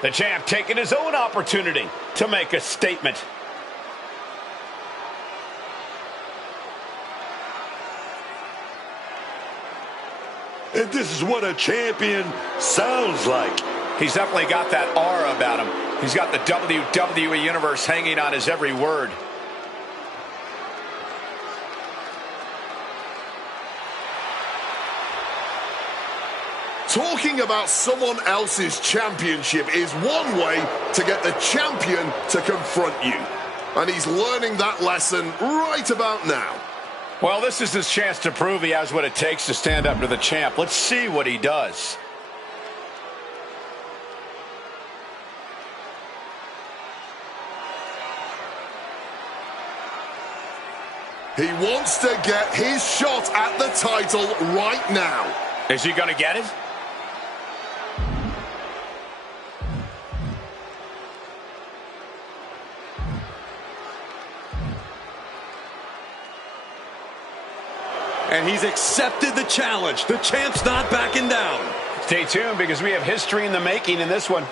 The champ taking his own opportunity to make a statement. And this is what a champion sounds like. He's definitely got that aura about him. He's got the WWE Universe hanging on his every word. Talking about someone else's championship is one way to get the champion to confront you. And he's learning that lesson right about now. Well, this is his chance to prove he has what it takes to stand up to the champ. Let's see what he does. He wants to get his shot at the title right now. Is he going to get it? And he's accepted the challenge. The champ's not backing down. Stay tuned because we have history in the making in this one.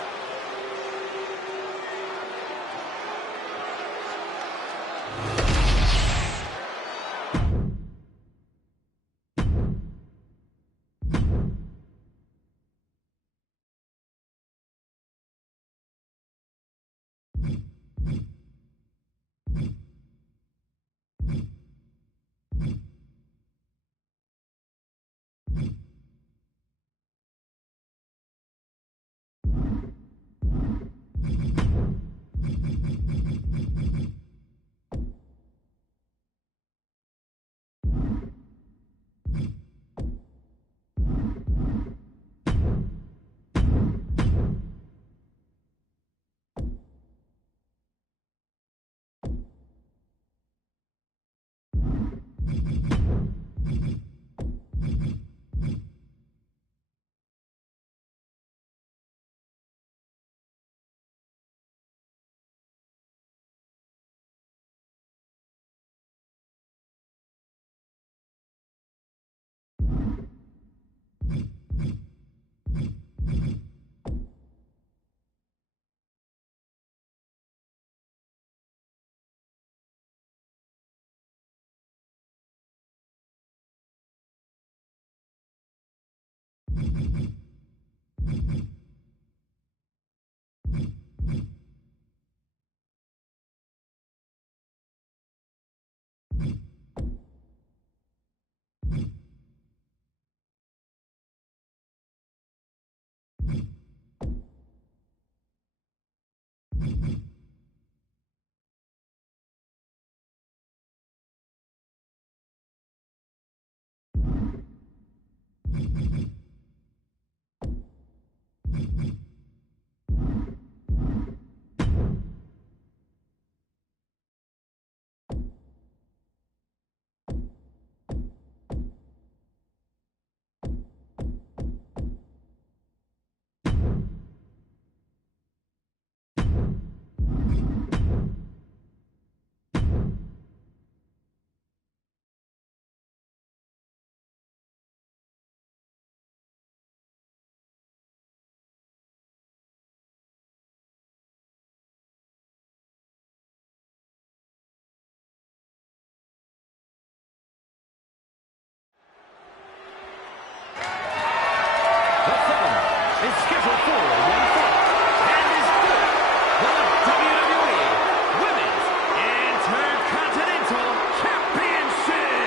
Is scheduled for one fall and is for the WWE Women's Intercontinental Championship.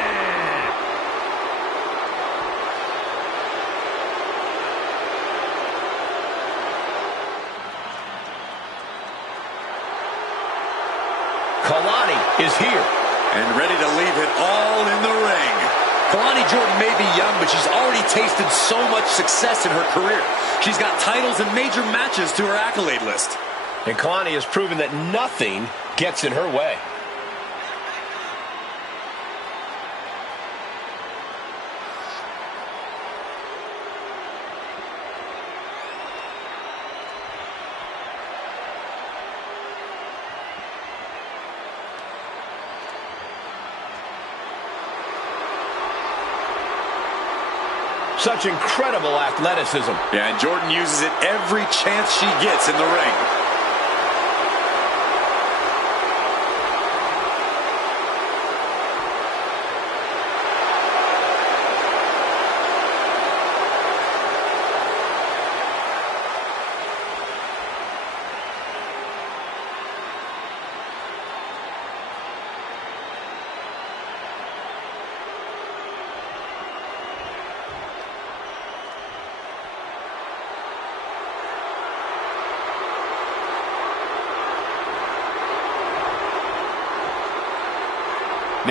Kalani is here. And ready to leave it all in the ring. Kalani Jordan may be young, but she's already tasted so much success in her career. She's got titles and major matches to her accolade list. And Kalani has proven that nothing gets in her way. Such incredible athleticism. Yeah, and Jordan uses it every chance she gets in the ring.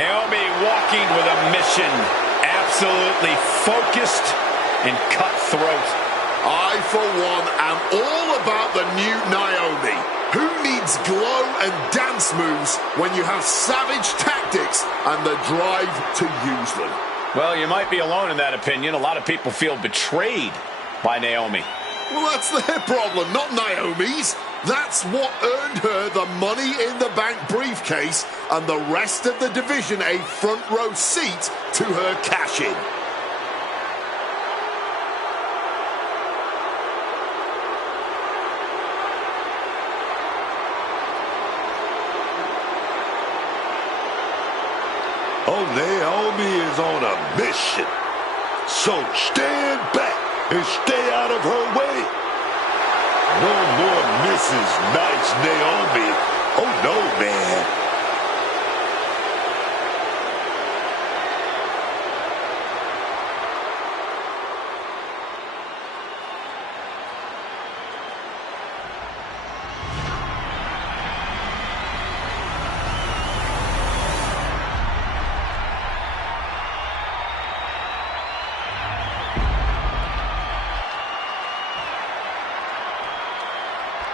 Naomi walking with a mission. Absolutely focused and cutthroat. I, for one, am all about the new Naomi. Who needs glow and dance moves when you have savage tactics and the drive to use them? Well, you might be alone in that opinion. A lot of people feel betrayed by Naomi. Well, that's their problem, not Naomi's. That's what earned her the Money in the Bank briefcase and the rest of the division a front row seat to her cash-in. Oh, Naomi is on a mission. So stand back and stay out of her way. No more Mrs. Nice Naomi. Oh, no, man.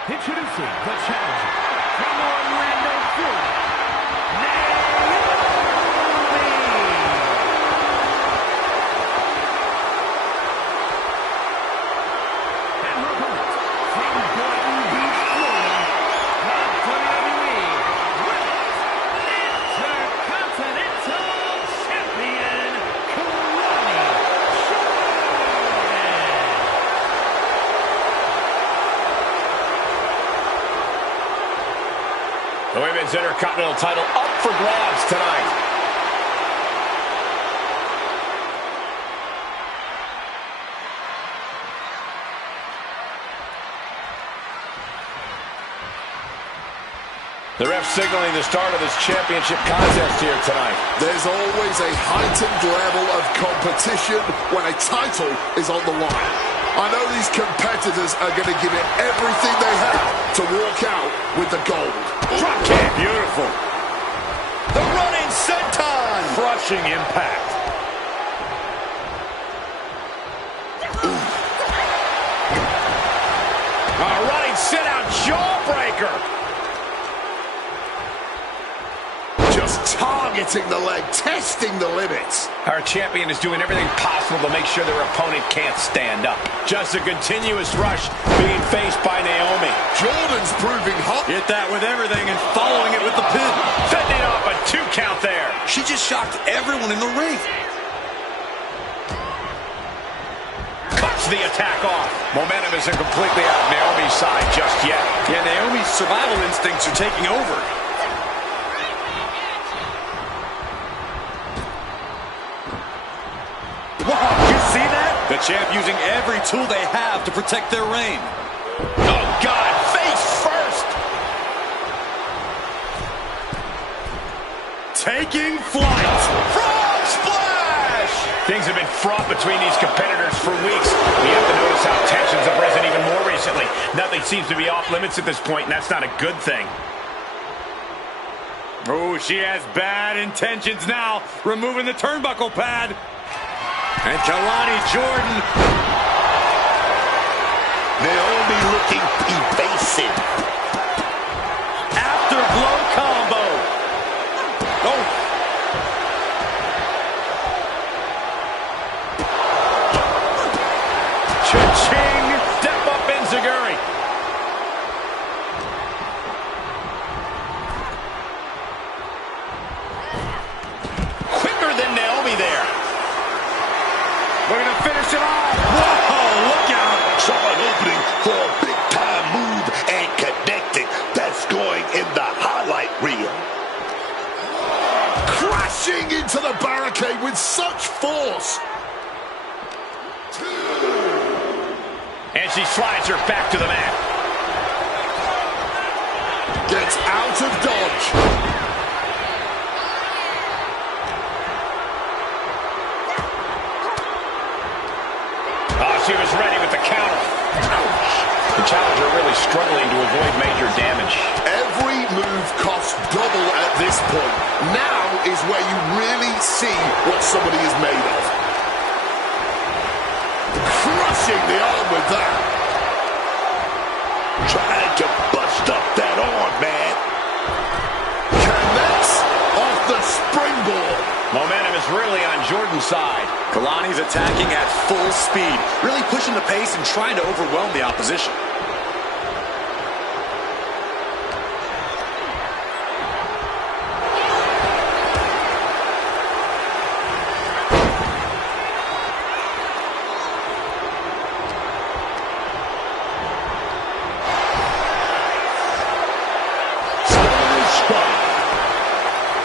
Introducing the challenger from Orlando, Florida, Naomi. And her opponent from Boynton Beach, Florida, the WWE Women's Intercontinental Champion, The Women's Intercontinental title up for grabs tonight. The ref signaling the start of this championship contest here tonight. There's always a heightened level of competition when a title is on the line. I know these competitors are going to give it everything they have to walk out with the gold. Drop kick. Beautiful. The running senton. Crushing impact. A running sit-out jawbreaker. Just targeting the leg, testing the limits. Our champion is doing everything possible to make sure their opponent can't stand up. Just a continuous rush being faced by Naomi. Jordan's proving hot. Hit that with everything and following it with the pin. Fending off a 2 count there. She just shocked everyone in the ring. Cuts the attack off. Momentum isn't completely out of Naomi's side just yet. Yeah, Naomi's survival instincts are taking over. Wow, you see that? The champ using every tool they have to protect their reign. Oh, God, face first. Taking flight. Frog splash. Things have been fraught between these competitors for weeks. We have to notice how tensions have risen even more recently. Nothing seems to be off limits at this point, and that's not a good thing. Oh, she has bad intentions now. Removing the turnbuckle pad. And Kalani Jordan. Naomi looking evasive. Afterglow combo. Oh. Cha-ching. Step up Enziguri. Quicker than Naomi there. We're going to finish it off. Whoa, look out. Saw an opening for a big-time move and connecting. That's going in the highlight reel. Crashing into the barricade with such force. And she slides her back to the mat. Gets out of dodge. She was ready with the counter. The challenger really struggling to avoid major damage. Every move costs double at this point. Now is where you really see what somebody is made of. Crushing the arm with that. Trying to bust up that side. Kalani's attacking at full speed, really pushing the pace and trying to overwhelm the opposition.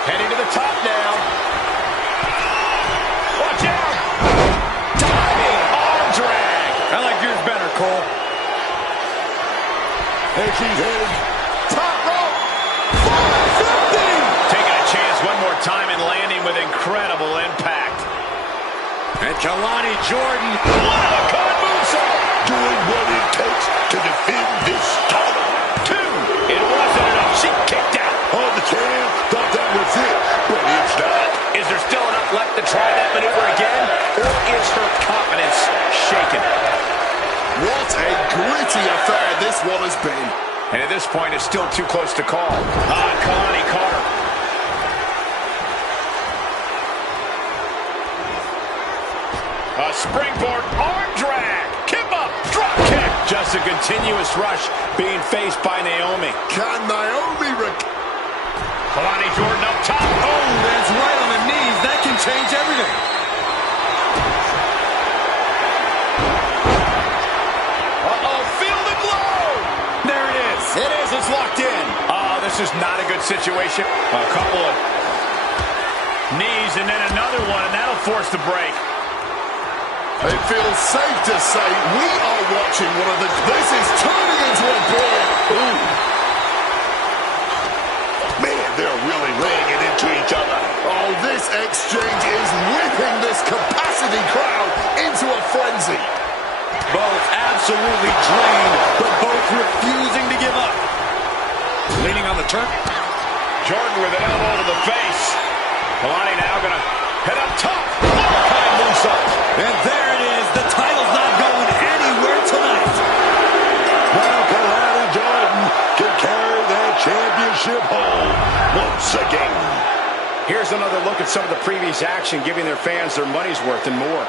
Heading to the top now. Watch out! Diving arm drag. I like yours better, Cole. And she's heading Top rope. 450. Taking a chance one more time and landing with incredible impact. And Kalani Jordan. One-of-a-kind moonsault. doing what it takes to defend this title. 2. It wasn't enough. She kicked out. Oh, the champ thought that was it, but it's not. Is there still enough left to try that maneuver again? Or is her confidence shaken? What a gritty affair this one has been. And at this point, it's still too close to call. Kalani caught her. A springboard arm drag. Kimba, drop kick. Just a continuous rush being faced by Naomi. Can Naomi Kalani Jordan up top. Oh, that's right on the knees. That can change everything. Uh-oh, feel the glow. There it is. It is. It's locked in. This is not a good situation. A couple of knees and then another one, and that'll force the break. It feels safe to say we are watching one of the... This is turning into a brawl. Ooh. Man, they're really laying it into each other. Oh, this exchange is whipping this capacity crowd into a frenzy. Both absolutely drained, but both refusing to give up. Leaning on the turn. Jordan with an elbow to the face. Kalani now going to head up top. One-of-a-kind moonsault. And there it is. The title's not going anywhere tonight. Now Kalani Jordan can carry that championship home once again. Here's another look at some of the previous action, giving their fans their money's worth and more.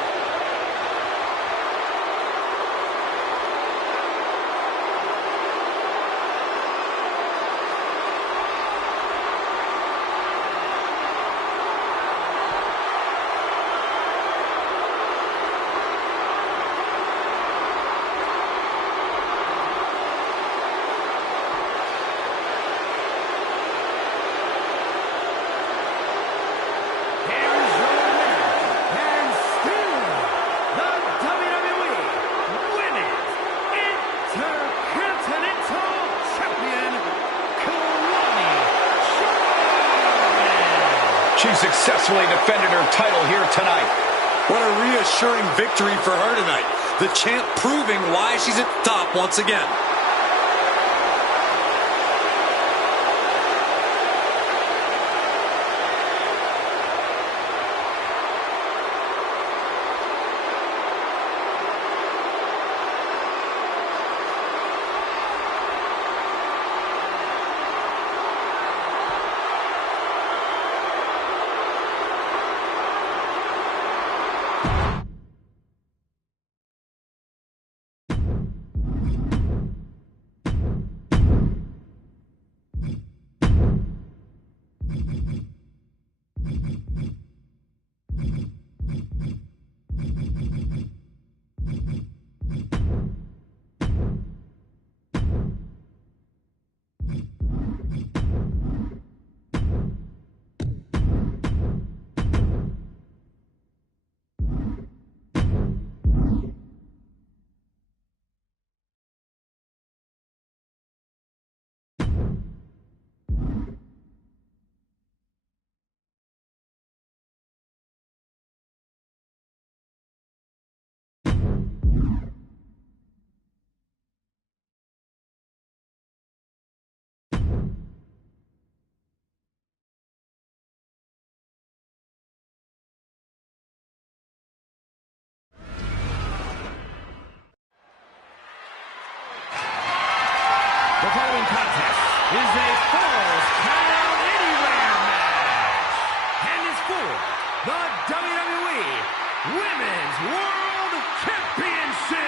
She successfully defended her title here tonight. What a reassuring victory for her tonight. The champ proving why she's at the top once again. The following contest is a Falls Count Anywhere match and is for the WWE Women's World Championship.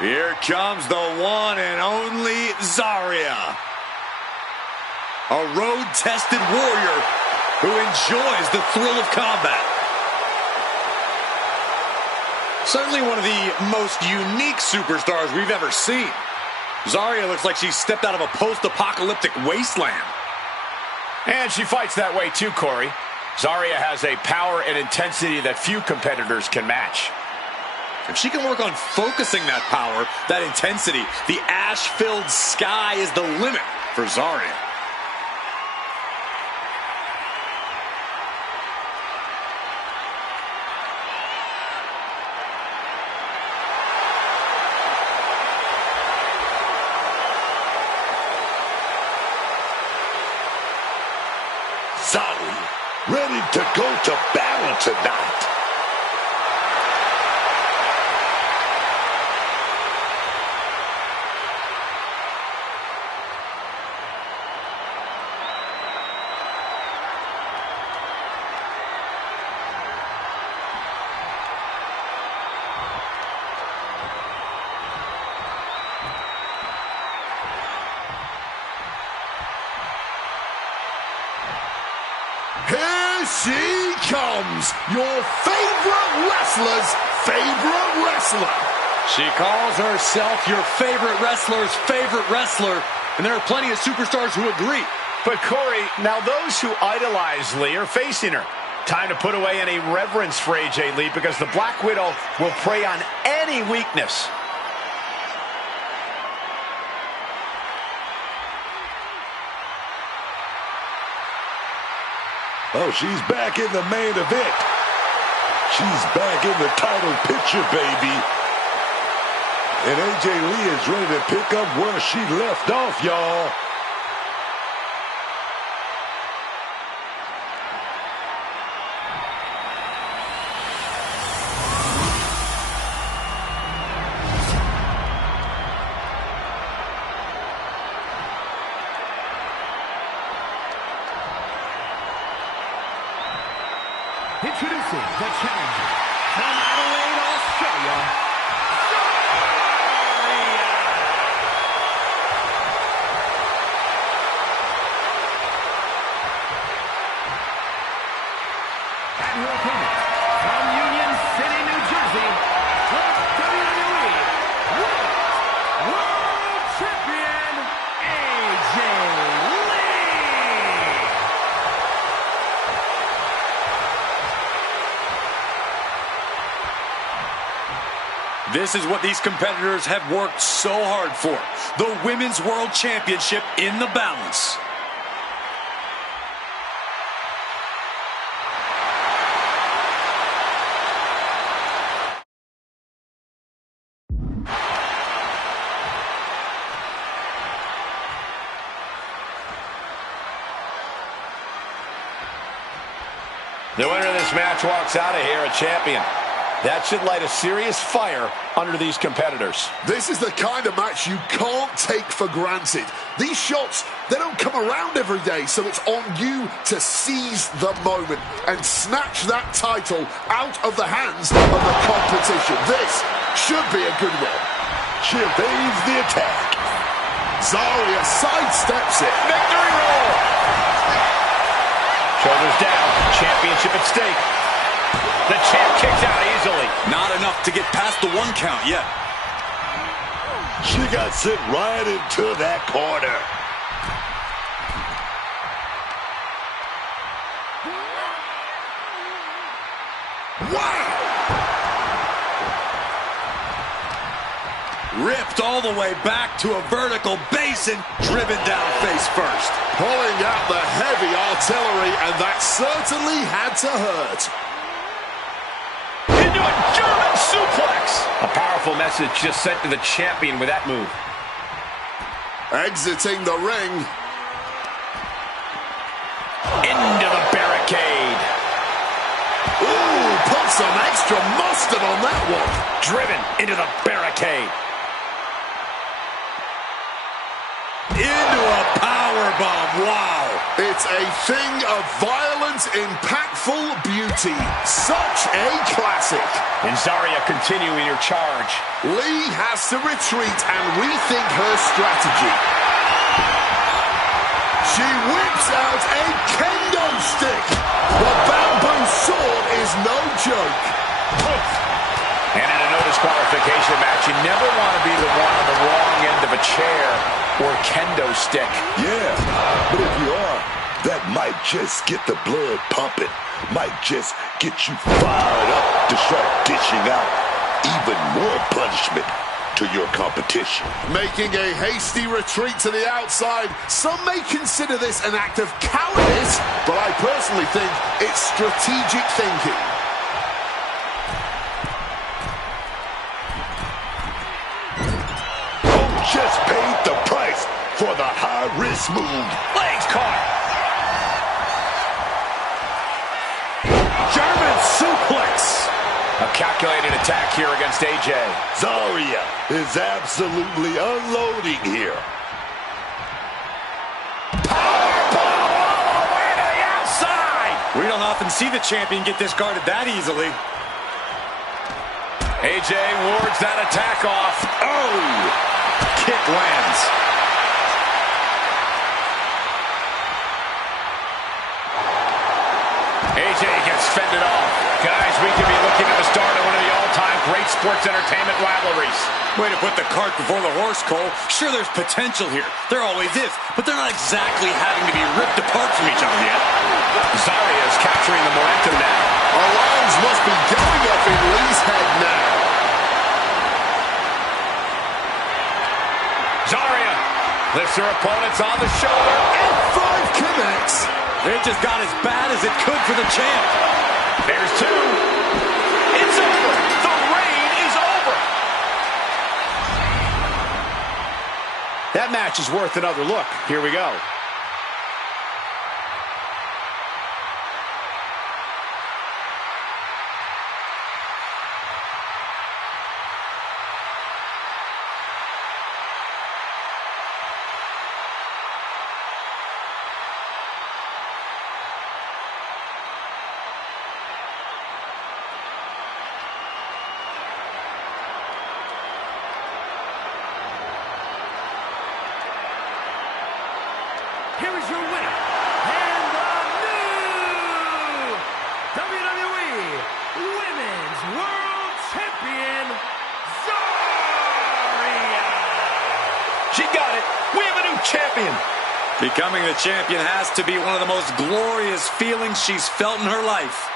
Here comes the one and only Zarya. A road-tested warrior who enjoys the thrill of combat. Certainly one of the most unique superstars we've ever seen. Zarya looks like she stepped out of a post-apocalyptic wasteland. And she fights that way too, Corey. Zarya has a power and intensity that few competitors can match. If she can work on focusing that power, that intensity, the ash-filled sky is the limit for Zarya. Zarya, ready to go to battle tonight. Here she comes, your favorite wrestler's favorite wrestler. She calls herself your favorite wrestler's favorite wrestler, and there are plenty of superstars who agree. But Corey, now those who idolize Lee are facing her. Time to put away any reverence for AJ Lee, because the Black Widow will prey on any weakness. Oh, she's back in the main event. She's back in the title picture, baby. And AJ Lee is ready to pick up where she left off, y'all. Introducing the challenger from Adelaide, Australia, and her opponent from Union City, New Jersey, the WWE Women's World Champion, AJ Lee. This is what these competitors have worked so hard for. The Women's World Championship in the balance. The winner of this match walks out of here a champion. That should light a serious fire under these competitors. This is the kind of match you can't take for granted. These shots, they don't come around every day, so it's on you to seize the moment and snatch that title out of the hands of the competition. This should be a good win. She evades the attack. Zarya sidesteps it. Victory roll! Shoulders down, championship at stake. The champ kicks out easily. Not enough to get past the 1 count yet. She got sent right into that corner. Wow! Ripped all the way back to a vertical basin, driven down face first. Pulling out the heavy artillery, and that certainly had to hurt. Into a German suplex. A powerful message just sent to the champion with that move. Exiting the ring. Put some extra mustard on that one. Driven into the barricade. Into a powerbomb. Wow. It's a thing of violent, impactful beauty. Such a classic. And Zarya continuing her charge. Lee has to retreat and rethink her strategy. She whips out a kendo stick. The bamboo sword is no joke. And in a no disqualification match, you never want to be the one on the wrong end of a chair or kendo stick. Yeah, but if you are, that might just get the blood pumping. Might just get you fired up to start dishing out even more punishment to your competition. Making a hasty retreat to the outside. Some may consider this an act of cowardice, but I personally think it's strategic thinking. Just paid the price for the high-risk move. Legs caught. German suplex. A calculated attack here against AJ. Zarya is absolutely unloading here. Powerbomb all the way to the outside. We don't often see the champion get discarded that easily. AJ wards that attack off. Oh! Kick lands. AJ gets fended off. Guys, we could be looking at the start of one of the all-time great sports entertainment rivalries. Way to put the cart before the horse, Cole. Sure, there's potential here. There always is. But they're not exactly having to be ripped apart from each other yet. Zarya is capturing the momentum now. Alarms must be going off in Lee's head now. Zarya lifts her opponents on the shoulder. F5 connects. It just got as bad as it could for the champ. There's two. It's over. The reign is over. That match is worth another look. Here we go. Here is your winner, and the new WWE Women's World Champion, Zarya. She got it. We have a new champion. Becoming the champion has to be one of the most glorious feelings she's felt in her life.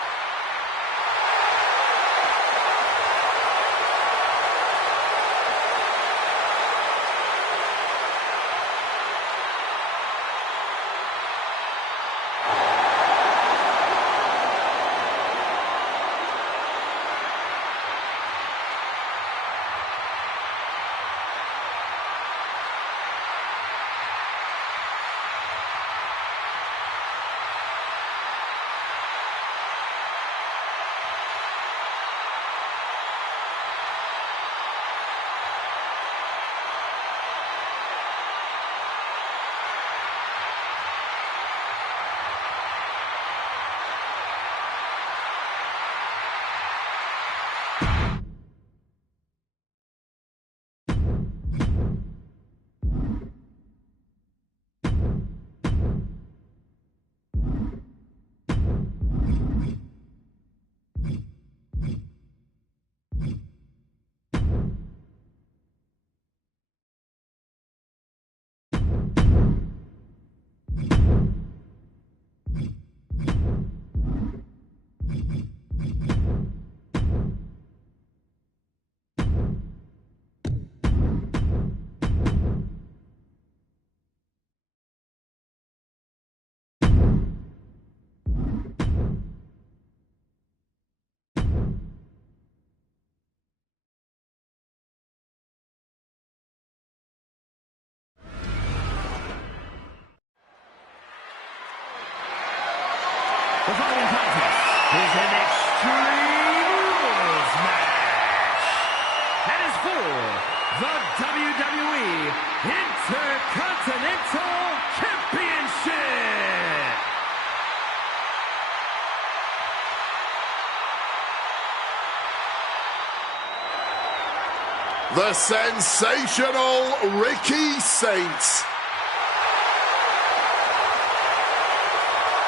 The sensational Ricky Saints.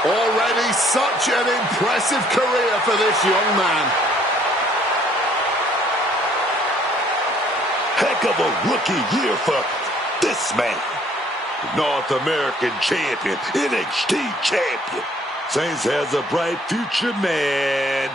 Already such an impressive career for this young man. Heck of a rookie year for this man. North American champion, NXT champion. Saints has a bright future, man.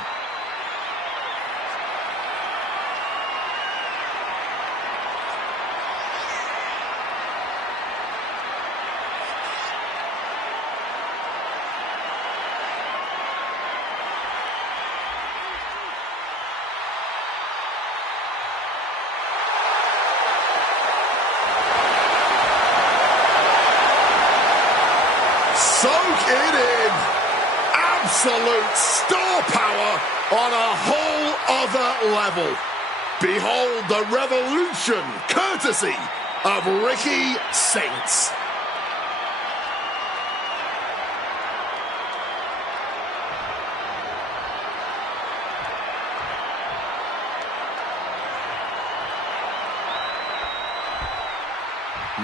Soak it in. Absolute star power on a whole other level. Behold the revolution, courtesy of Ricky Saints.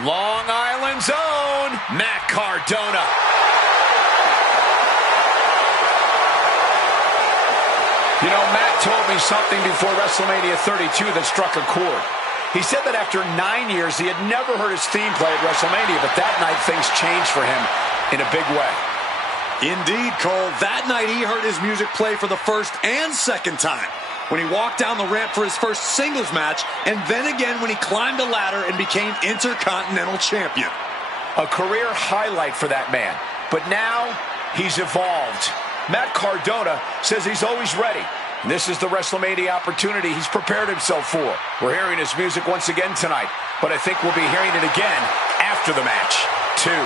Long Island's own Matt Cardona. You know, Matt told me something before WrestleMania 32 that struck a chord. He said that after 9 years, he had never heard his theme play at WrestleMania, but that night things changed for him in a big way. Indeed, Cole. That night he heard his music play for the first and second time, when he walked down the ramp for his first singles match, and then again when he climbed a ladder and became Intercontinental Champion. A career highlight for that man. But now, he's evolved. Matt Cardona says he's always ready. And this is the WrestleMania opportunity he's prepared himself for. We're hearing his music once again tonight, but I think we'll be hearing it again after the match, too.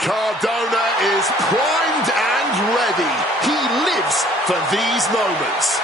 Cardona is primed and ready. He lives for these moments.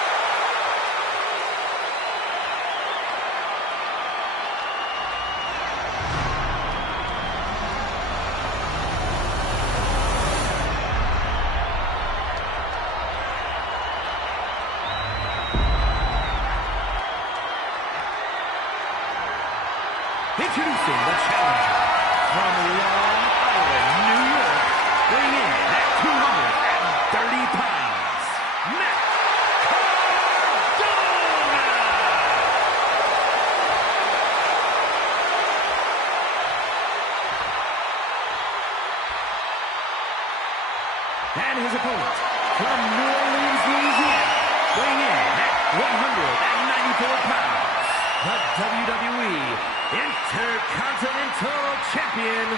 Introducing the challenger from Long Island, New York, weighing in at 230 pounds, Matt Cardona! And his opponent from New Orleans, Louisiana, weighing in at 194 pounds, the WWE Intercontinental Champion,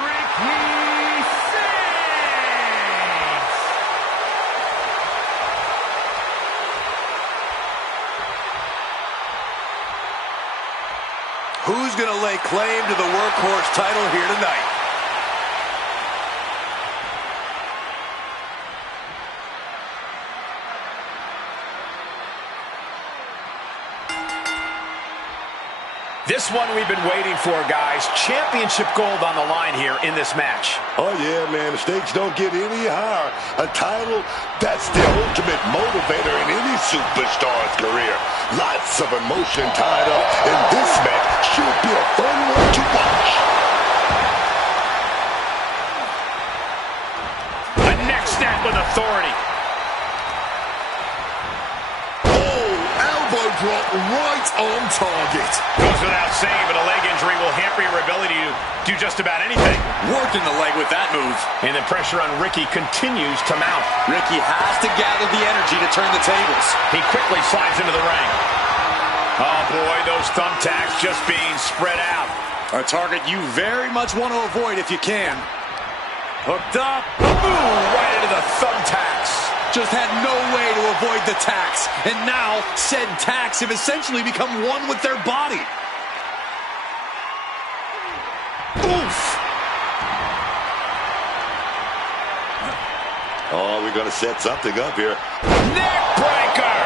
Ricky Saints! Who's going to lay claim to the workhorse title here tonight? This one we've been waiting for, guys. Championship gold on the line here in this match. Oh, yeah, man. The stakes don't get any higher. A title, that's the ultimate motivator in any superstar's career. Lots of emotion tied up in this match. Should be a fun one to watch. A neck snap with authority. Drop right on target. Goes without saying, but a leg injury will hamper your ability to do just about anything. Working the leg with that move. And the pressure on Ricky continues to mount. Ricky has to gather the energy to turn the tables. He quickly slides into the ring. Oh boy, those thumbtacks just being spread out. A target you very much want to avoid if you can. Hooked up. Boom! Right into the thumbtacks. Just had no way to avoid the tacks. And now, said tacks have essentially become one with their body. Oof! Oh, we're going to set something up here. Neck breaker!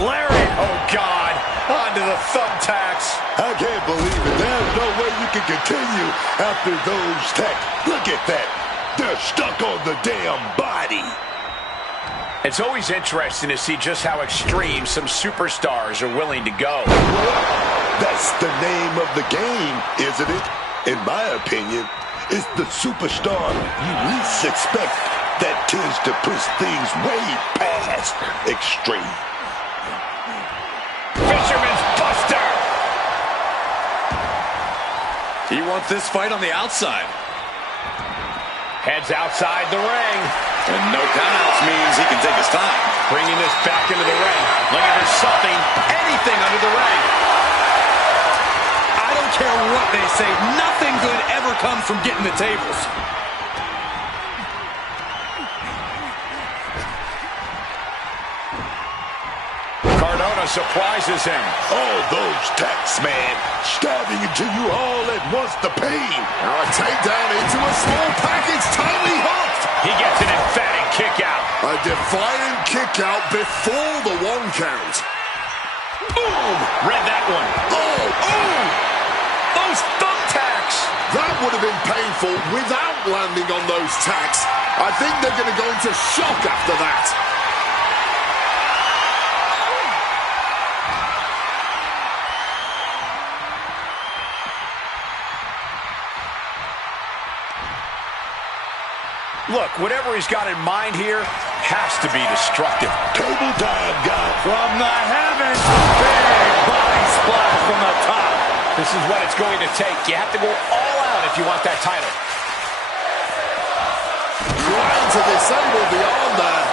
Larry, oh God. Onto the thumbtacks. I can't believe it. There's no way you can continue after those tacks. Look at that. They're stuck on the damn body. It's always interesting to see just how extreme some superstars are willing to go. That's the name of the game, isn't it? In my opinion, it's the superstar you least expect that tends to push things way past extreme. Fisherman's Buster. He wants this fight on the outside. Heads outside the ring. And no countouts means he can take his time. Bringing this back into the ring. Look at there's something, anything under the ring. I don't care what they say. Nothing good ever comes from getting the tables. Cardona surprises him. Oh, those tacks, man. Stabbing into you all at once, the pain. Now a takedown into a small package, tightly hooked. He gets an emphatic kick out. A defiant kick out before the 1 count. Boom! Read that one. Oh, oh! Those thumbtacks. That would have been painful without landing on those tacks. I think they're going to go into shock after that. Look, whatever he's got in mind here has to be destructive. Table time, guy. From the heavens, big body splash from the top. This is what it's going to take. You have to go all out if you want that title. Trying to disable the arm there.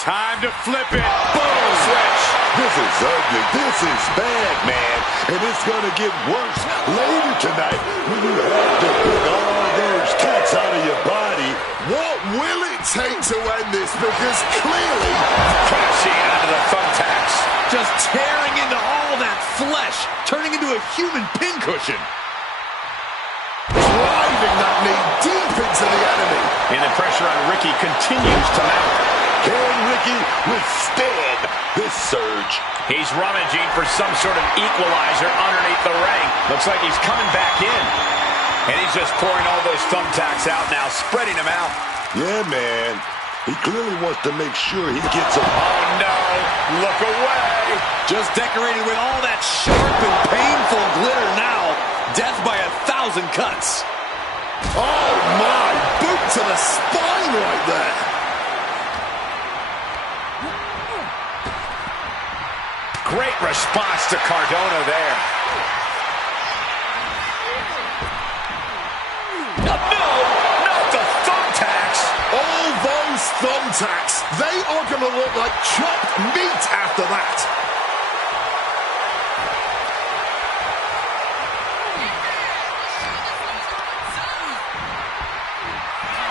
Time to flip it. Boom! Switch. This is ugly. This is bad, man. And it's going to get worse later tonight when you have to put all those tacks out of your body. What will it take to end this? Because clearly... Crashing onto the thumbtacks. Just tearing into all that flesh, turning into a human pincushion. driving that knee deep into the enemy. And the pressure on Ricky continues to mount. Can Ricky withstand this surge? He's rummaging for some sort of equalizer underneath the ring. Looks like he's coming back in. And he's just pouring all those thumbtacks out now, spreading them out. Yeah, man. He clearly wants to make sure he gets them. Oh, no. Look away. Just decorated with all that sharp and painful glitter now. Death by 1,000 cuts. Oh, my. Boot to the spine right there. Great response to Cardona there. No, not the thumbtacks. All those thumbtacks, they are going to look like chopped meat after that.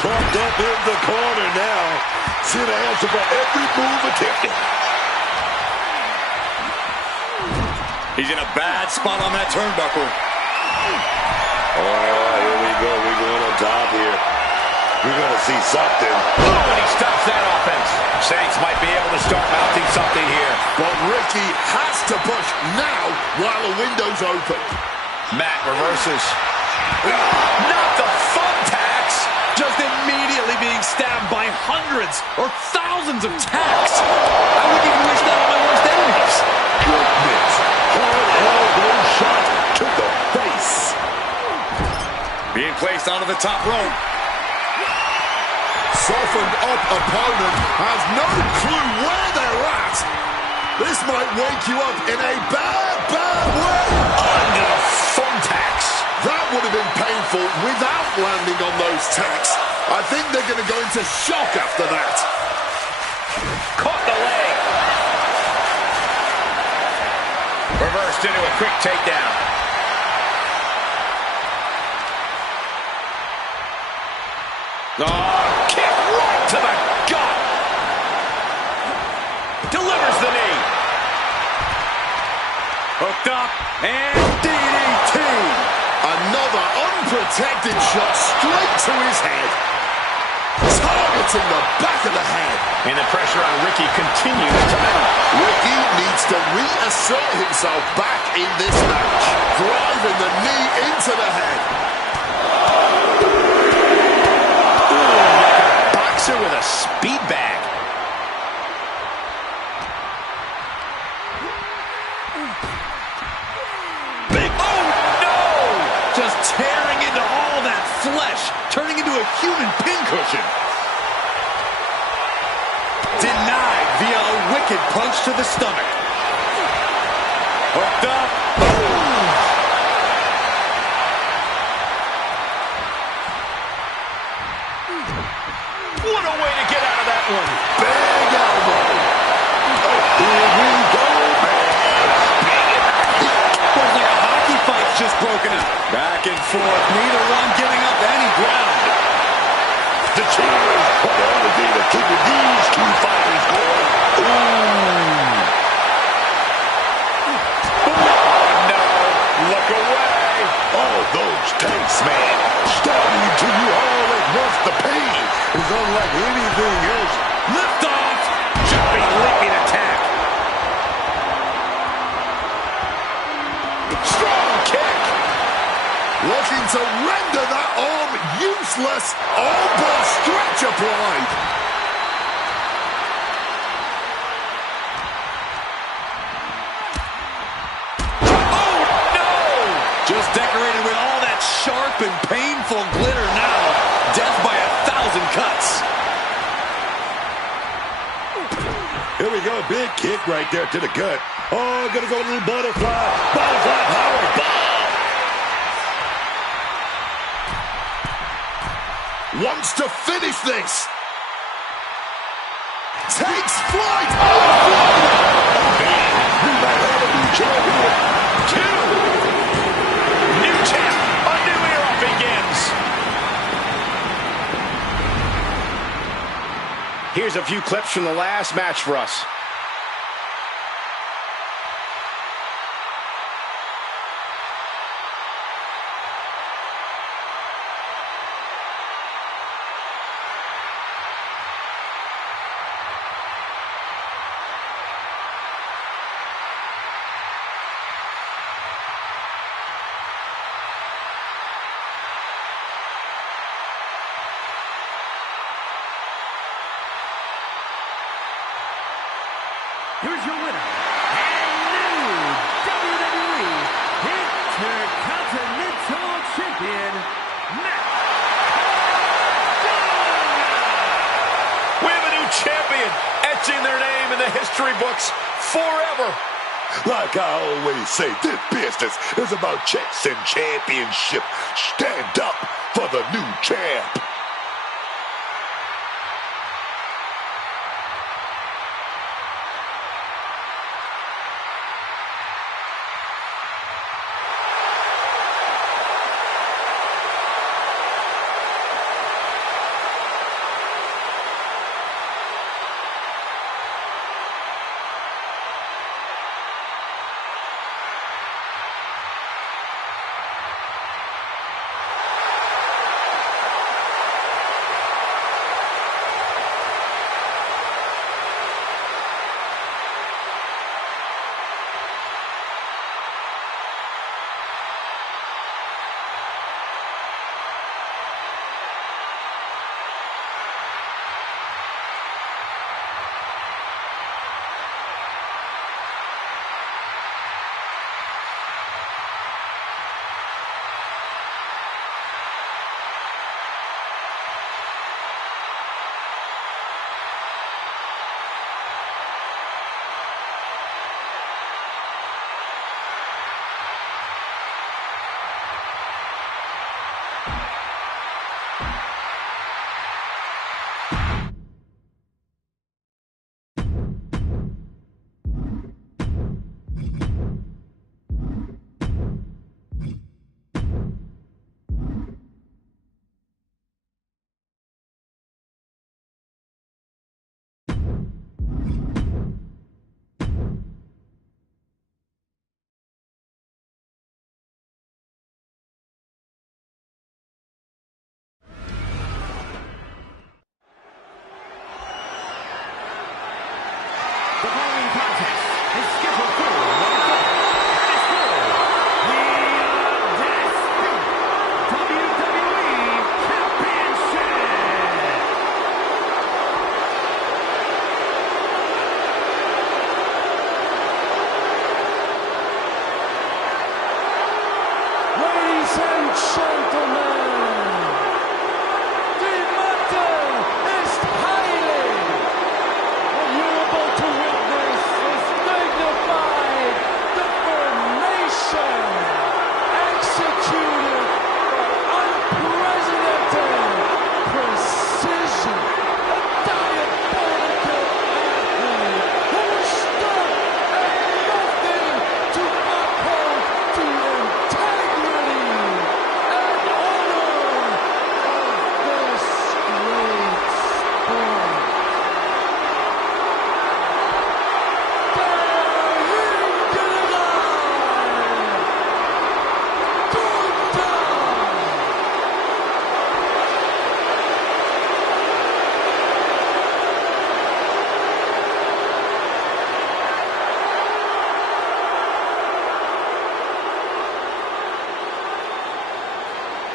Propped up in the corner now. See the answer for every move attempted. He's in a bad spot on that turnbuckle. Oh, here we go. We're going on top here. We're going to see something. Oh, and he stops that offense. Saints might be able to start mounting something here. But Ricky has to push now while the window's open. Matt reverses. Not the thumbtacks. Just immediately being stabbed by hundreds or thousands of tacks. I wouldn't even wish that on my worst enemies. Goodness. Hard elbow shot to the face. Being placed onto the top rope. Softened up opponent has no clue where they're at. This might wake you up in a bad, bad way. Under the thumbtacks. That would have been painful without landing on those tacks. I think they're going to go into shock after that. Caught the leg. Reversed into a quick takedown. Oh, kick right to the gut. Delivers the knee. Hooked up and DDT. Another unprotected shot straight to his head. Targets targeting the back of the head. And the pressure on Ricky continues to mount. Ricky needs to reassert himself back in this match. Driving the knee into the head. Boxer with a speed bag. Tearing into all that flesh, turning into a human pincushion. Denied via a wicked punch to the stomach. Hooked up. Boom. What a way to get out of that one. Big elbow. Here we go, man. Looks like a hockey fight's just broken up. Back and forth, neither one giving up any ground. The cheers are only going to keep these two fighters going. Oh, no. Look away. All those tanks, man, starting to you all at once. The pain is unlike anything else. Lift off. Jumping, leaping attack. Strong kick. Looking to render that arm useless. Elbow stretch applied. Oh, no! Just decorated with all that sharp and painful glitter now. Death by 1,000 cuts. Here we go, big kick right there to the gut. Oh, gonna go a little butterfly. Butterfly power bomb. Wants to finish this. Takes flight. We might have a new champion. New champ. A new era begins. Here's a few clips from the last match for us. Here's your winner, and new WWE Intercontinental Champion, Matt. We have a new champion, etching their name in the history books forever. Like I always say, this business is about checks and championship. Stand up for the new champ.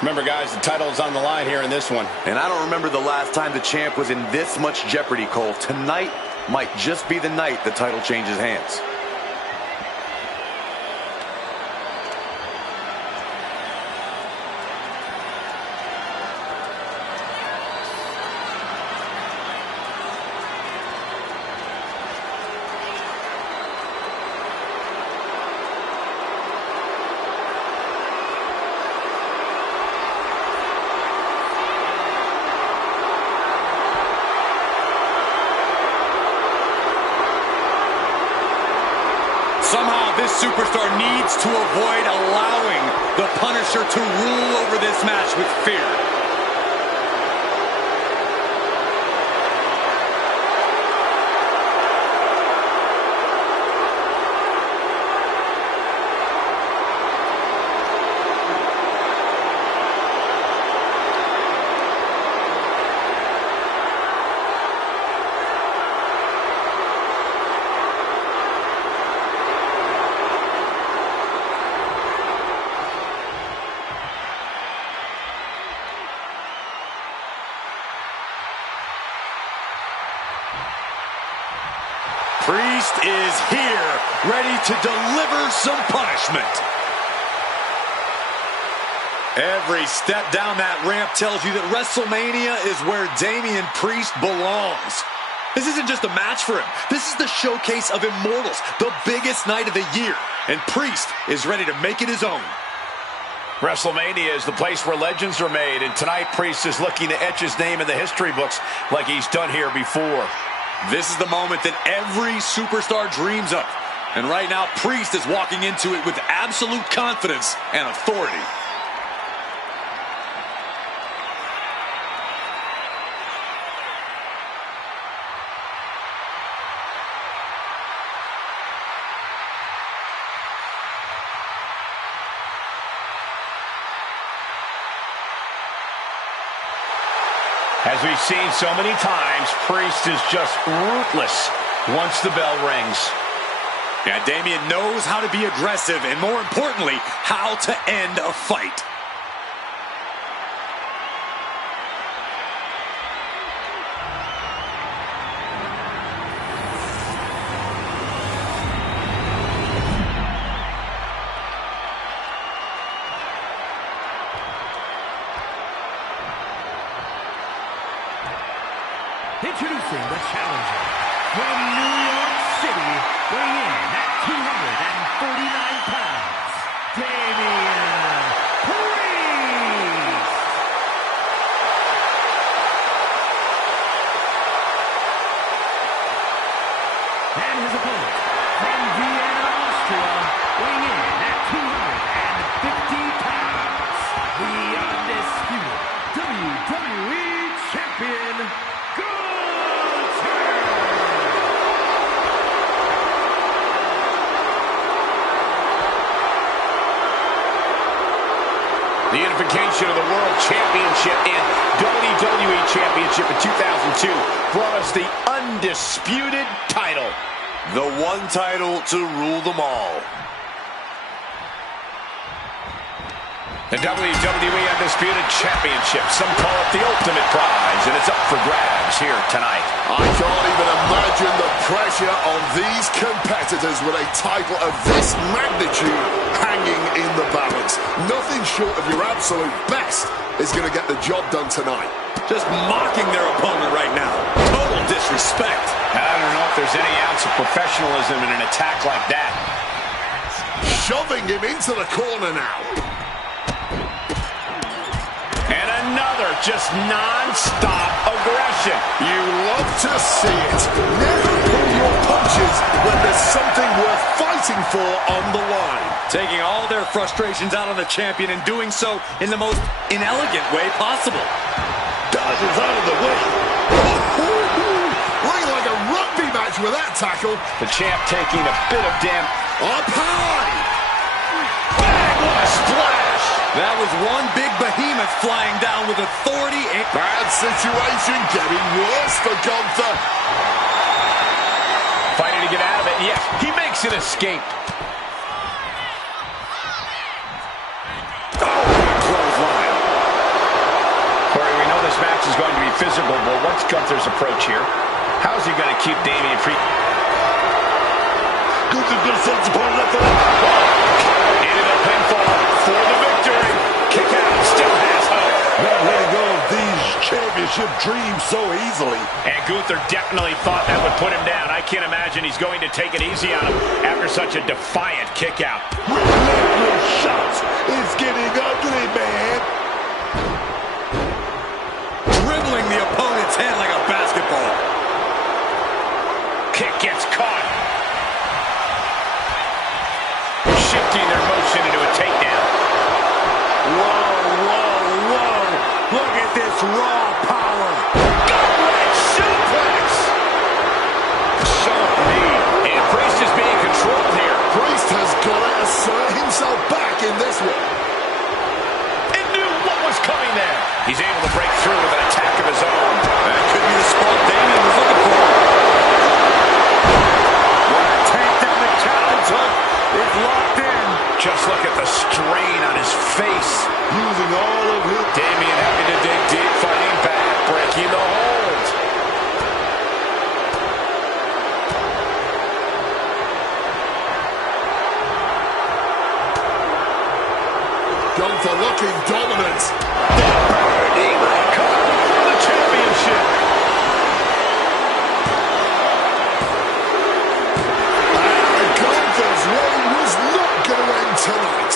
Remember, guys, the title is on the line here in this one. And I don't remember the last time the champ was in this much jeopardy, Cole. Tonight might just be the night the title changes hands. Somehow this superstar needs to avoid allowing the Punisher to rule over this match with fear. Priest is here, ready to deliver some punishment. Every step down that ramp tells you that WrestleMania is where Damian Priest belongs. This isn't just a match for him. This is the showcase of immortals, the biggest night of the year. And Priest is ready to make it his own. WrestleMania is the place where legends are made, and tonight Priest is looking to etch his name in the history books like he's done here before. This is the moment that every superstar dreams of. And right now, Priest is walking into it with absolute confidence and authority. As we've seen so many times, Priest is just ruthless once the bell rings. Yeah, Damian knows how to be aggressive and, more importantly, how to end a fight. Introducing the challenger from New York City, weighing in at 249 pounds, Damian Priest. And his opponent from Vienna, Austria, weighing in at 250 pounds, the undisputed WWE Champion, The unification of the World Championship and WWE Championship in 2002 brought us the undisputed title. The one title to rule them all. The WWE Undisputed Championship. Some call it the ultimate prize, and it's up for grabs here tonight. I can't even imagine the pressure on these competitors with a title of this magnitude hanging in the balance. Nothing short of your absolute best is going to get the job done tonight. Just mocking their opponent right now. Total disrespect. I don't know if there's any ounce of professionalism in an attack like that. Shoving him into the corner now. And another just non-stop aggression. You love to see it. Never pull your punches when there's something worth fighting for on the line. Taking all their frustrations out on the champion and doing so in the most inelegant way possible. Dodges out of the way. Looking like a rugby match with that tackle. The champ taking a bit of damage. Up high. Bang, what a splash. That was one big behemoth flying down with authority. Bad situation getting worse for Gunther. Fighting to get out of it. Yes, he makes an escape. Clothesline. physical, but what's Gunther's approach here? How's he going to keep Damian free? Gunther just sends upon left foot. Into the pinfall for the victory. Kick out, still has hope. Not letting go of these championship dreams so easily. And Gunther definitely thought that would put him down. I can't imagine he's going to take it easy on him after such a defiant kick out. Relentless shots. It's getting ugly, man. Dribbling the opponent's head like a basketball. Kick gets caught. Shifting their motion into a takedown. Whoa, whoa, whoa. Look at this raw power. Goblet suplex. Sharp knee. And Priest is being controlled here. Priest has got to assert himself back in this one. And knew what was coming there. He's able to break through with an attack of his own. That could be the spot Damian was looking for. What a takedown the challenge hook is locked in. Just look at the strain on his face. Using all of his... Damian having to dig deep, fighting back, breaking the hold. Gunther looking dominant. For the championship. And Gunther's reign was not going to end tonight.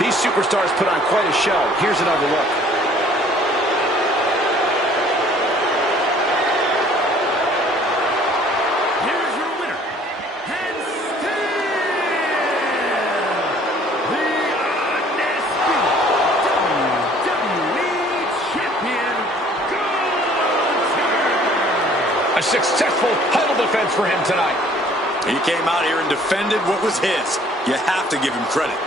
These superstars put on quite a show. Here's another look. Here's your winner, and still the undisputed WWE Champion, Gunther. A successful title defense for him tonight. He came out here and defended what was his. You have to give him credit.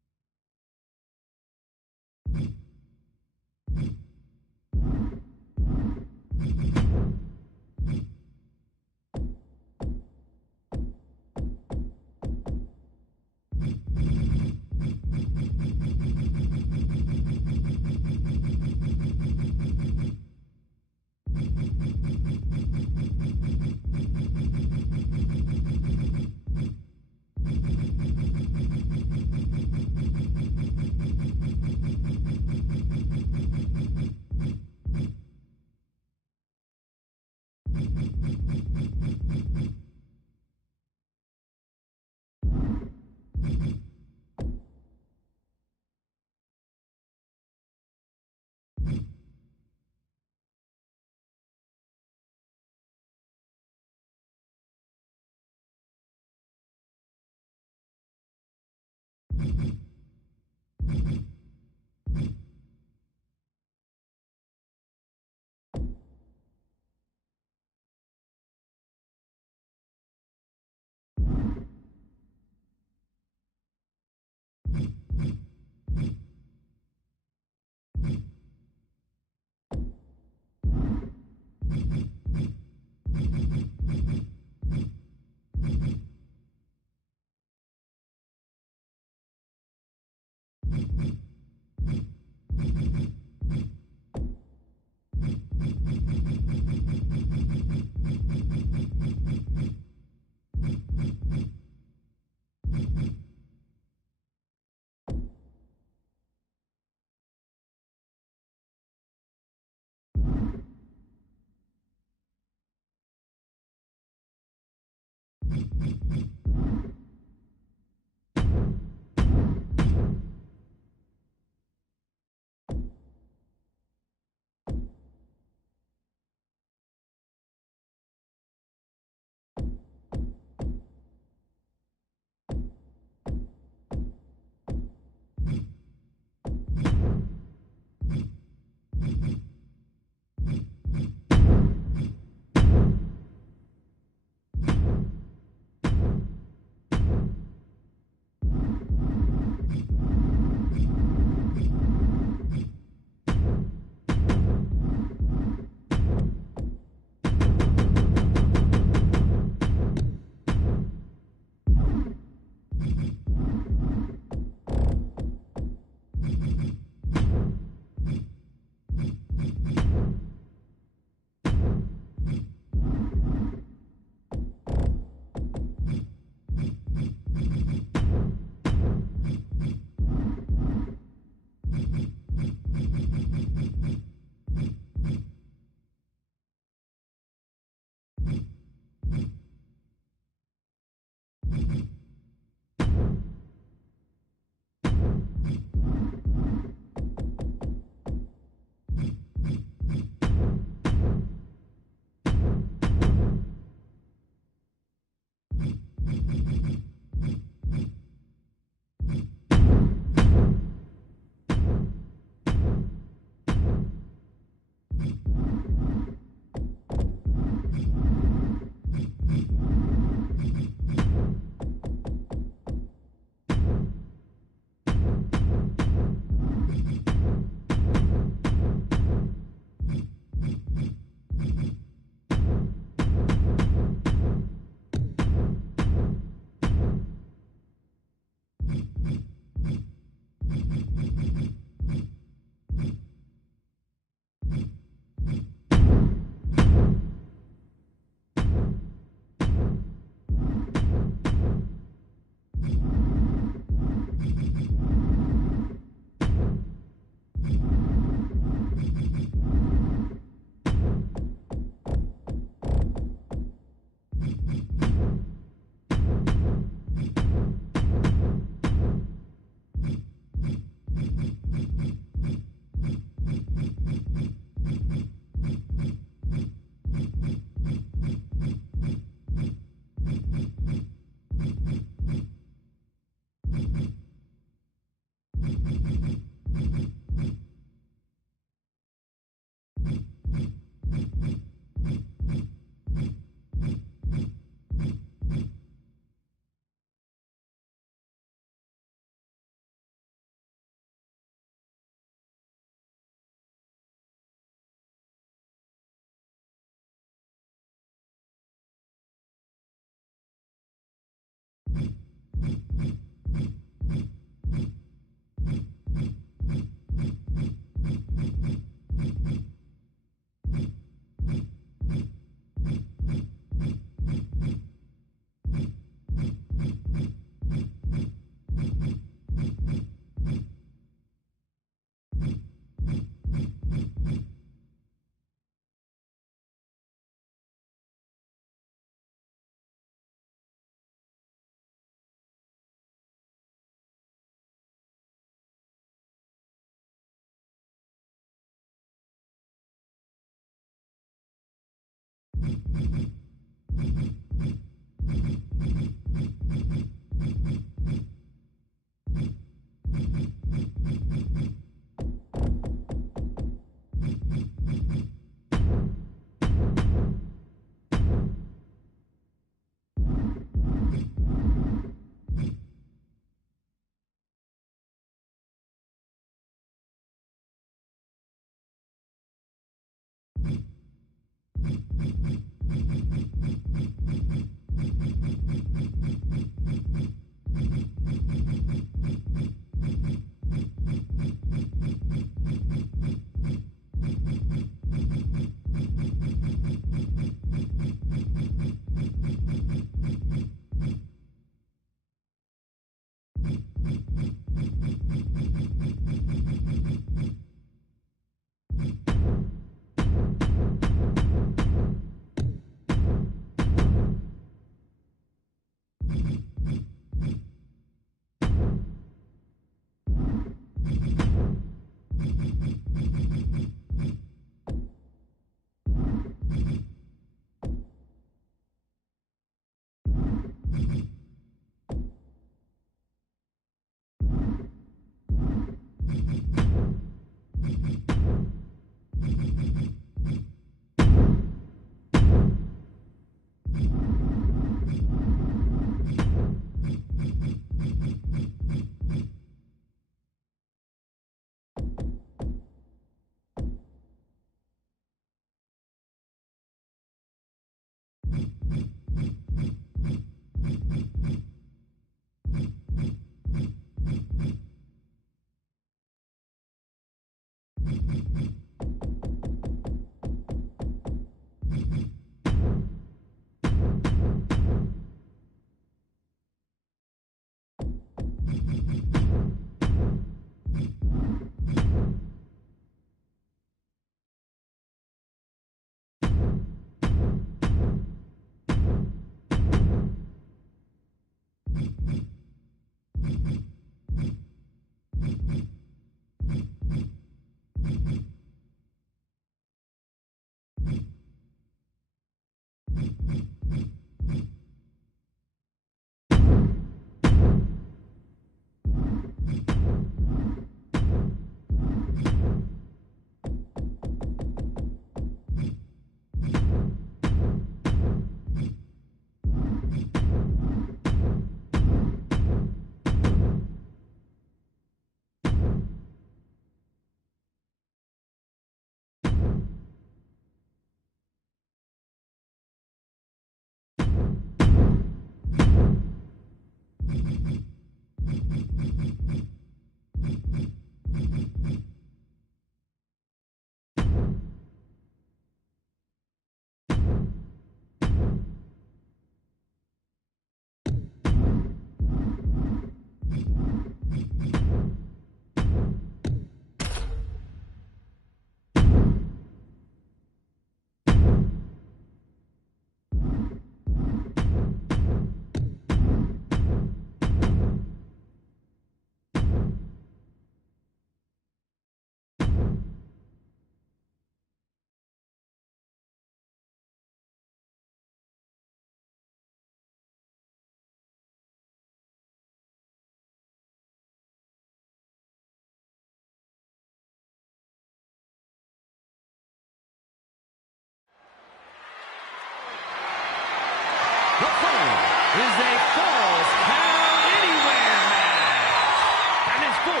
The following is a Falls Count Anywhere match and is for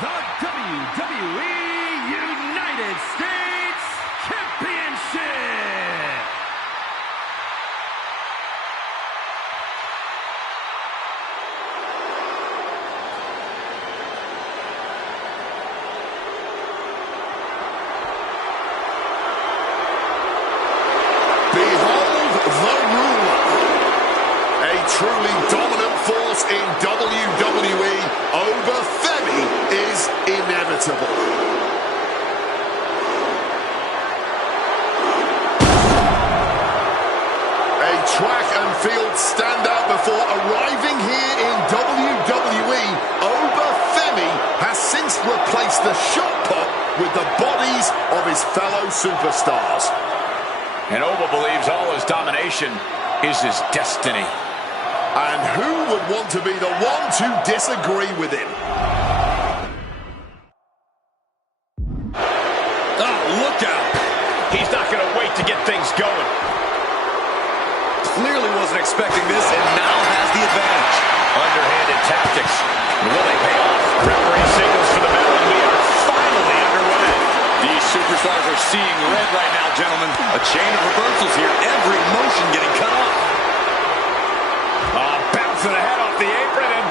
the WWE United States Championship. truly dominant force in WWE over Femi is inevitable. A track and field standout before arriving here in WWE, Oba Femi has since replaced the shot put with the bodies of his fellow superstars. And Oba believes all his domination is his destiny. And who would want to be the one to disagree with him? Oh, look out! He's not going to wait to get things going. Clearly wasn't expecting this and now has the advantage. Underhanded tactics. Will they pay off? Referee signals for the bell, and we are finally underway. These superstars are seeing red right now, gentlemen. A chain of reversals here. Every motion getting cut off. Bouncing the head off the apron, and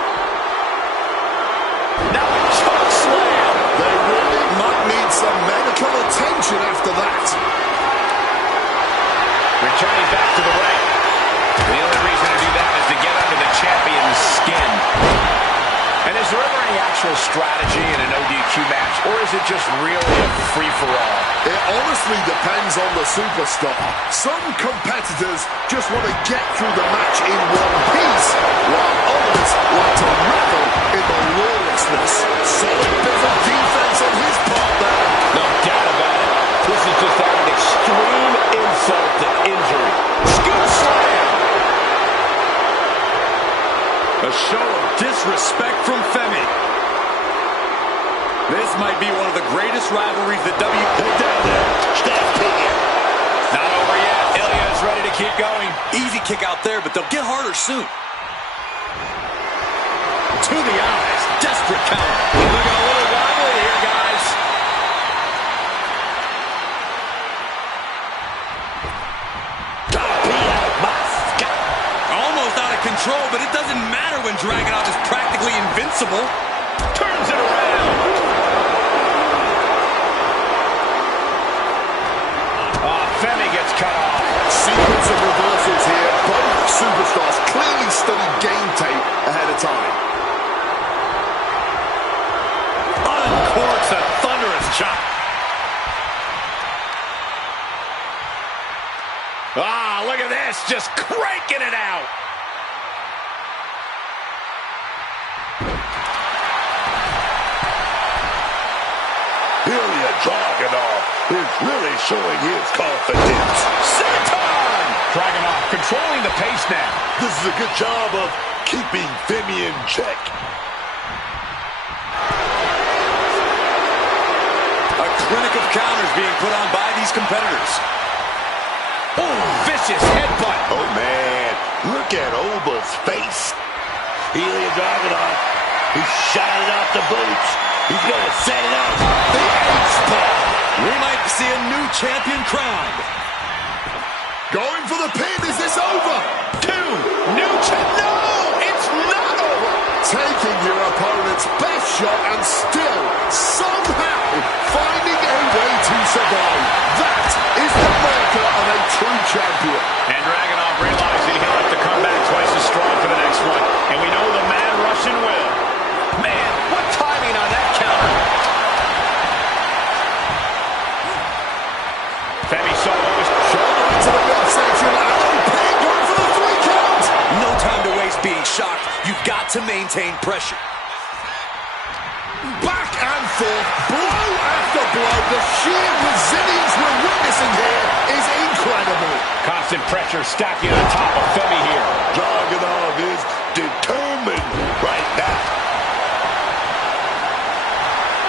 now a choke slam. They really might need some medical attention after that. Returning back to the ring. The only reason to do that is to get under the champion's skin. And is there ever any actual strategy in an ODQ match, or is it just really a free-for-all? It honestly depends on the superstar. Some competitors just want to get through the match in one piece, while others like to revel in the lawlessness. Solid bit of defense on his part there. No doubt about it. This is just adding extreme insult to injury. Scoop slam! A show of disrespect from Femi. This might be one of the greatest rivalries that down there. Stop picking. Not over yet. Ilya is ready to keep going. Easy kick out there, but they'll get harder soon. To the eyes. Desperate counter. Looking a little wobbly here, guys. Almost out of control, but it doesn't matter when Dragunov is practically invincible. Turns it around. Femi gets cut off. Sequence of reversals here. Both superstars clearly studied game tape ahead of time. Uncorks a thunderous chop. Look at this. Just cranking it out. Ilya Dragunov is really showing his confidence. Senton! Dragunov controlling the pace now. This is a good job of keeping Femi in check. A clinic of counters being put on by these competitors. Oh, vicious headbutt. Oh, man. Look at Oba's face. Ilya Dragunov, he shot it off the boots. He's going to set it up. The ace-paw. We might see a new champion crowned. Going for the pin. Is this over? No, it's not over. Taking your opponent's best shot and still somehow finding a way to survive. That is the marker of a true champion. And Dragunov realizing he'll have to come back twice as strong for the next one. And we know the Mad Russian will. Man, what timing on that counter. Femi saw what was Shoulder into the midsection. Alan Payne going for the 3 count. No time to waste being shocked. You've got to maintain pressure. Back and forth, blow after blow. The sheer resilience we're witnessing here is incredible. constant pressure stacking on top of Femi here. Dragunov is determined right now.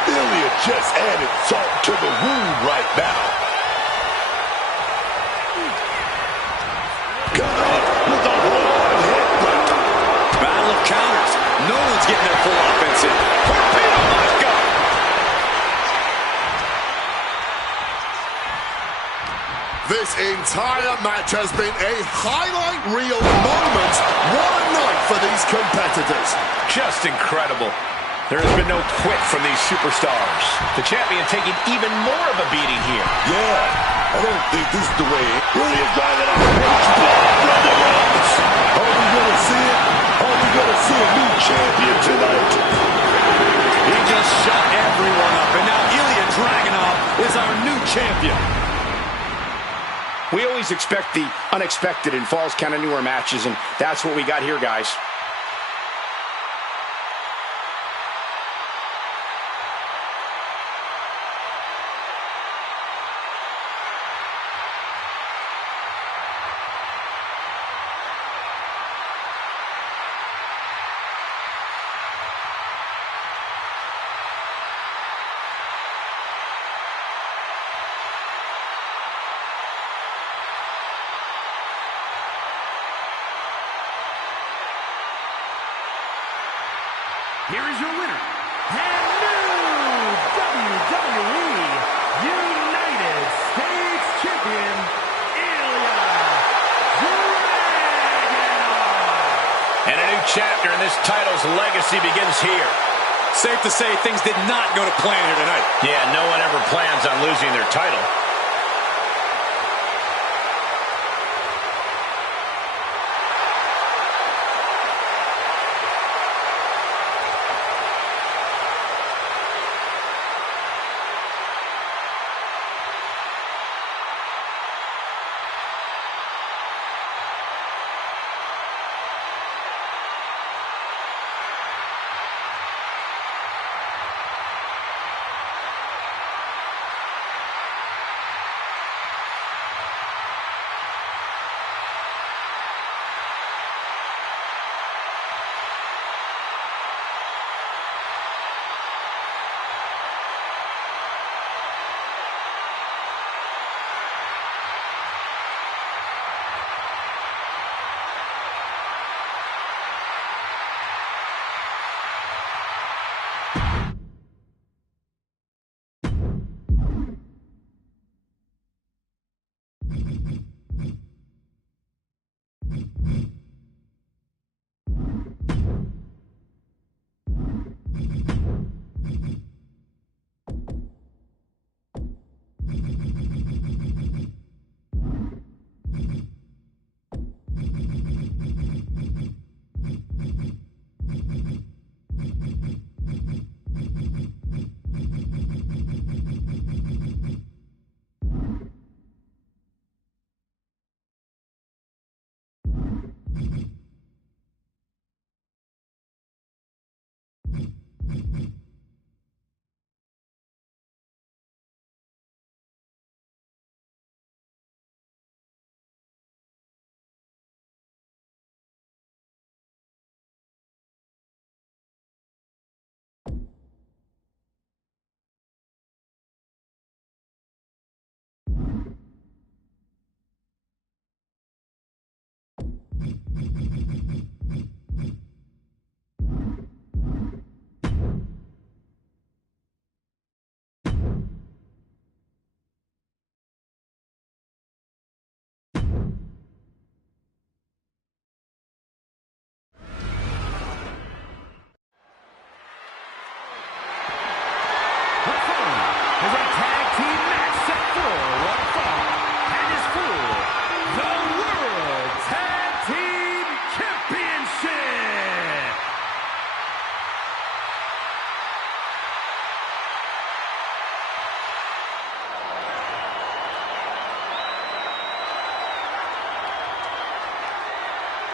Ilya just added salt to the wound right now. Got up with a hard hit. Battle of counters. No one's getting their full offense in. Torpedo must go. This entire match has been a highlight reel moment. What a night for these competitors. Just incredible. There has been no quit from these superstars. The champion taking even more of a beating here. Yeah, I don't think this is the way. Ilya Dragunov. Are we going to see always expect the unexpected in Falls Count Anywhere matches, and that's what we got here, guys. Here is your winner, and new WWE United States Champion, Ilya Dragunov. And a new chapter in this title's legacy begins here. Safe to say things did not go to plan here tonight. Yeah, no one ever plans on losing their title.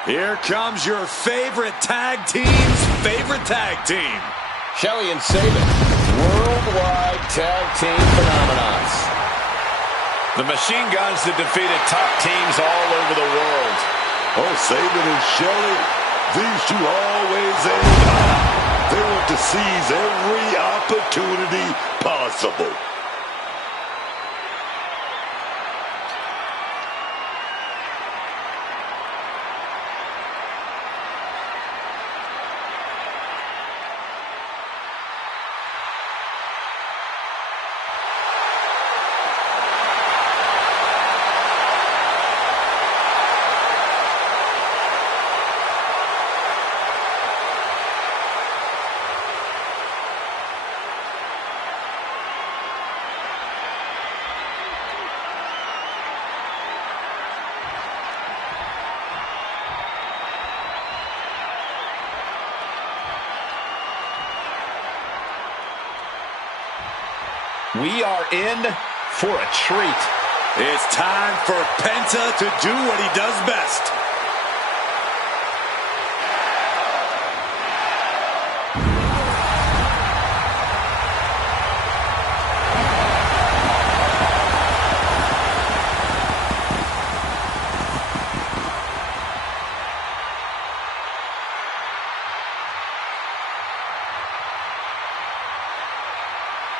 Here comes your favorite tag team's favorite tag team. Shelly and Sabin, worldwide tag team phenomenons. The Machine Guns that defeated top teams all over the world. Oh, Sabin and Shelly, these two always aim high. They want to seize every opportunity possible. We are in for a treat. It's time for Penta to do what he does best.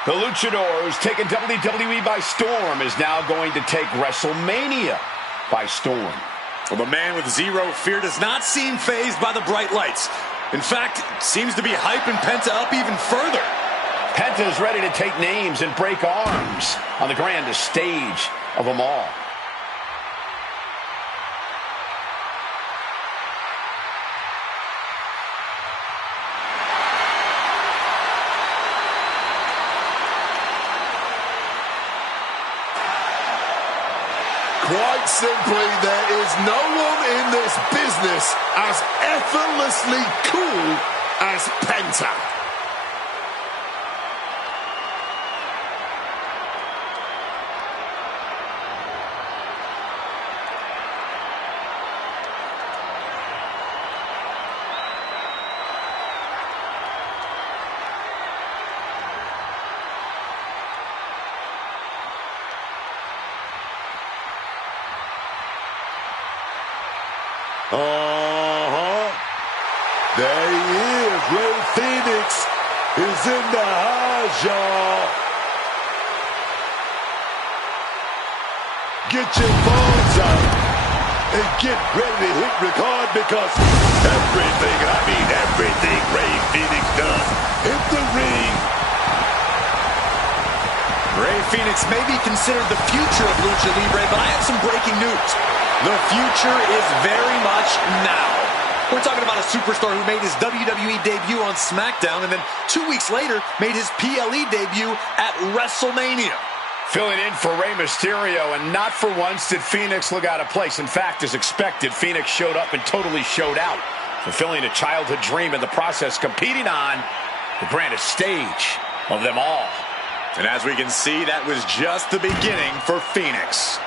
The Luchadors, taking WWE by storm, is now going to take WrestleMania by storm. Well, the man with zero fear does not seem fazed by the bright lights. In fact, seems to be hyping Penta up even further. Penta is ready to take names and break arms on the grandest stage of them all. Quite simply, there is no one in this business as effortlessly cool as Penta. There he is. Rey Fenix is in the house, y'all. Get your phones out and get ready to hit record because everything Rey Fenix does in the ring. Rey Fenix may be considered the future of Lucha Libre, but I have some breaking news. The future is very much now. We're talking about a superstar who made his WWE debut on SmackDown and then 2 weeks later made his PLE debut at WrestleMania. Filling in for Rey Mysterio, and not for once did Phoenix look out of place. In fact, as expected, Phoenix showed up and totally showed out, fulfilling a childhood dream in the process, competing on the grandest stage of them all. And as we can see, that was just the beginning for Phoenix.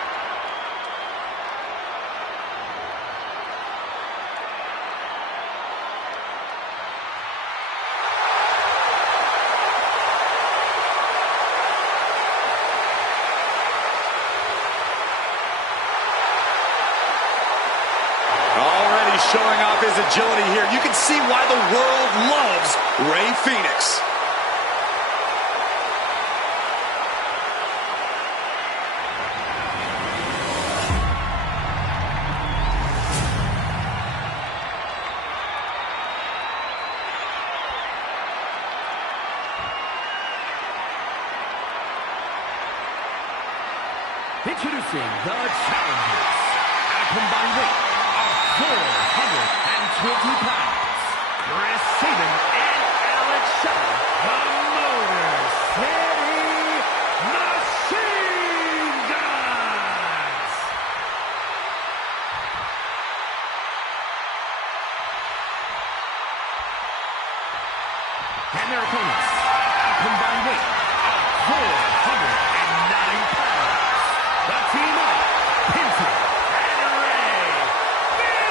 Showing off his agility here. You can see why the world loves Rey Fenix. Introducing the challengers at a combined weight of 420 pounds, Chris Sabin and Alex Shelley, the Motor City Machine Guns. And their opponents at a combined weight of 409 pounds, the team of Penta and Rey Fenix.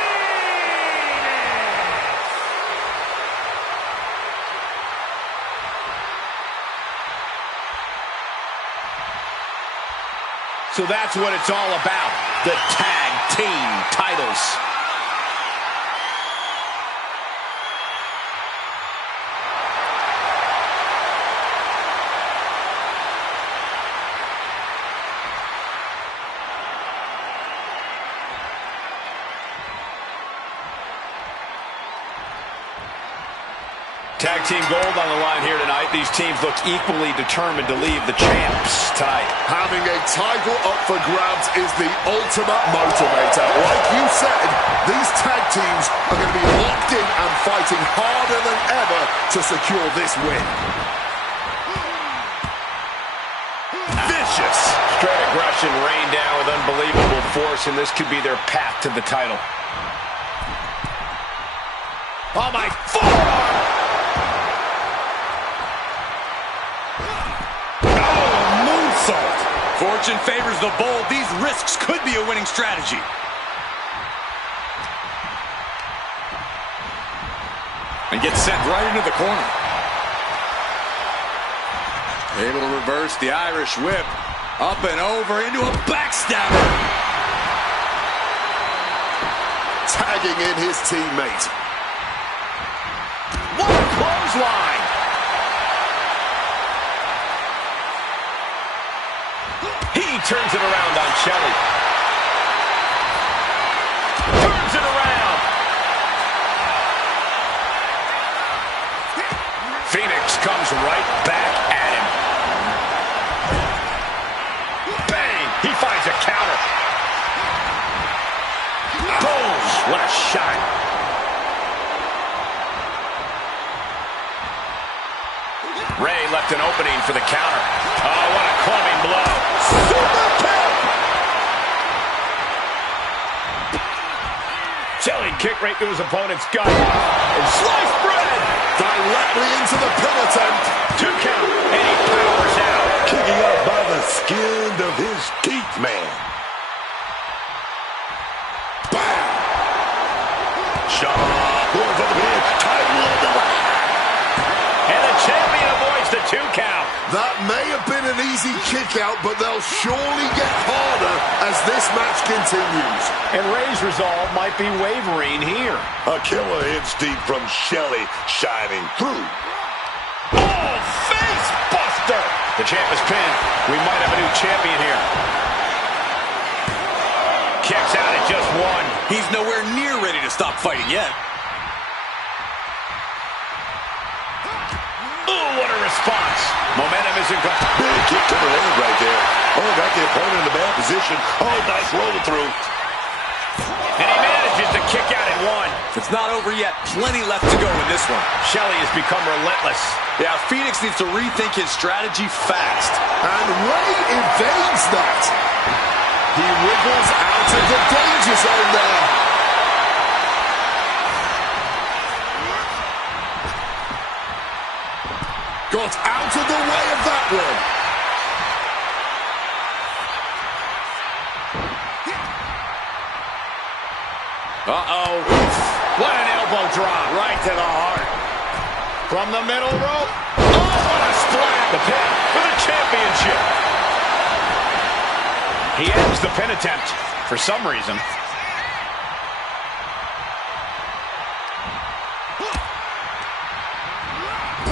So that's what it's all about, the tag team titles. Tag team gold on the line here tonight. These teams look equally determined to leave the champs tonight. Having a title up for grabs is the ultimate motivator. Like you said, these tag teams are going to be locked in and fighting harder than ever to secure this win. Vicious. Straight aggression rained down with unbelievable force, and this could be their path to the title. Oh, my forearm! Fortune favors the bold. These risks could be a winning strategy. And gets sent right into the corner. Able to reverse the Irish whip. Up and over into a backstabber. Tagging in his teammate. What a clothesline! He turns it around on Shelley. Turns it around. Phoenix comes right back at him. Bang! He finds a counter. Boom! What a shot. Ray left an opening for the counter. Oh, what a clubbing blow. Super kick! Shelley kick right through his opponent's gut. And sliced bread! Directly into the pin attempt. 2 count, and he powers out. Kicking out by the skin of his teeth, man. Bam! Shaw going for the pin. Title of the round. And the champion avoids the 2 count. That may have been an easy kick out, but they'll surely get harder as this match continues. And Ray's resolve might be wavering here. A killer instinct from Shelley shining through. Oh, face buster! The champ is pinned. We might have a new champion here. Kicks out at just 1. He's nowhere near ready to stop fighting yet. Oh, what a response. Momentum isn't good. Big kick to the leg right there. Oh, got the opponent in the bad position. Oh, nice rolling through. And he manages to kick out at 1. It's not over yet. Plenty left to go in this one. Shelley has become relentless. Yeah, Phoenix needs to rethink his strategy fast. And Ray evades that. He wriggles out of the danger zone there. Got out of the way of that one. Uh-oh. What an elbow drop. Right to the heart. From the middle rope. Oh, what a splat. The pin for the championship. He ends the pin attempt for some reason.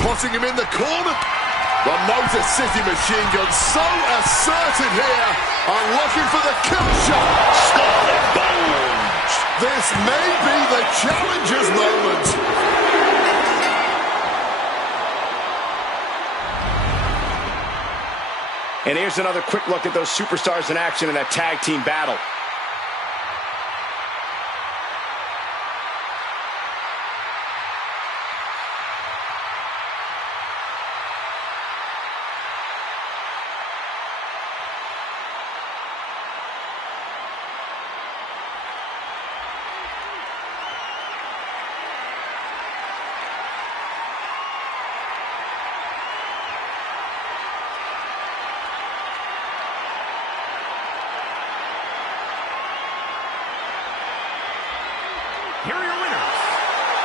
Putting him in the corner. The Motor City Machine Gun so assertive here. I'm looking for the kill shot. Skull and bones. This may be the challenger's moment. And here's another quick look at those superstars in action in that tag team battle. Here are your winners,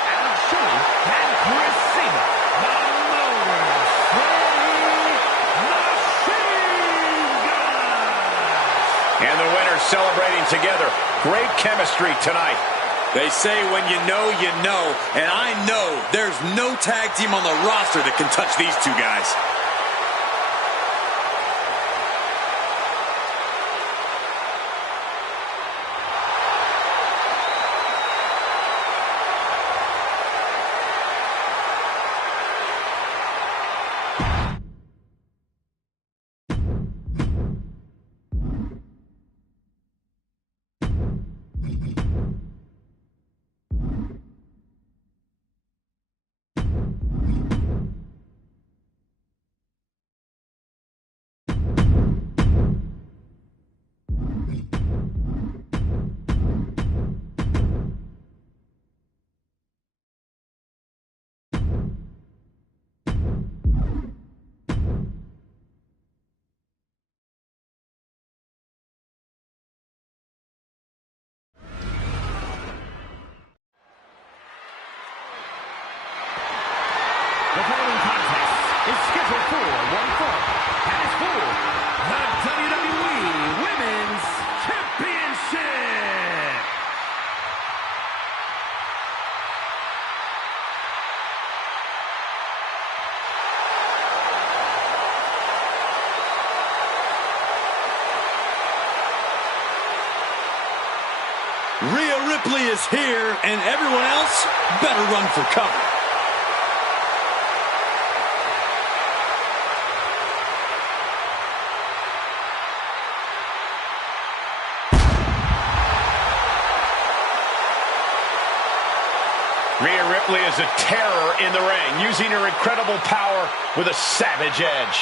Alex Shelley and Chris Sabin, the Motor City Machine Guns. And the winners celebrating together. Great chemistry tonight. They say when you know, and I know there's no tag team on the roster that can touch these 2 guys. The following contest is scheduled for one fall, and is for the WWE Women's Championship. Rhea Ripley is here, and everyone else better run for cover. Rhea Ripley is a terror in the ring, using her incredible power with a savage edge.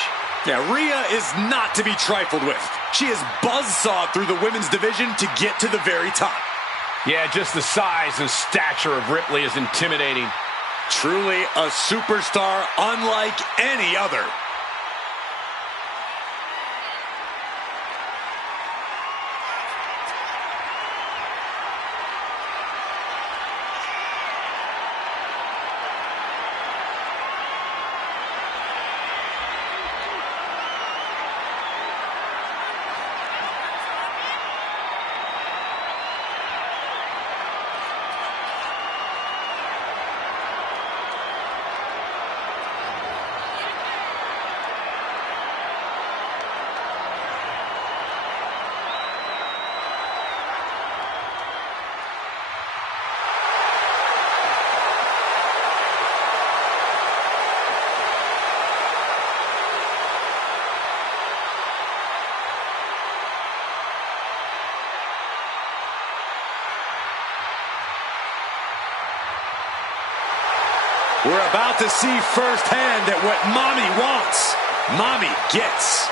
Yeah, Rhea is not to be trifled with. She is buzzsawed through the women's division to get to the very top. Yeah, just the size and stature of Ripley is intimidating. Truly a superstar unlike any other. We're about to see firsthand that what Mommy wants, Mommy gets.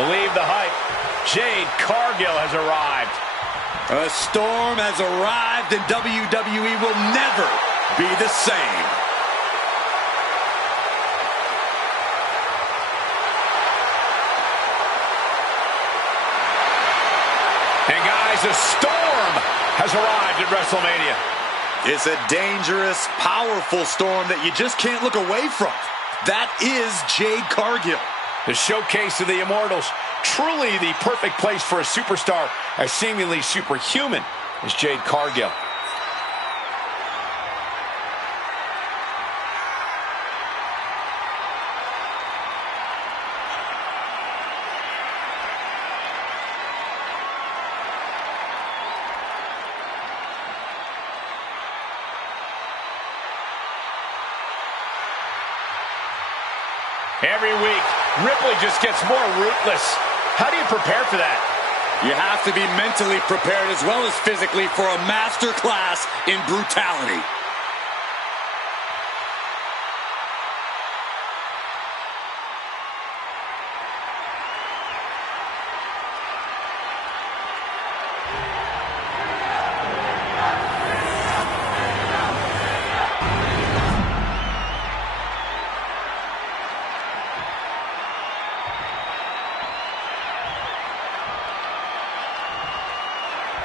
Believe the hype. Jade Cargill has arrived. A storm has arrived, and WWE will never be the same. And guys, a storm has arrived at WrestleMania. It's a dangerous, powerful storm that you just can't look away from. That is Jade Cargill. The showcase of the Immortals, truly the perfect place for a superstar as seemingly superhuman as Jade Cargill. Every week, Ripley just gets more ruthless. How do you prepare for that? You have to be mentally prepared as well as physically for a master class in brutality.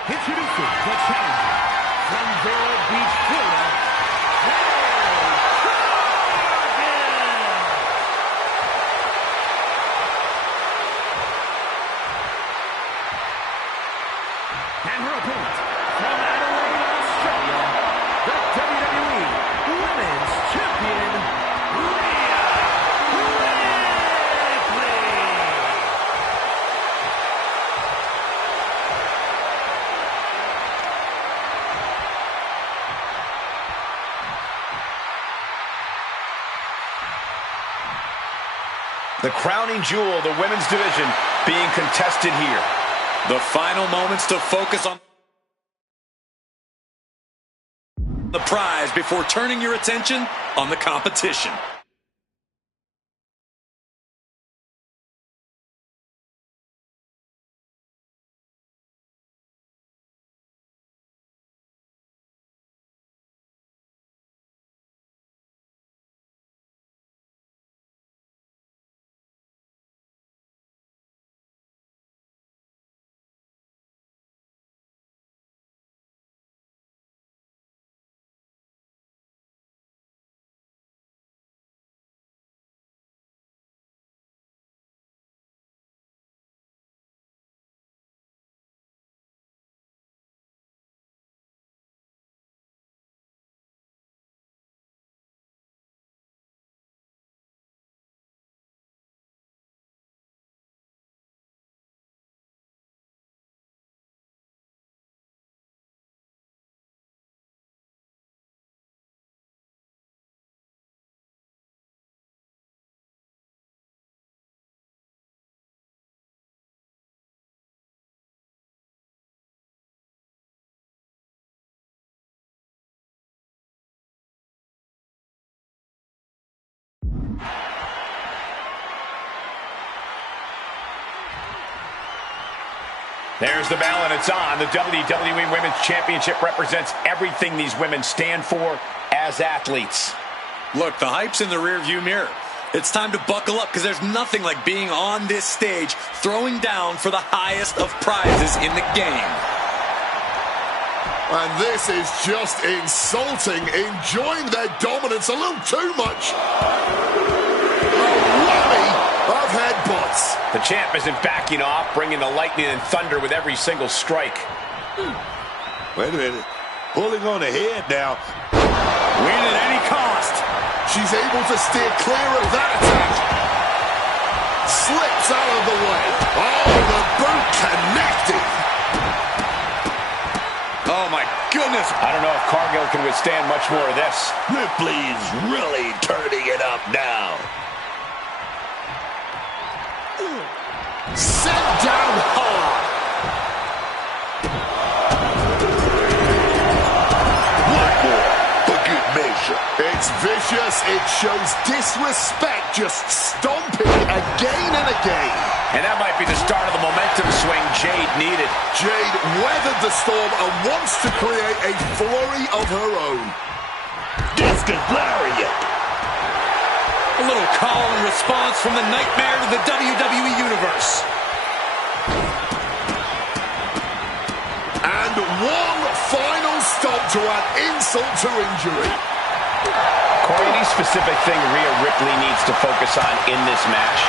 Introducing the challenger from Vero Beach, Florida, Jade Cargill. And her opponent from Adelaide, Australia, the WWE Women's Champion, Rhea Ripley. The crowning jewel of the women's division being contested here. The final moments to focus on the prize before turning your attention on the competition. There's the bell, and it's on. The WWE Women's Championship represents everything these women stand for as athletes. Look, the hype's in the rearview mirror. It's time to buckle up, because there's nothing like being on this stage, throwing down for the highest of prizes in the game. And this is just insulting, enjoying their dominance a little too much. A whammy of headbutts. The champ isn't backing off, bringing the lightning and thunder with every single strike. Wait a minute. Pulling on the head now. Win at any cost. She's able to steer clear of that attack. Slips out of the way. Oh, the boot connected. Oh, my goodness. I don't know if Cargill can withstand much more of this. Ripley's really turning it up now. Sent down hard. One more for good measure. It's vicious. It shows disrespect, just stomping again and again. And that might be the start of the momentum swing Jade needed. Jade weathered the storm and wants to create a flurry of her own. Discus lariat. A little call and response from the nightmare to the WWE Universe. And one final stop to add insult to injury. Corey, any specific thing Rhea Ripley needs to focus on in this match?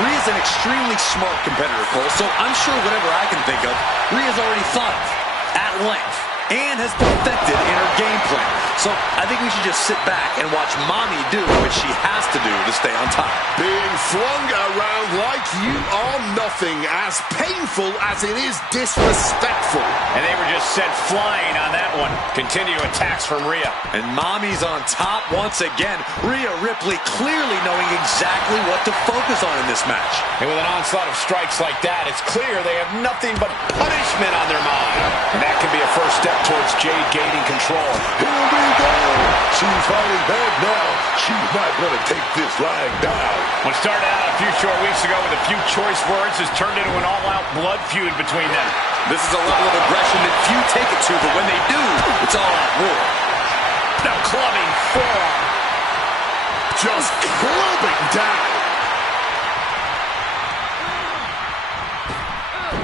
Rhea's an extremely smart competitor, Cole, so I'm sure whatever I can think of, Rhea's already thought of at length and has perfected in her game plan. So I think we should just sit back and watch Mommy do what she has to do to stay on top. Being flung around like you are nothing, as painful as it is disrespectful. And they were just sent flying on that one. Continue attacks from Rhea. And Mommy's on top once again. Rhea Ripley clearly knowing exactly what to focus on in this match. And with an onslaught of strikes like that, it's clear they have nothing but punishment on their mind. And that can be a first step towards Jade gaining control. Here we go. She's fighting back now. She's not going to take this lying down. What started out a few short weeks ago with a few choice words has turned into an all-out blood feud between them. This is a level of aggression that few take it to, but when they do, it's all out war. Now clubbing forearm. Just clubbing down.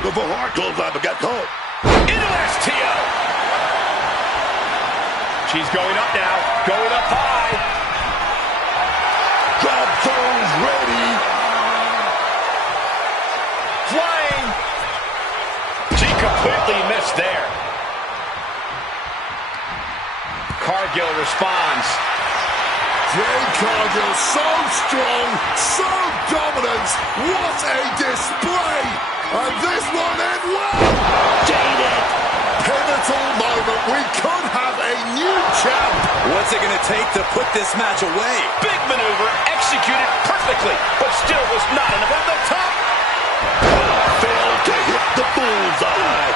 The hard clothesline got caught. Into STO. She's going up now. Going up high. Drop throws ready. Flying. She completely missed there. Cargill responds. Jade Cargill, so strong, so dominant. What a display. And this one end well. Jaded. Pivotal moment. We could have a new champ. What's it going to take to put this match away? Big maneuver executed perfectly, but still was not enough on the top. Failed to hit the bullseye.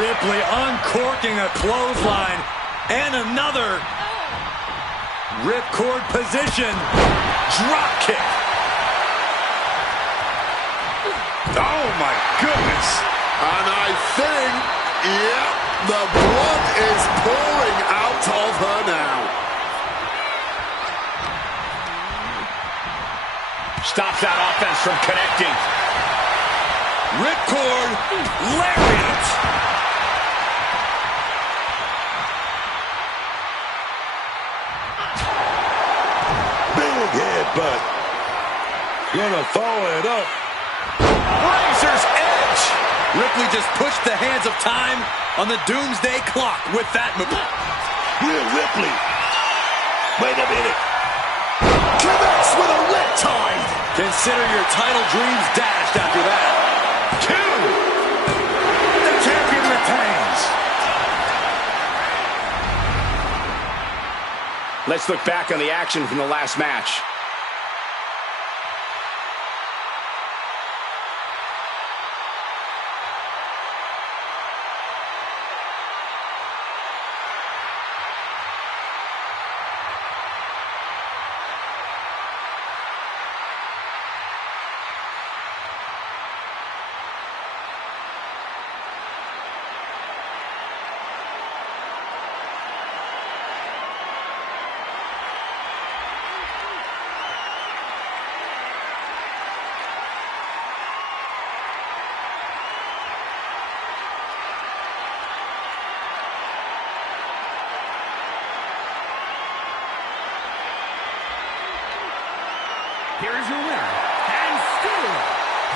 Ripley uncorking a clothesline and another ripcord position. Drop kick. Oh my goodness. And I think, yep, the blood is pouring out of her now. Stops that offense from connecting. Ripcord lariat. Big headbutt. Gonna follow it up. Razor's edge. Ripley just pushed the hands of time on the doomsday clock with that move. Rhea Ripley. Wait a minute. Connects with a riptide. Consider your title dreams dashed after that. 2. The champion retains. Let's look back on the action from the last match. here is your winner, and still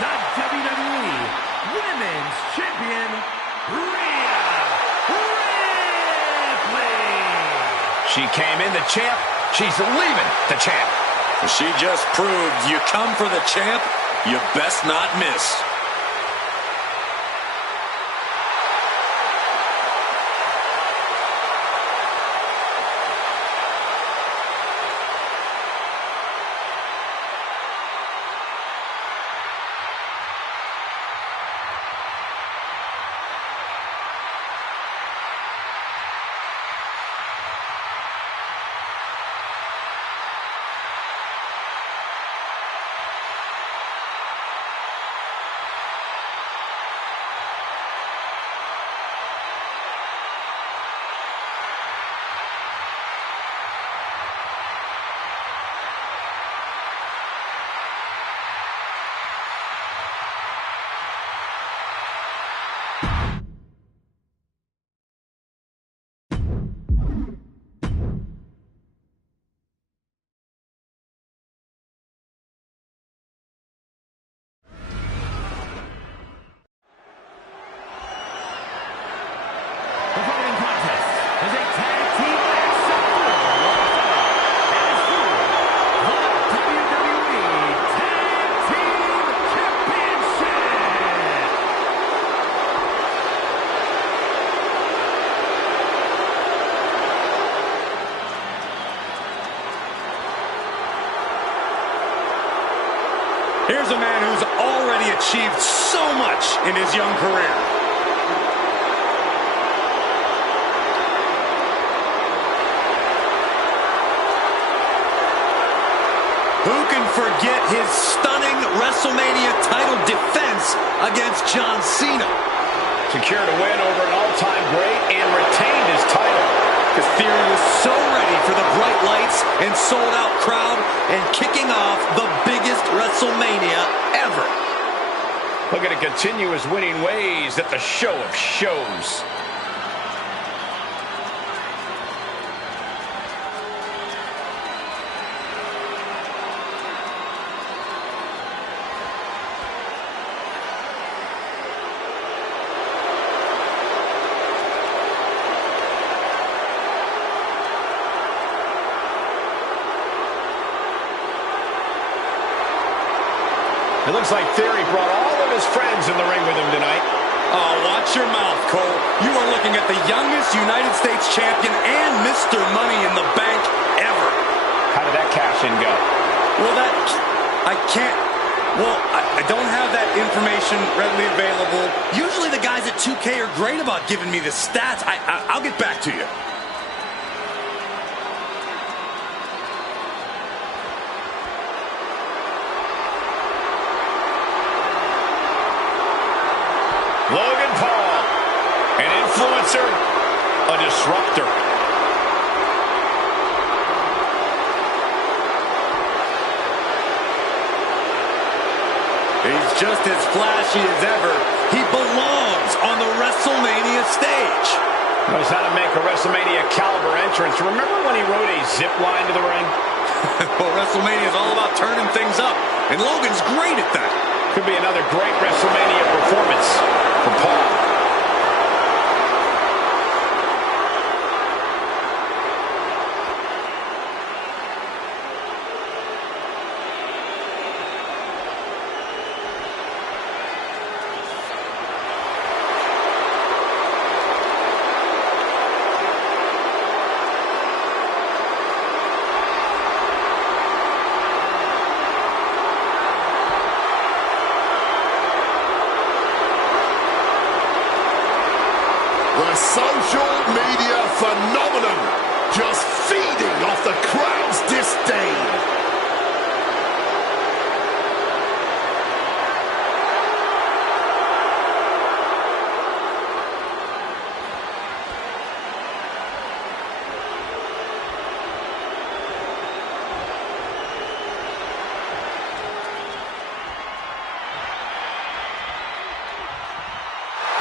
the WWE Women's Champion, Rhea Ripley. She came in the champ. She's leaving the champ. She just proved you come for the champ, you best not miss. The following contest is a tag team match set for one fall, and is for the WWE Tag Team Championship. Here's a man who's already achieved so much in his young career. Who can forget his stunning WrestleMania title defense against John Cena? Secured a win over an all-time great and retained his title. Because Theory was so ready for the bright lights and sold-out crowd and kicking off the biggest WrestleMania ever. Looking to continue his winning ways at the show of shows. It looks like Theory brought all of his friends in the ring with him tonight. Oh, watch your mouth, Cole. You are looking at the youngest United States champion and Mr. Money in the Bank ever. How did that cash in go? Well, I don't have that information readily available. Usually the guys at 2K are great about giving me the stats. I'll get back to you. Logan Paul, an influencer, a disruptor. He's just as flashy as ever. He belongs on the WrestleMania stage. Knows how to make a WrestleMania caliber entrance. Remember when he rode a zip line to the ring? Well, WrestleMania is all about turning things up, and Logan's great at that. Could be another great WrestleMania performance for Paul. The social media phenomenon just feeding off the crowd's disdain.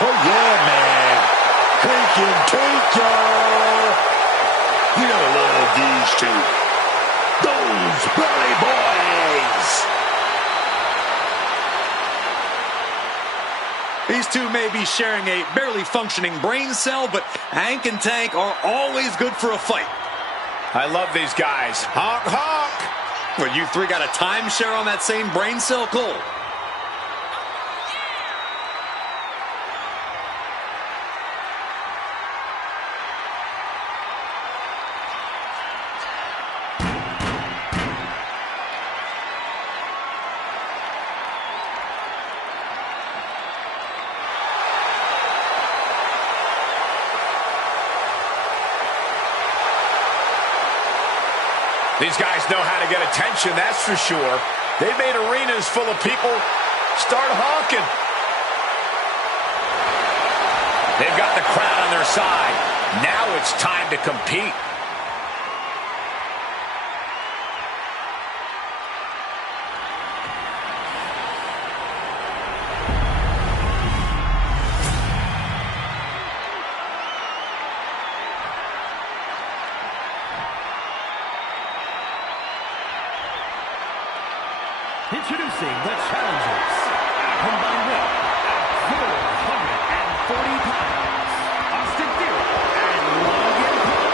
Oh, yeah, man. Take ya. You gotta love these two. Those Belly Boys. two may be sharing a barely functioning brain cell, but Hank and Tank are always good for a fight. I love these guys. Honk, honk. Well, you three got a timeshare on that same brain cell, Cole? These guys know how to get attention, that's for sure. They've made arenas full of people start honking. They've got the crowd on their side. Now it's time to compete. Introducing the challengers, at a combined weight of 440 pounds, Austin Theory and Logan Paul.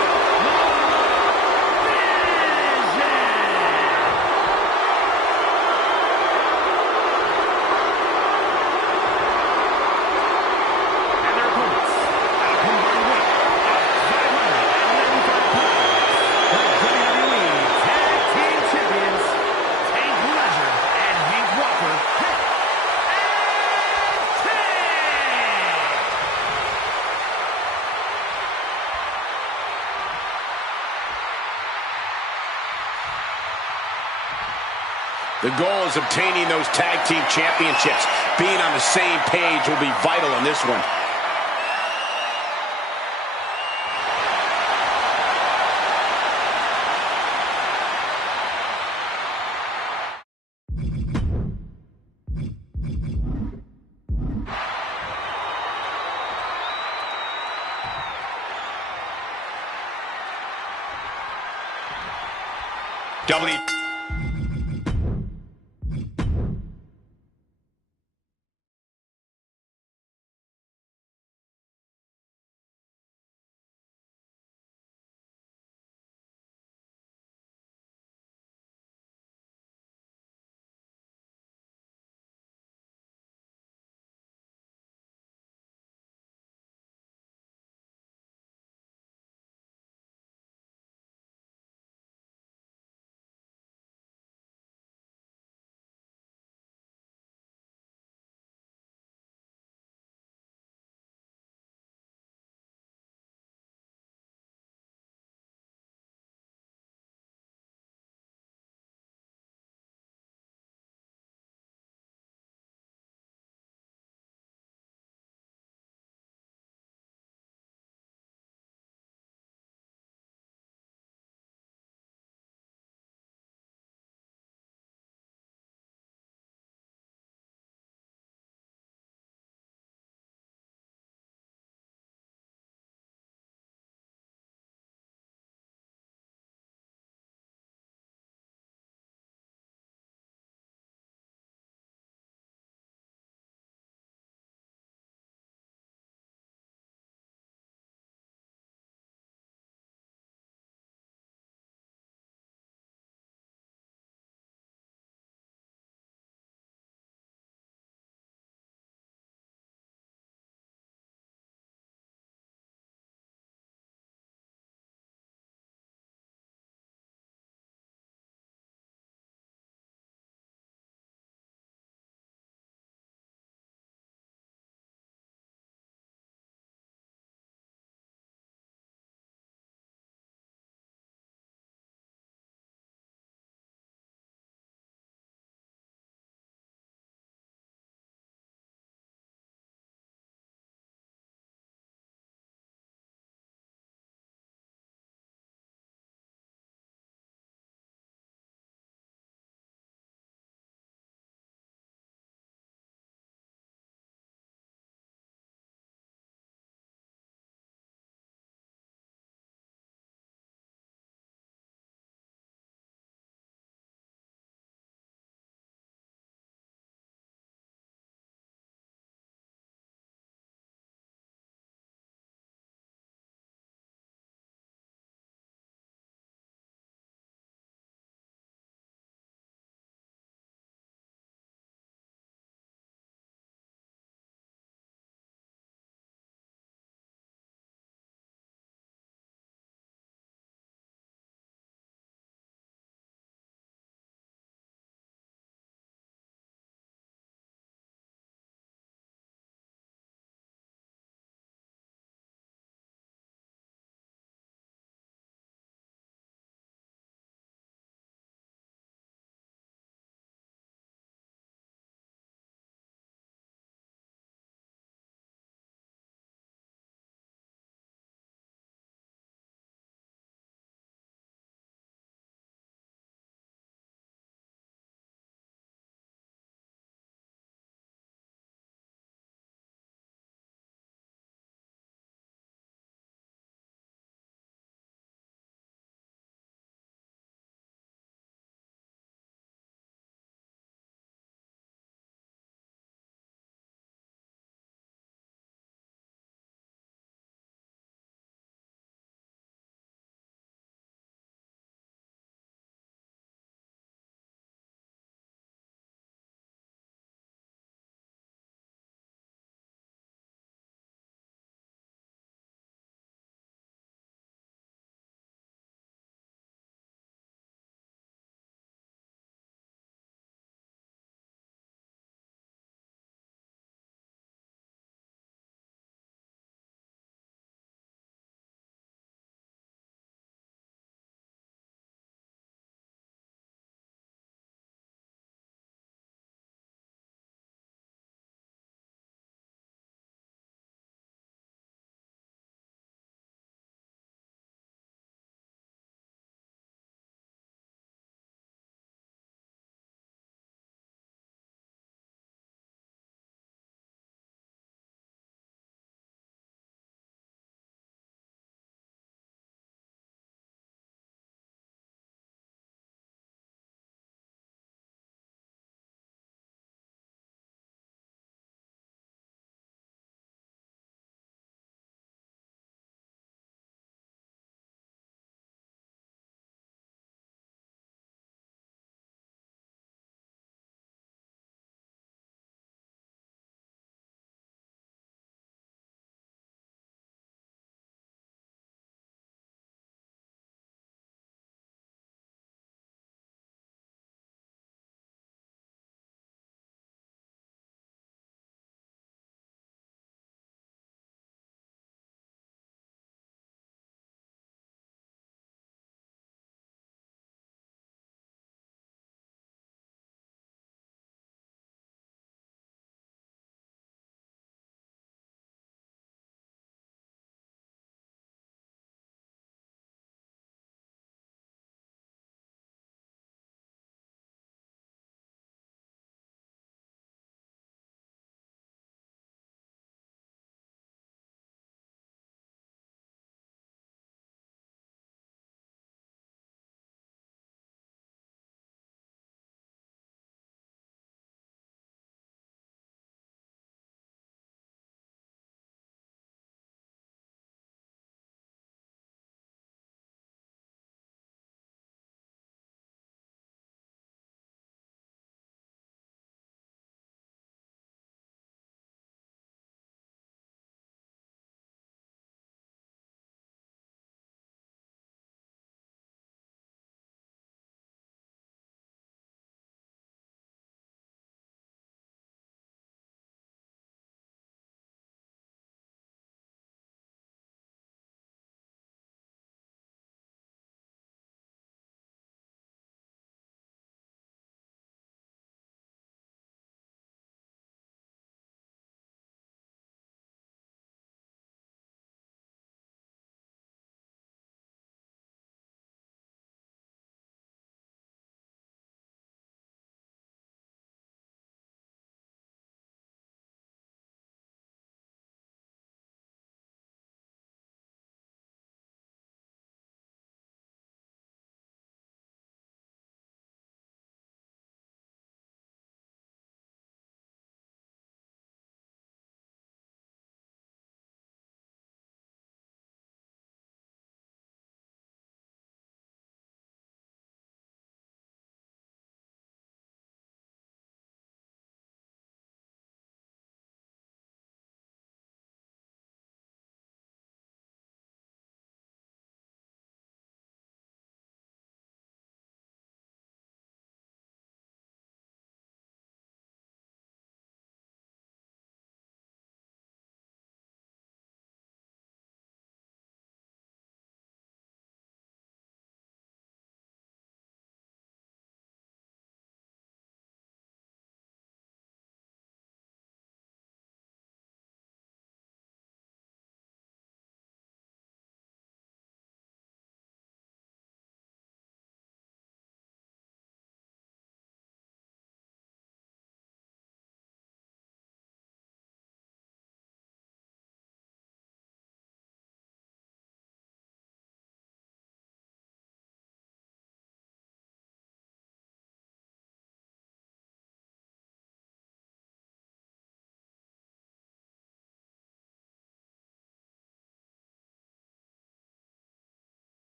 And their opponents, at a combined weight of 595 pounds, the WWE Tag Team Champions, Tank Leisure and Hank Walker. The goal is obtaining those tag team championships. Being on the same page will be vital in this one. W.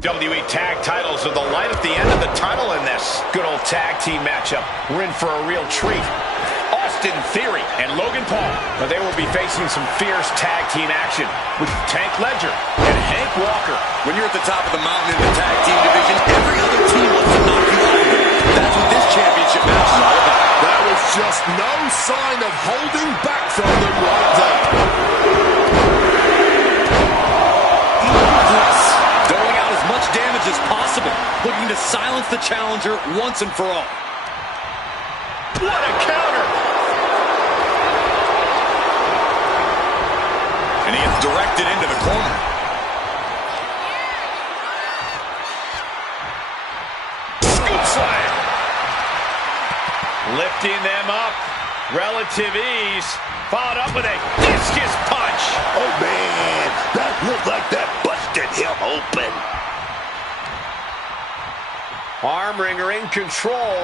WWE Tag Titles are the light at the end of the tunnel in this good old tag team matchup. We're in for a real treat. Austin Theory and Logan Paul. But they will be facing some fierce tag team action with Tank Ledger and Hank Walker. When you're at the top of the mountain in the tag team division, every other team wants to knock you out of it. That's what this championship match is all about. There was just no sign of holding back from them right there. Doling out as much damage as possible, looking to silence the challenger once and for all. What a counter! And he is directed into the corner. Scoop slam! Lifting them up. Relative ease. Followed up with a discus punch. Oh, man, that looked like that busted him open. Arm wringer in control.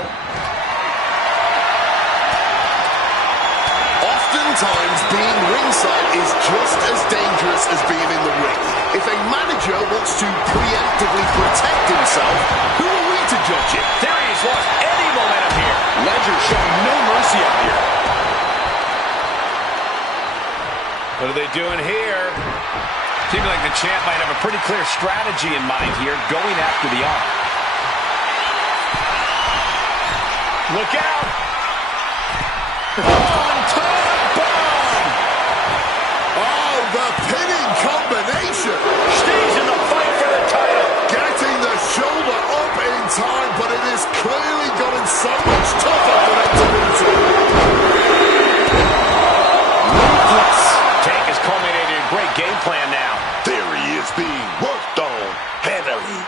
Oftentimes, being ringside is just as dangerous as being in the ring. If a manager wants to preemptively protect himself, who are we to judge it? Theory's lost any momentum here. Ledger showing no mercy out here. What are they doing here? Seems like the champ might have a pretty clear strategy in mind here, going after the arm. Look out! On-top bomb! Oh, the pinning combination! Stays in the fight for the title. Getting the shoulder up in time, but it has clearly gotten so much tougher for them to move to. Ruthless. Tank has culminated in a great game plan now. Theory is being worked on heavily.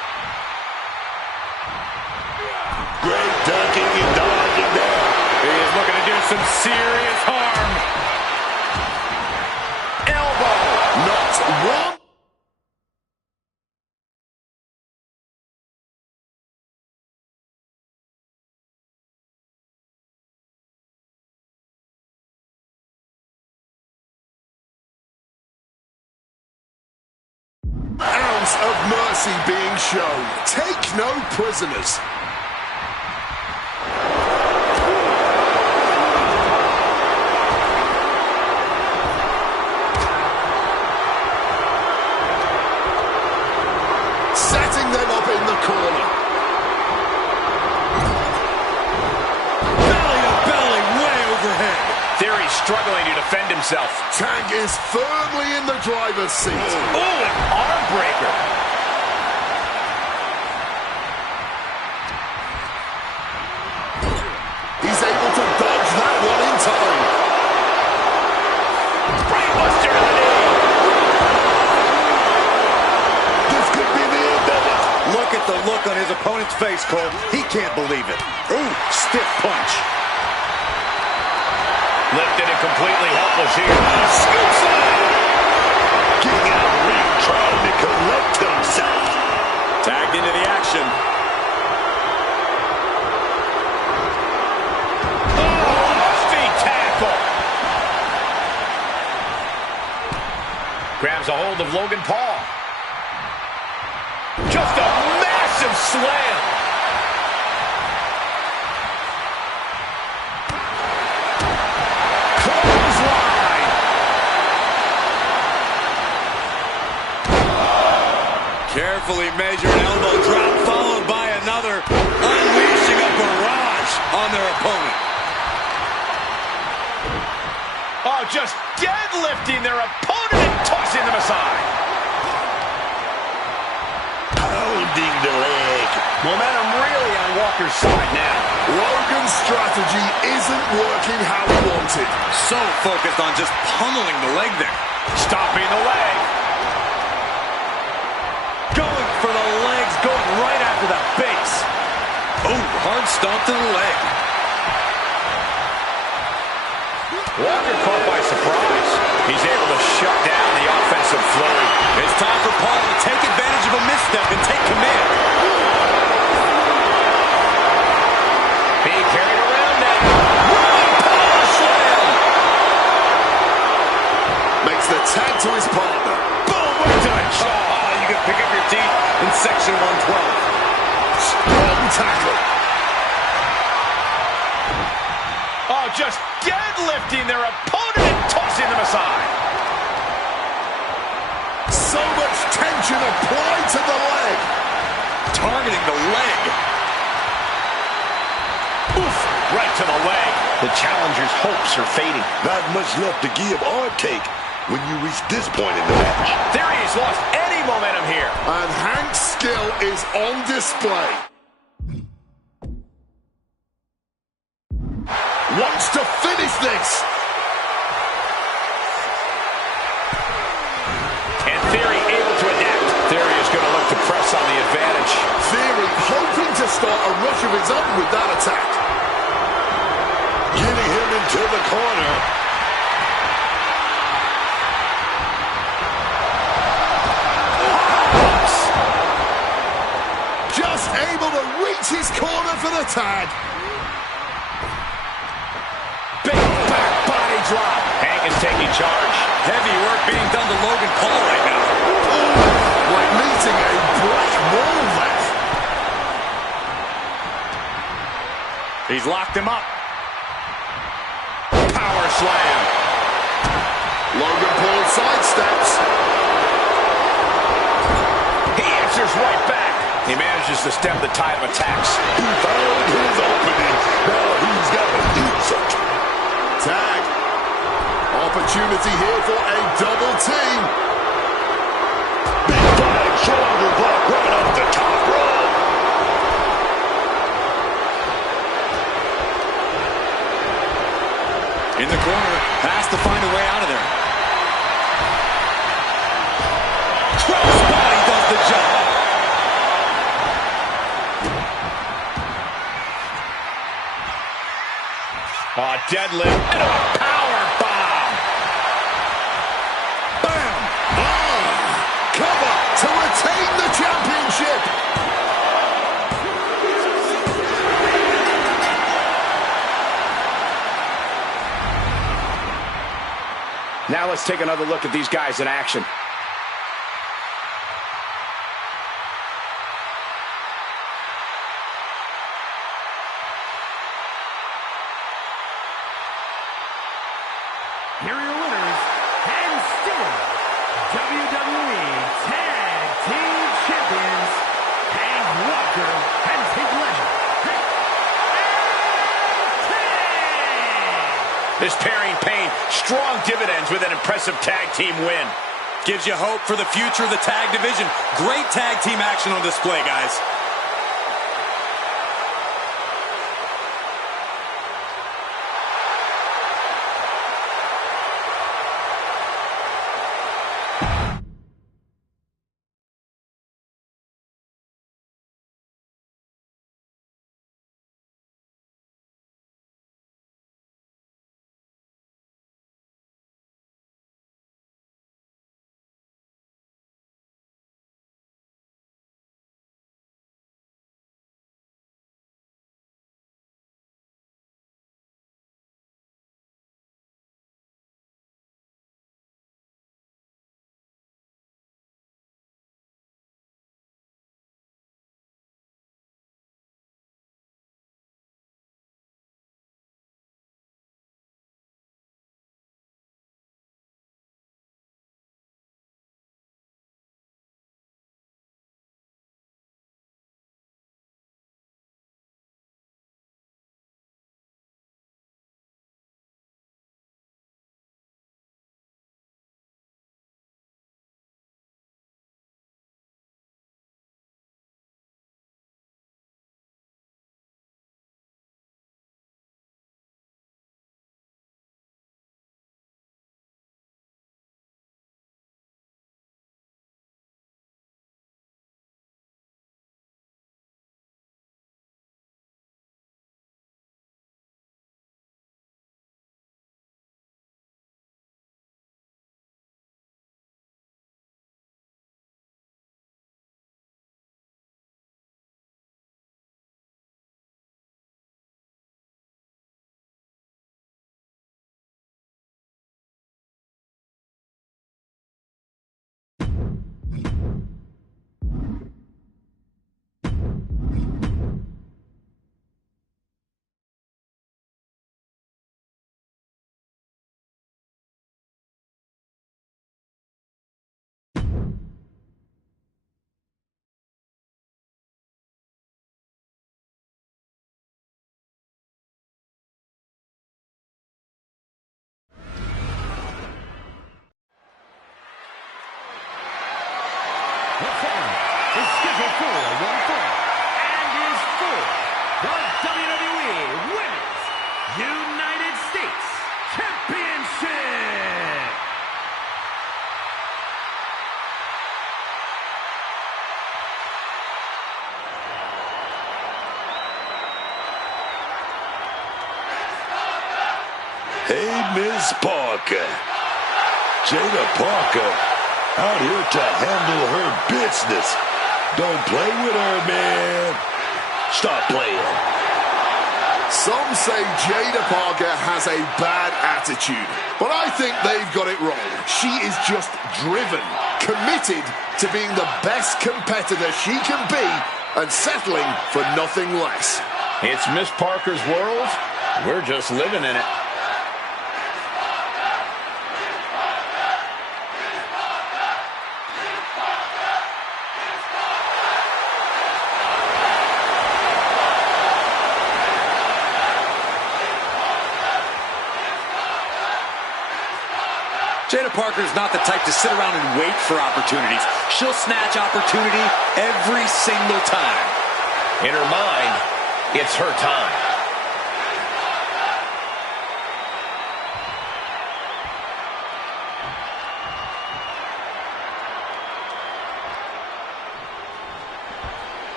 Great ducking and dodging there. He is looking to do some serious harm. Elbow! Not one. Ounce of mercy being shown. Take no prisoners. Setting them up in the corner. Belly to belly, way overhead. Theory struggling to defend himself. Tank is firmly in the driver's seat. Oh, an arm breaker. He's able to dodge that one in time. Brainbuster to the knee. This could be the end of it. Look at the look on his opponent's face, Cole. He can't believe it. Ooh, stiff punch. Lifted and completely helpless here. Scoop slam. Getting out of the ring, trying to collect himself. Tagged into the action. Feet tackle. Grabs a hold of Logan Paul. Just a massive slam. Clothesline. Carefully measured elbow drop followed by another, unleashing a barrage on their opponent. Oh, just deadlifting their opponent and tossing them aside. Pounding the leg. Momentum really on Walker's side now. Logan's strategy isn't working how he wanted. So focused on just pummeling the leg there. Stopping the leg. Going for the legs, going right after the base. Oh, hard stomp to the leg. Walker caught by surprise. He's able to shut down the offensive flurry. It's time for Paul to take advantage of a misstep and take command. Being carried around now. Running power slam. Makes the tag to his partner. Boom, right to the jaw. Oh, you can Pick up your teeth in section 112. Strong tackle. Oh, just deadlifting their opponent and tossing them aside. So much tension applied to the leg. Targeting the leg. Oof, right to the leg. The challenger's hopes are fading. Not much left to give or take when you reach this point in the match. Theory's lost any momentum here. And Hank's skill is on display. Wants to finish this. And Theory able to adapt. Theory is going to look to press on the advantage. Theory hoping to start a rush of his own with that attack. Getting him into the corner. Just able to reach his corner for the tag. Big back body drop. Hank is taking charge. Heavy work being done to Logan Paul right now. Like meeting a brick wall there. He's locked him up. Power slam. Logan Paul sidesteps. He answers right back. He manages to stem the tide of attacks. He found his opening. Now he's got to insert. Tag. Opportunity here for a double team. Big flying shoulder block right off the top rope. In the corner, has to find a way out of there. Crossbody does the job. Deadlift and a power bomb. Bam! Cover to retain the championship. Now let's take another look at these guys in action. Here are your winners, and still WWE Tag Team Champions, Hank Walker and his legend, This pairing paid strong dividends with an impressive tag team win. Gives you hope for the future of the tag division. Great tag team action on display, guys. The following is scheduled for one fall and is for the WWE Women's United States Championship. Hey, Miss Parker. Jada Parker out here to handle her business. Don't play with her, man. Stop playing. Some say Jada Parker has a bad attitude, but I think they've got it wrong. She is just driven, committed to being the best competitor she can be and settling for nothing less. It's Miss Parker's world. We're just living in it. Jada Parker's not the type to sit around and wait for opportunities. She'll snatch opportunity every single time. In her mind, it's her time.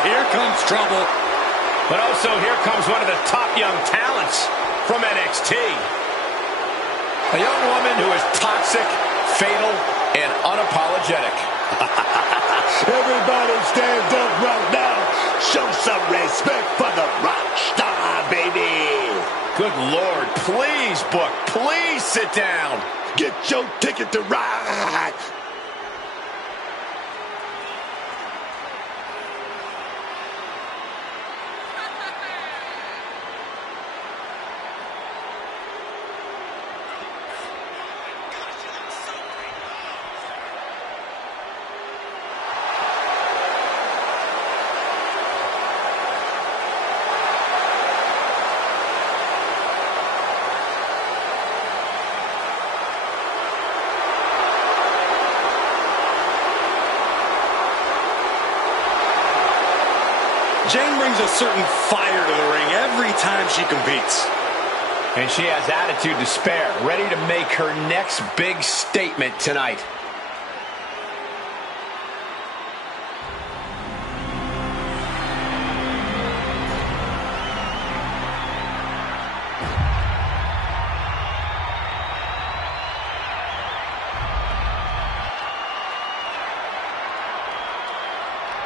Here comes trouble. But also here comes one of the top young talents from NXT. A young woman who is toxic, fatal, and unapologetic. Everybody stand up right now. Show some respect for the rock star, baby. Good Lord, please, Book, please sit down. Get your ticket to ride. Jane brings a certain fire to the ring every time she competes. And she has attitude to spare, ready to make her next big statement tonight.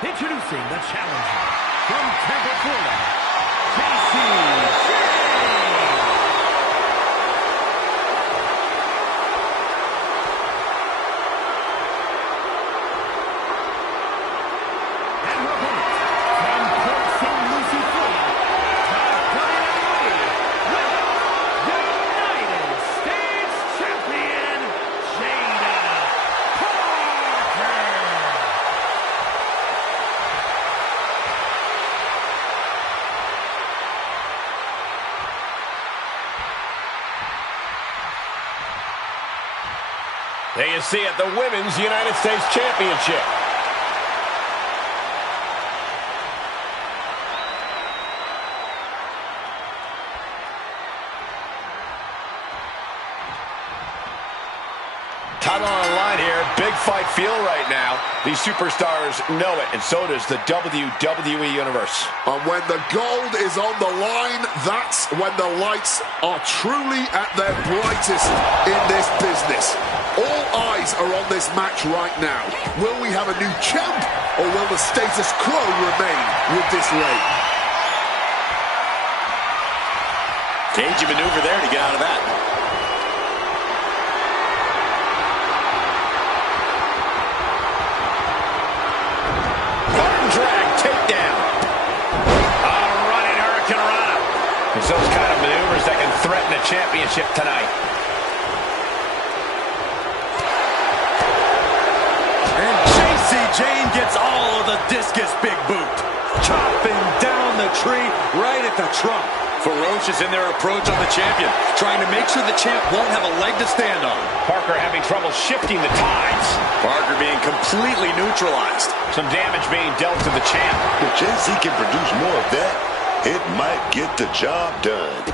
Introducing the challenger from Tampa, Florida, JC. There you see it, the Women's United States Championship. Title on the line here. Big fight feel right now. These superstars know it, and so does the WWE Universe. And when the gold is on the line, that's when the lights are truly at their brightest in this business. All eyes are on this match right now. Will we have a new champ, or will the status quo remain with this reign? Cagey maneuver there to get out of that. Drag takedown. A running Hurricane Rana. It's those kind of maneuvers that can threaten a championship tonight. And JC Jane gets all of the discus big boot. Chopping down the tree right at the trunk. Ferocious in their approach on the champion, trying to make sure the champ won't have a leg to stand on. Parker having trouble shifting the tides. Parker being completely neutralized. Some damage being dealt to the champ. If JC can produce more of that, it might get the job done.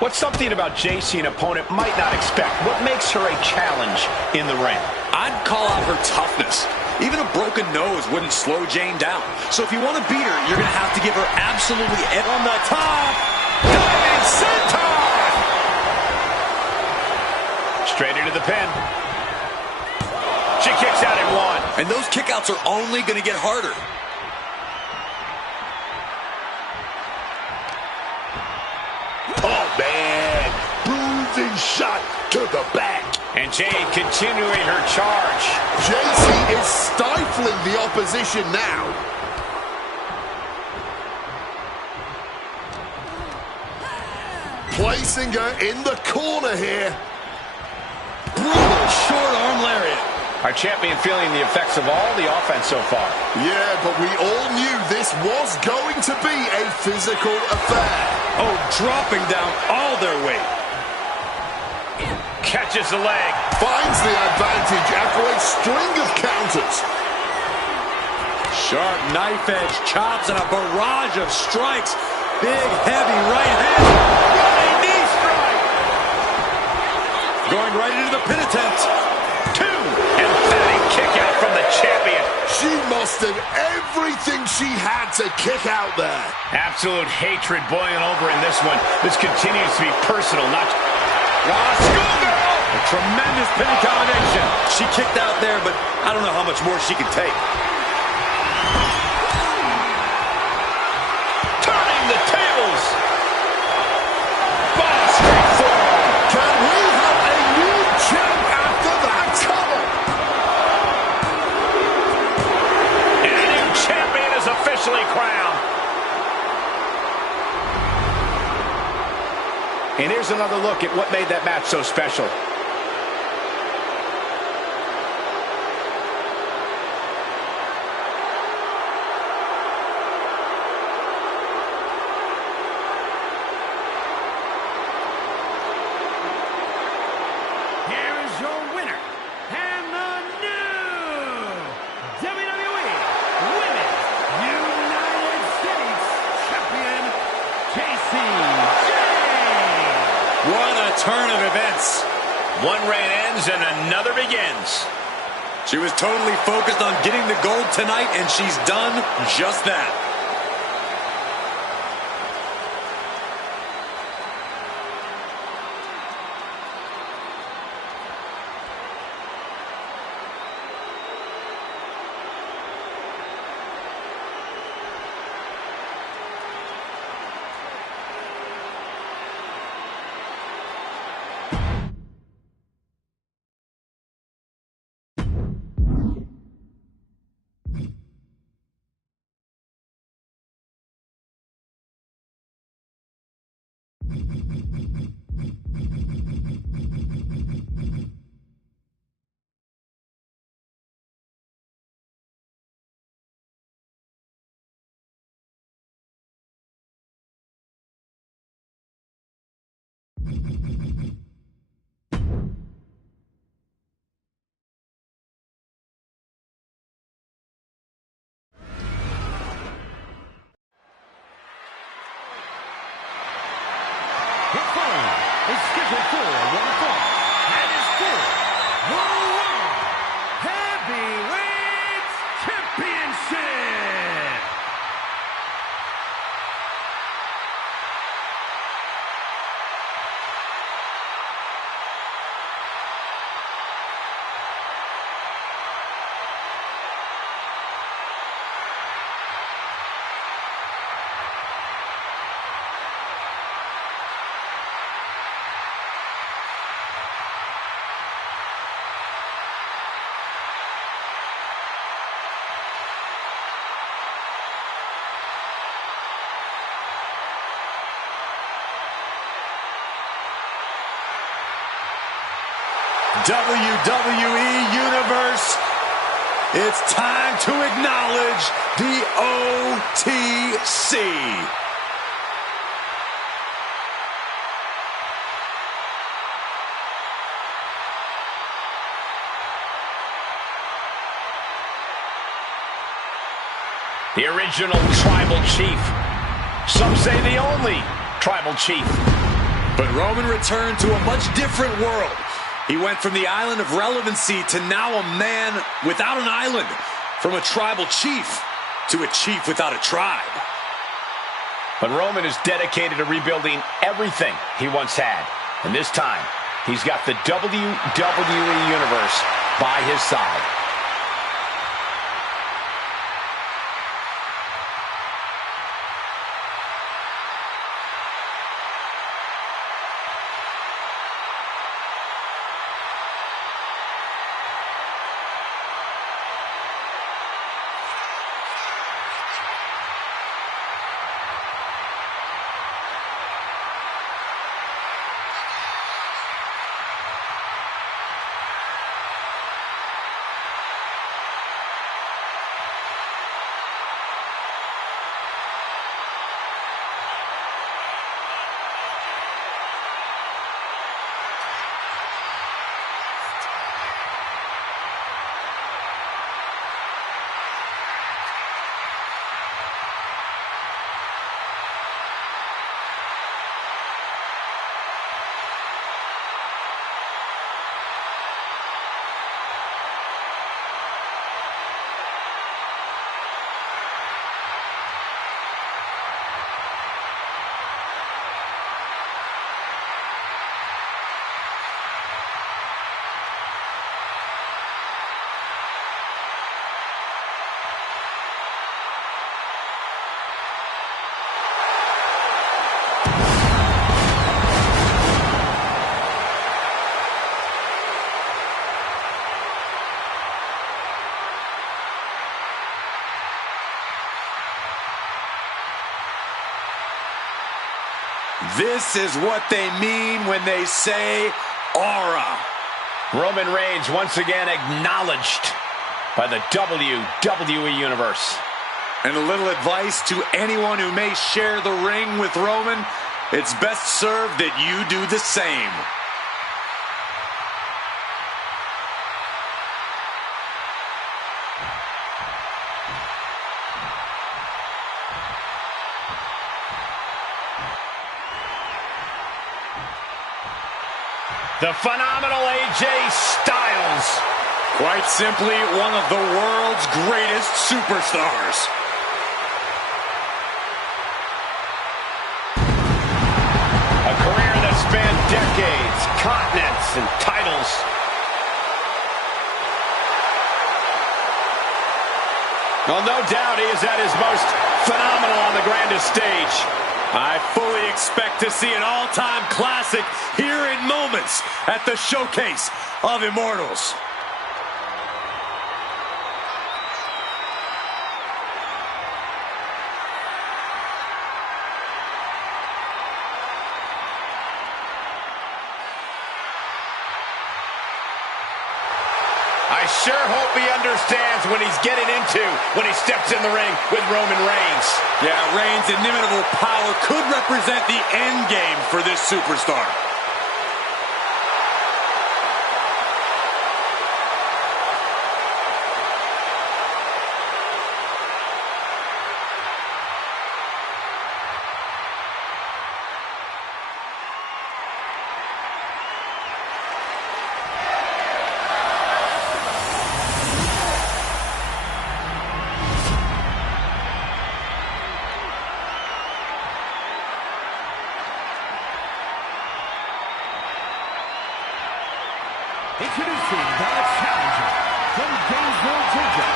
What's something about JC an opponent might not expect? What makes her a challenge in the ring? I'd call out her toughness. Even a broken nose wouldn't slow Jane down. So if you want to beat her, you're going to have to give her absolutely on the top. Diving senton. Straight into the pin. She kicks out at one. And those kickouts are only going to get harder. Oh, man. Bruising shot to the back. And Jade continuing her charge. JC is stifling the opposition now. Placing her in the corner here. Brutal short arm lariat. Our champion feeling the effects of all the offense so far. Yeah, but we all knew this was going to be a physical affair. Oh, dropping down all their weight. Catches the leg. Finds the advantage after a string of counters. Sharp knife edge chops and a barrage of strikes. Big, heavy right hand. Running knee strike. Going right into the pin attempt. Two. Emphatic kick out from the champion. She mustered everything she had to kick out there. Absolute hatred boiling over in this one. This continues to be personal, not... Schoolgirl! A tremendous pin combination. She kicked out there, but I don't know how much more she can take. Turning the tables. Ball straight forward. Can we have a new champ after that cover? And a new champion is officially crowned. And here's another look at what made that match so special. Here is your winner, and the new WWE Women's United States Champion, JC. What a turn of events. One reign ends and another begins. She was totally focused on getting the gold tonight, and she's done just that. The following is scheduled for one fall and is for the World Heavyweight Championship. WWE Universe, it's time to acknowledge the OTC. The original tribal chief. Some say the only tribal chief. But Roman returned to a much different world. He went from the island of relevancy to now a man without an island. From a tribal chief to a chief without a tribe. But Roman is dedicated to rebuilding everything he once had. And this time, he's got the WWE Universe by his side. This is what they mean when they say aura. Roman Reigns once again acknowledged by the WWE Universe. And a little advice to anyone who may share the ring with Roman, it's best served that you do the same. The phenomenal AJ Styles. Quite simply, one of the world's greatest superstars. A career that spanned decades, continents, and titles. Well, no doubt he is at his most phenomenal on the grandest stage. I fully expect to see an all-time classic here in moments at the Showcase of Immortals. I sure hope he understands what he's getting into when he steps in the ring with Roman Reigns. Yeah, Reigns' inimitable power could represent the end game for this superstar. Introducing the challenger from Gainesville, Georgia,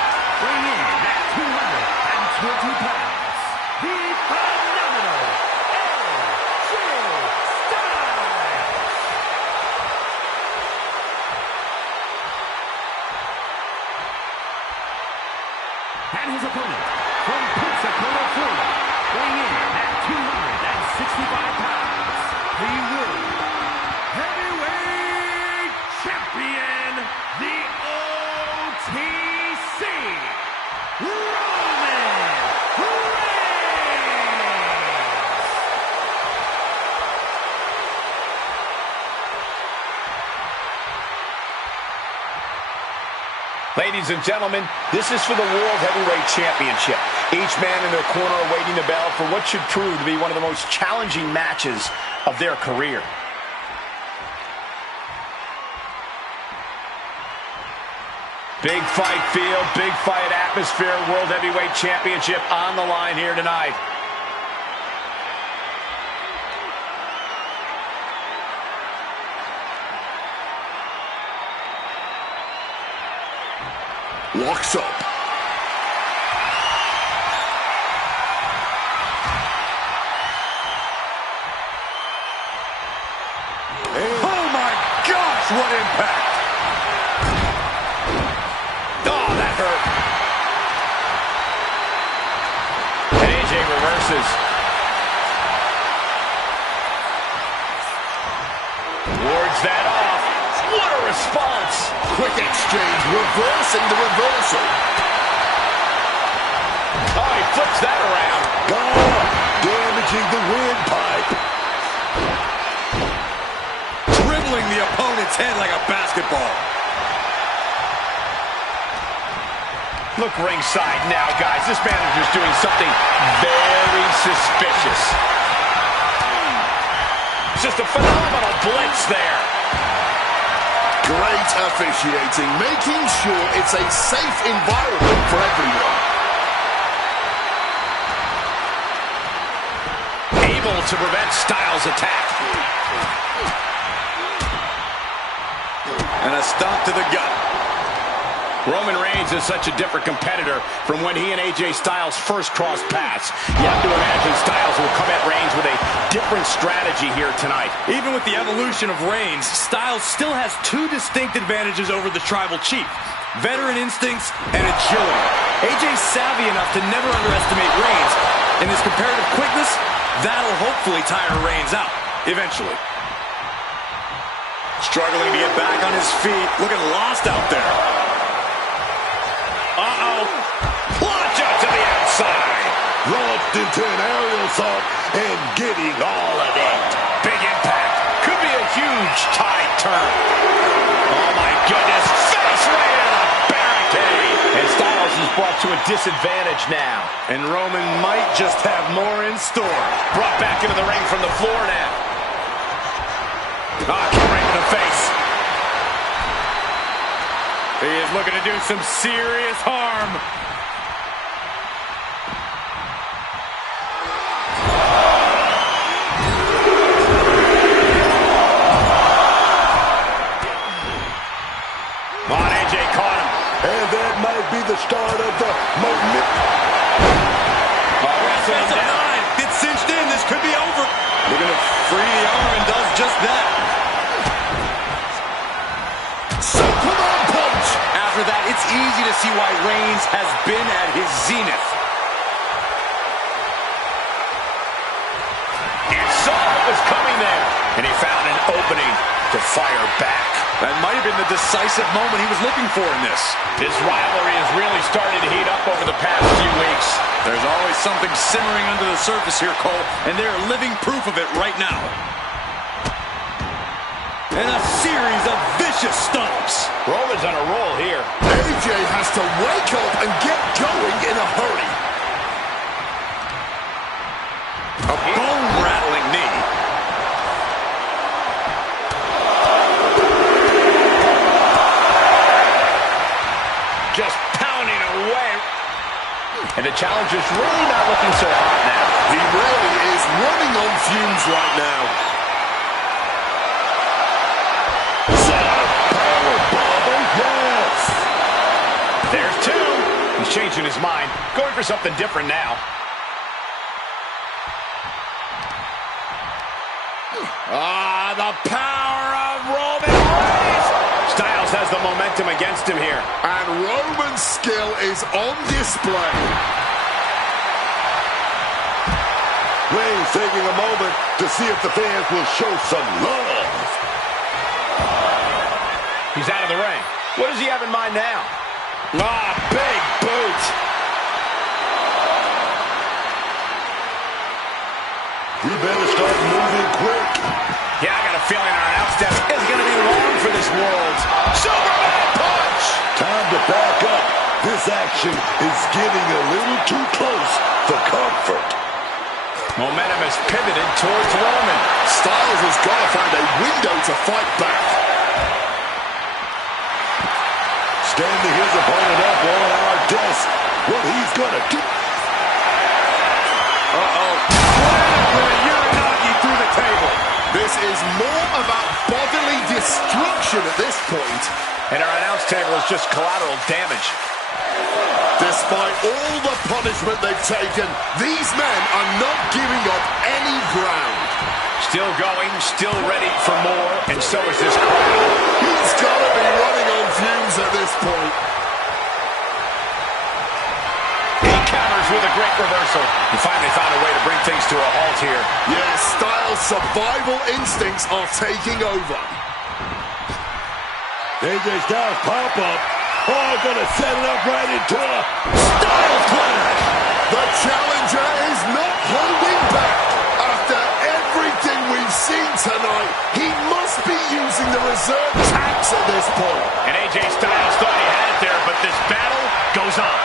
weighing in at 220 pounds, the phenomenal AJ Styles. And his opponent from Pensacola, Florida, weighing in at 265 pounds, the world heavyweight champion, the OTC, Roman Reigns. Ladies and gentlemen, this is for the World Heavyweight Championship. Each man in their corner awaiting the bell for what should prove to be one of the most challenging matches of their career. Big fight field, big fight atmosphere, World Heavyweight Championship on the line here tonight. Locks up. Oh my gosh, what impact! Oh, that hurt. And AJ reverses. Wards that off. What a response! Quick exchange, reversing the reversal. Oh, he flips that around. Oh, damaging the windpipe. Dribbling the opponent's head like a basketball. Look ringside now, guys. This manager's doing something very suspicious. Just a phenomenal blitz there. Great officiating, making sure it's a safe environment for everyone. Able to prevent Styles' attack. And a stop to the gut. Roman Reigns is such a different competitor from when he and AJ Styles first crossed paths. You have to imagine Styles will come at Reigns with a different strategy here tonight. Even with the evolution of Reigns, Styles still has two distinct advantages over the Tribal Chief: veteran instincts and agility. AJ's savvy enough to never underestimate Reigns, and his comparative quickness, that'll hopefully tire Reigns out eventually. Struggling to get back on his feet, looking lost out there. Uh-oh. Plancha to the outside. Launched into an aerial assault and getting all of it. Big impact. Could be a huge tide turn. Oh, my goodness. Face right into the barricade. And Styles is brought to a disadvantage now. And Roman might just have more in store. Brought back into the ring from the floor now. Ah, kick right in the face. He is looking to do some serious harm. Come on, AJ caught him. And that might be the start of the moment. That's a 9. It's cinched in. This could be over. Looking to free the arm and does just that. Superman punch. After that, it's easy to see why Reigns has been at his zenith. And saw what was coming there. And he found an opening to fire back. That might have been the decisive moment he was looking for in this. This rivalry has really started to heat up over the past few weeks. There's always something simmering under the surface here, Cole, and they're living proof of it right now. And a series of vicious stomps. Roman's on a roll here. AJ has to wake up and get going in a hurry. A bone-rattling knee. Just pounding away. And the challenger's really not looking so hot now. He really is running on fumes right now. Yes. There's two. He's changing his mind. Going for something different now. Ah, the power of Roman Reigns. Styles has the momentum against him here. And Roman's skill is on display. Reigns taking a moment to see if the fans will show some love. He's out of the ring. What does he have in mind now? Ah, big boot. We better start moving quick. Yeah, I got a feeling our outstep is going to be long for this World's Superman punch. Time to back up. This action is getting a little too close for comfort. Momentum has pivoted towards Roman. Styles has got to find a window to fight back. Standing his opponent up on our desk. What he's going to do. Uh-oh. Uranagi through the table. This is more about bodily destruction at this point. And our announce table is just collateral damage. Despite all the punishment they've taken, these men are not giving up any ground. Still going, still ready for more, and so is this crowd. He's got to be running on fumes at this point. He counters with a great reversal. He finally found a way to bring things to a halt here. Yes, Styles' survival instincts are taking over. AJ Styles pop-up. Oh, gonna set it up right into a Styles cutter. The challenger is not holding back. After everything we've seen tonight, he must be using the reserve tax at this point. And AJ Styles thought he had it there, but this battle goes on.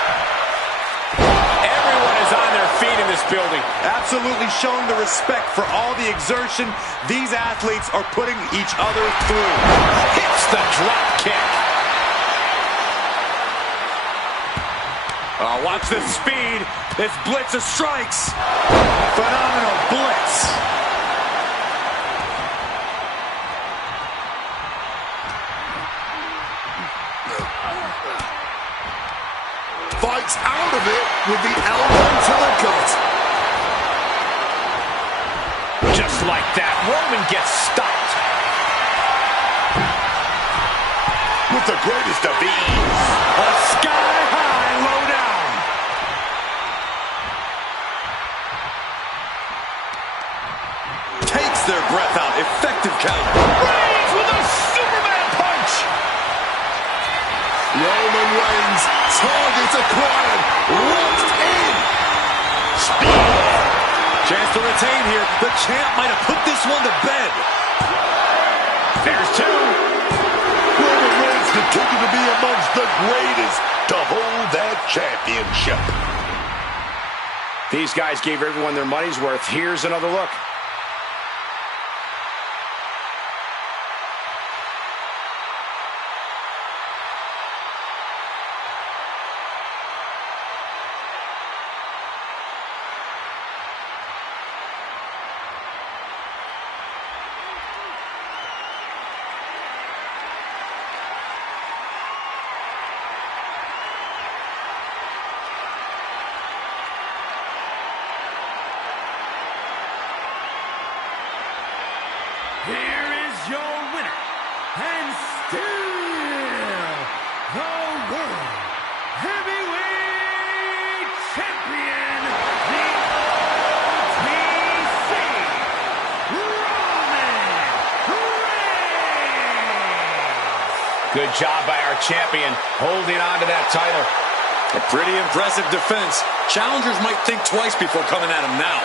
Everyone is on their feet in this building. Absolutely showing the respect for all the exertion these athletes are putting each other through. Hits the drop kick. Oh, watch the speed. This blitz of strikes. Phenomenal blitz. Fights out of it with the elbow to the gut. Just like that, Roman gets stopped. With the greatest of ease. A sky-high lowdown. Takes their breath out. Effective counter. Reigns with a Superman punch. Roman Reigns, target acquired, locked in. Speed. Chance to retain here. The champ might have put this one to bed. There's two. Roman Reigns continue to be amongst the greatest to hold that championship. These guys gave everyone their money's worth. Here's another look. Here is your winner, and still the World Heavyweight Champion, the OTC, Roman Reigns. Good job by our champion, holding on to that title. A pretty impressive defense. Challengers might think twice before coming at him now.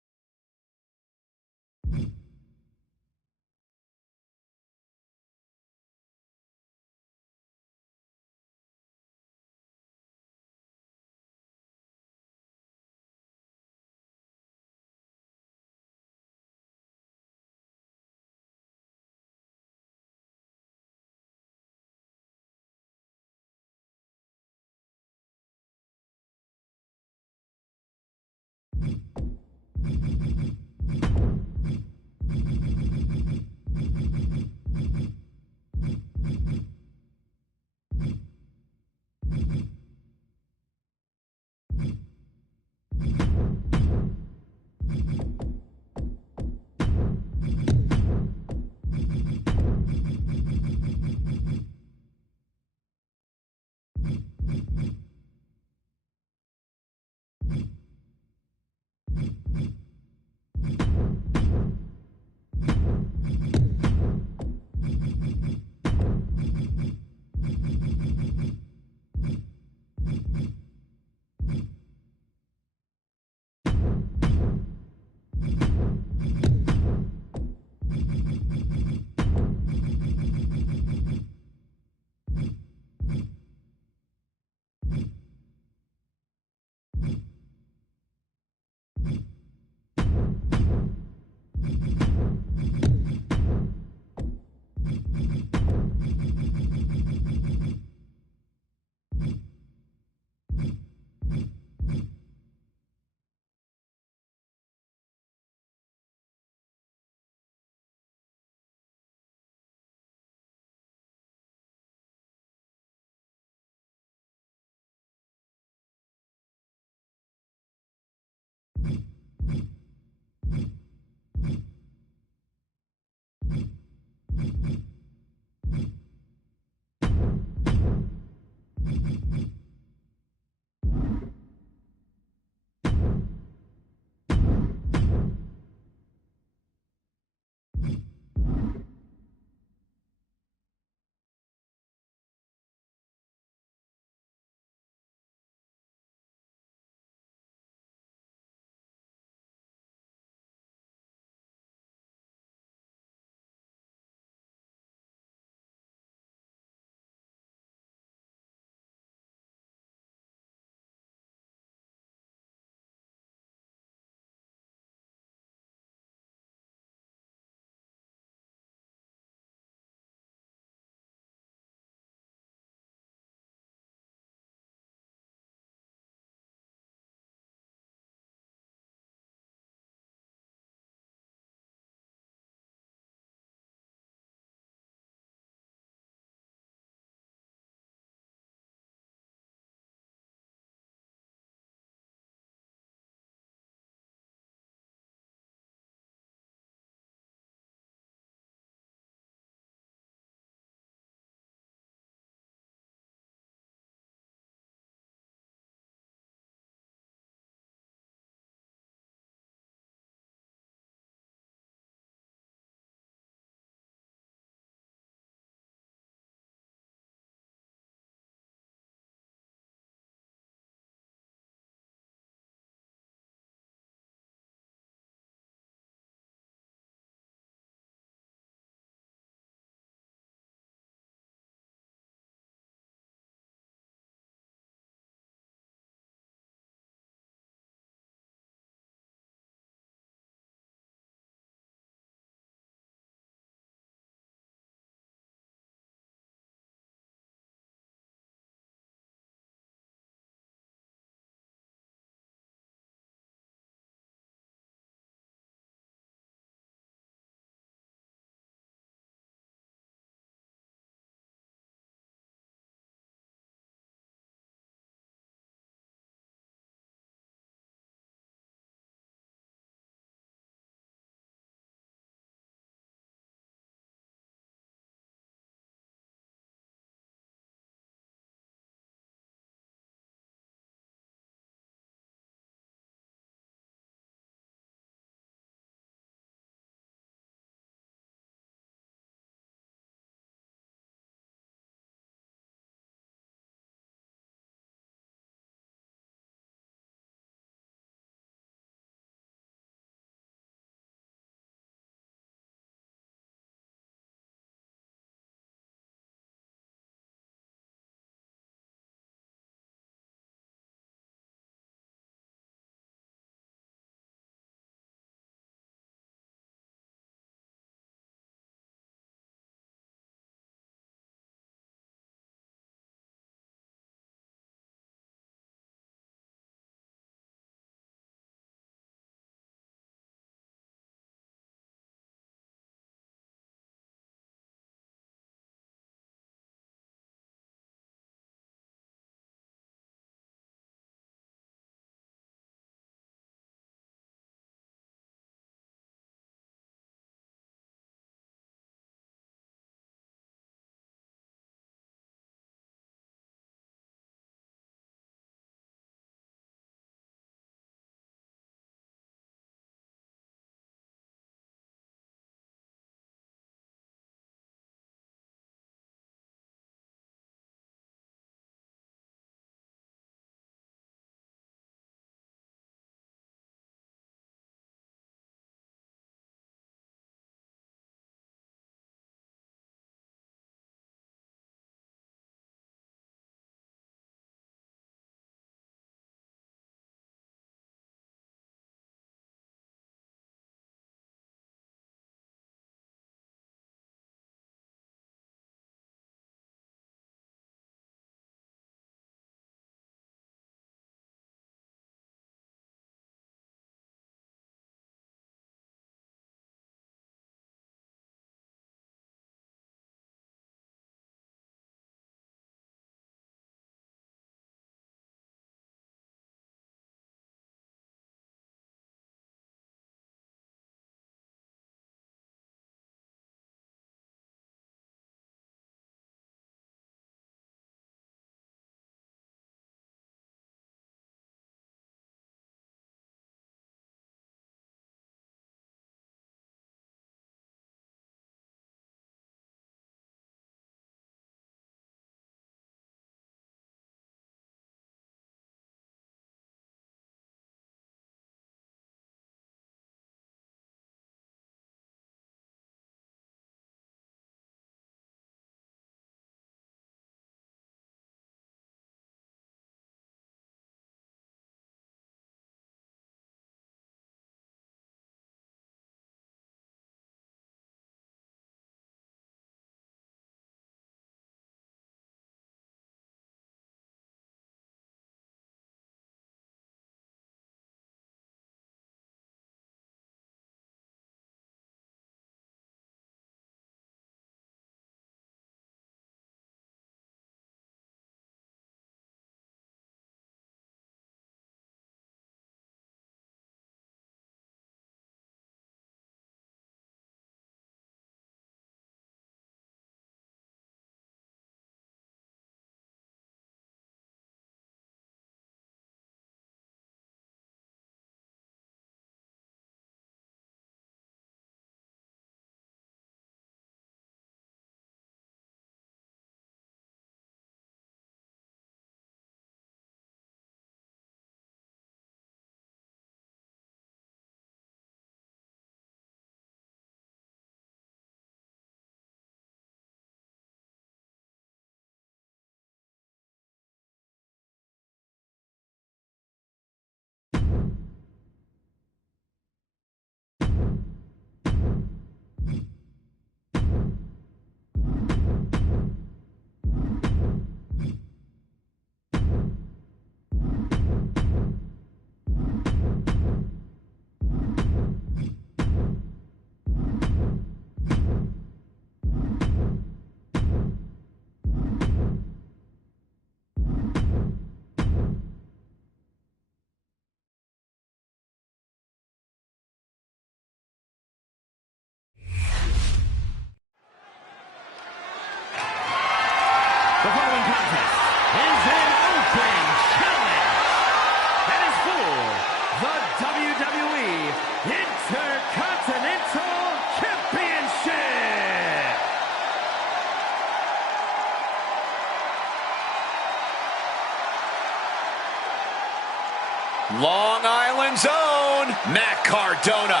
Long Island's own Matt Cardona.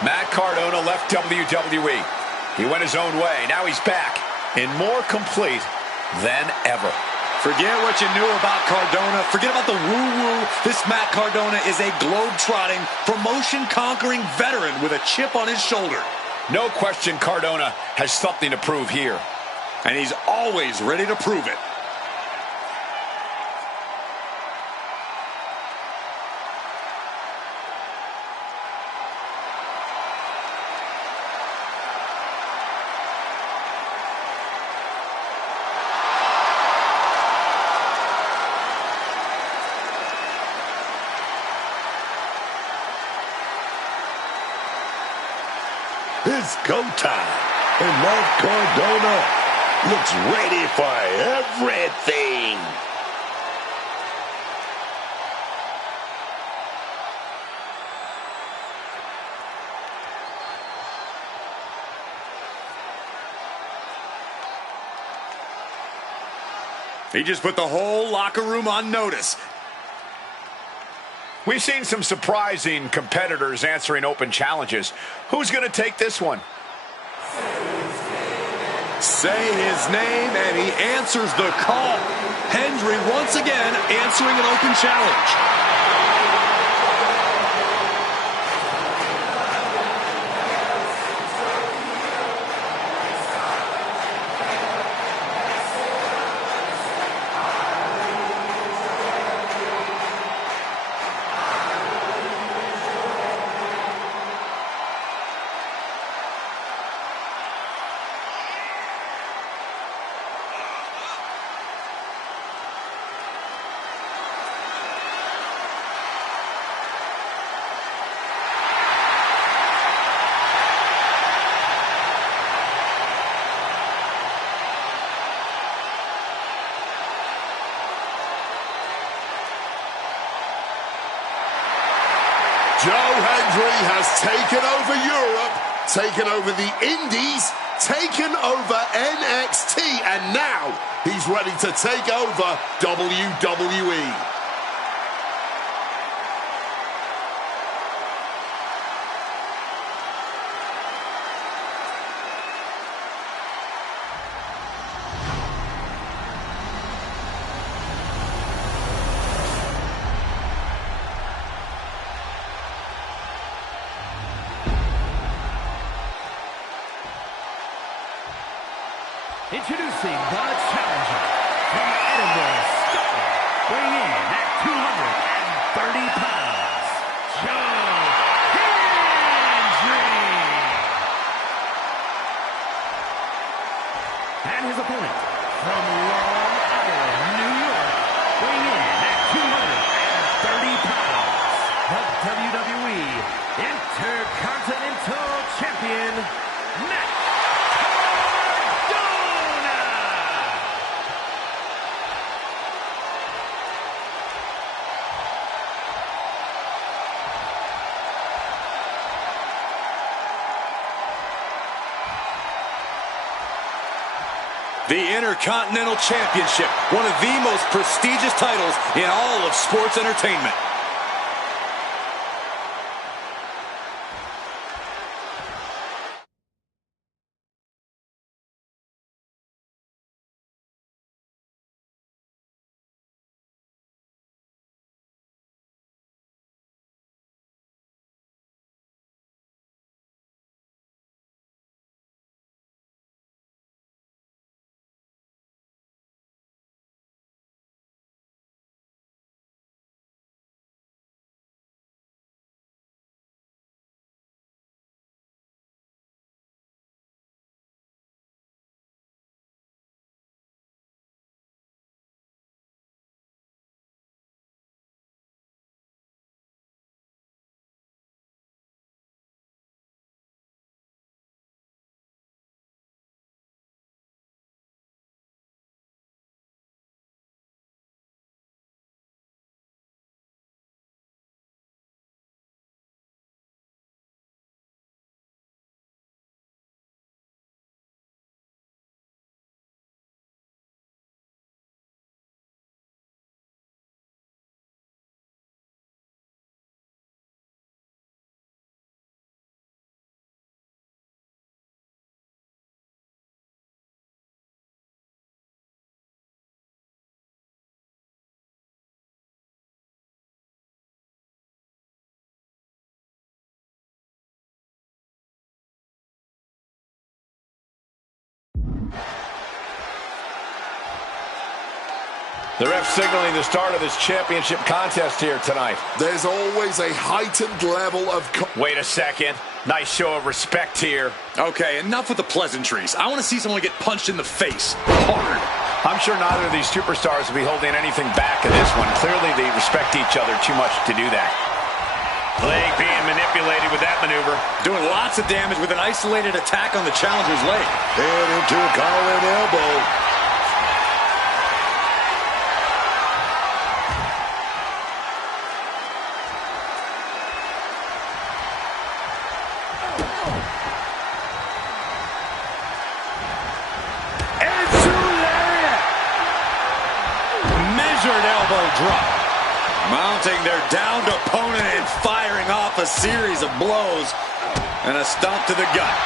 Matt Cardona left WWE. He went his own way. Now he's back and more complete than ever. Forget what you knew about Cardona. Forget about the woo-woo. This Matt Cardona is a globe-trotting, promotion-conquering veteran with a chip on his shoulder. No question Cardona has something to prove here. And he's always ready to prove it. It's go time. And Matt Cardona looks ready for everything. He just put the whole locker room on notice. We've seen some surprising competitors answering open challenges. Who's going to take this one? Say his name and he answers the call. Hendry once again answering an open challenge. Joe Hendry has taken over Europe, taken over the Indies, taken over NXT, and now he's ready to take over WWE. Introducing the challenger from Edinburgh, Scotland, weighing in at 230 pounds, Joe Hendry. And his opponent from Long Island, New York, weighing in at 230 pounds, the WWE Intercontinental Champion, Matt. The Intercontinental Championship, one of the most prestigious titles in all of sports entertainment. The ref signaling the start of this championship contest here tonight. There's always a heightened level of... Wait a second. Nice show of respect here. Okay, enough with the pleasantries. I want to see someone get punched in the face. Hard. I'm sure neither of these superstars will be holding anything back in this one. Clearly, they respect each other too much to do that. Leg being manipulated with that maneuver. Doing lots of damage with an isolated attack on the challenger's leg. And into a collar and elbow. Elbow drop. Mounting their downed opponent and firing off a series of blows. And a stomp to the gut.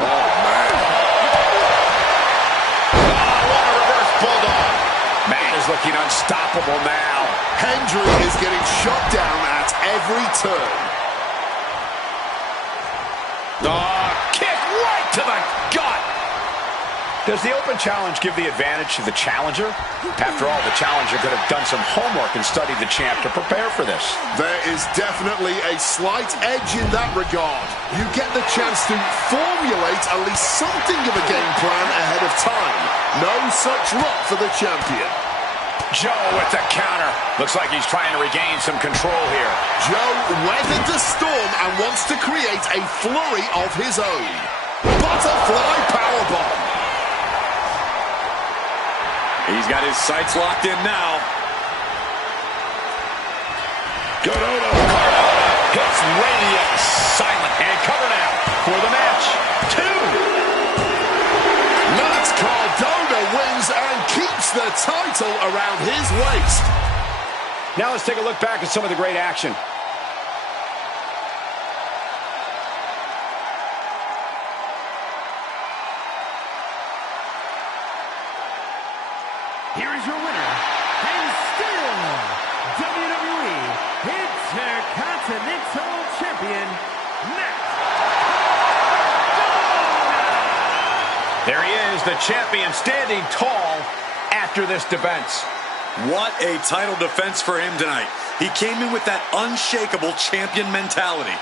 Oh, man. Oh, what a reverse bulldog. Man is looking unstoppable now. Hendry is getting shot down at every turn. Oh, kick right to the gut. Does the open challenge give the advantage to the challenger? After all, the challenger could have done some homework and studied the champ to prepare for this. There is definitely a slight edge in that regard. You get the chance to formulate at least something of a game plan ahead of time. No such luck for the champion. Joe with the counter. Looks like he's trying to regain some control here. Joe weathered the storm and wants to create a flurry of his own. Butterfly powerbomb. He's got his sights locked in now. Cardona hits radiant silent. And cover now for the match. 2. Matt Cardona wins and keeps the title around his waist. Now let's take a look back at some of the great action. Here is your winner, and still WWE Intercontinental Champion, Matt Cardona. There he is, the champion, standing tall after this defense. What a title defense for him tonight. He came in with that unshakable champion mentality.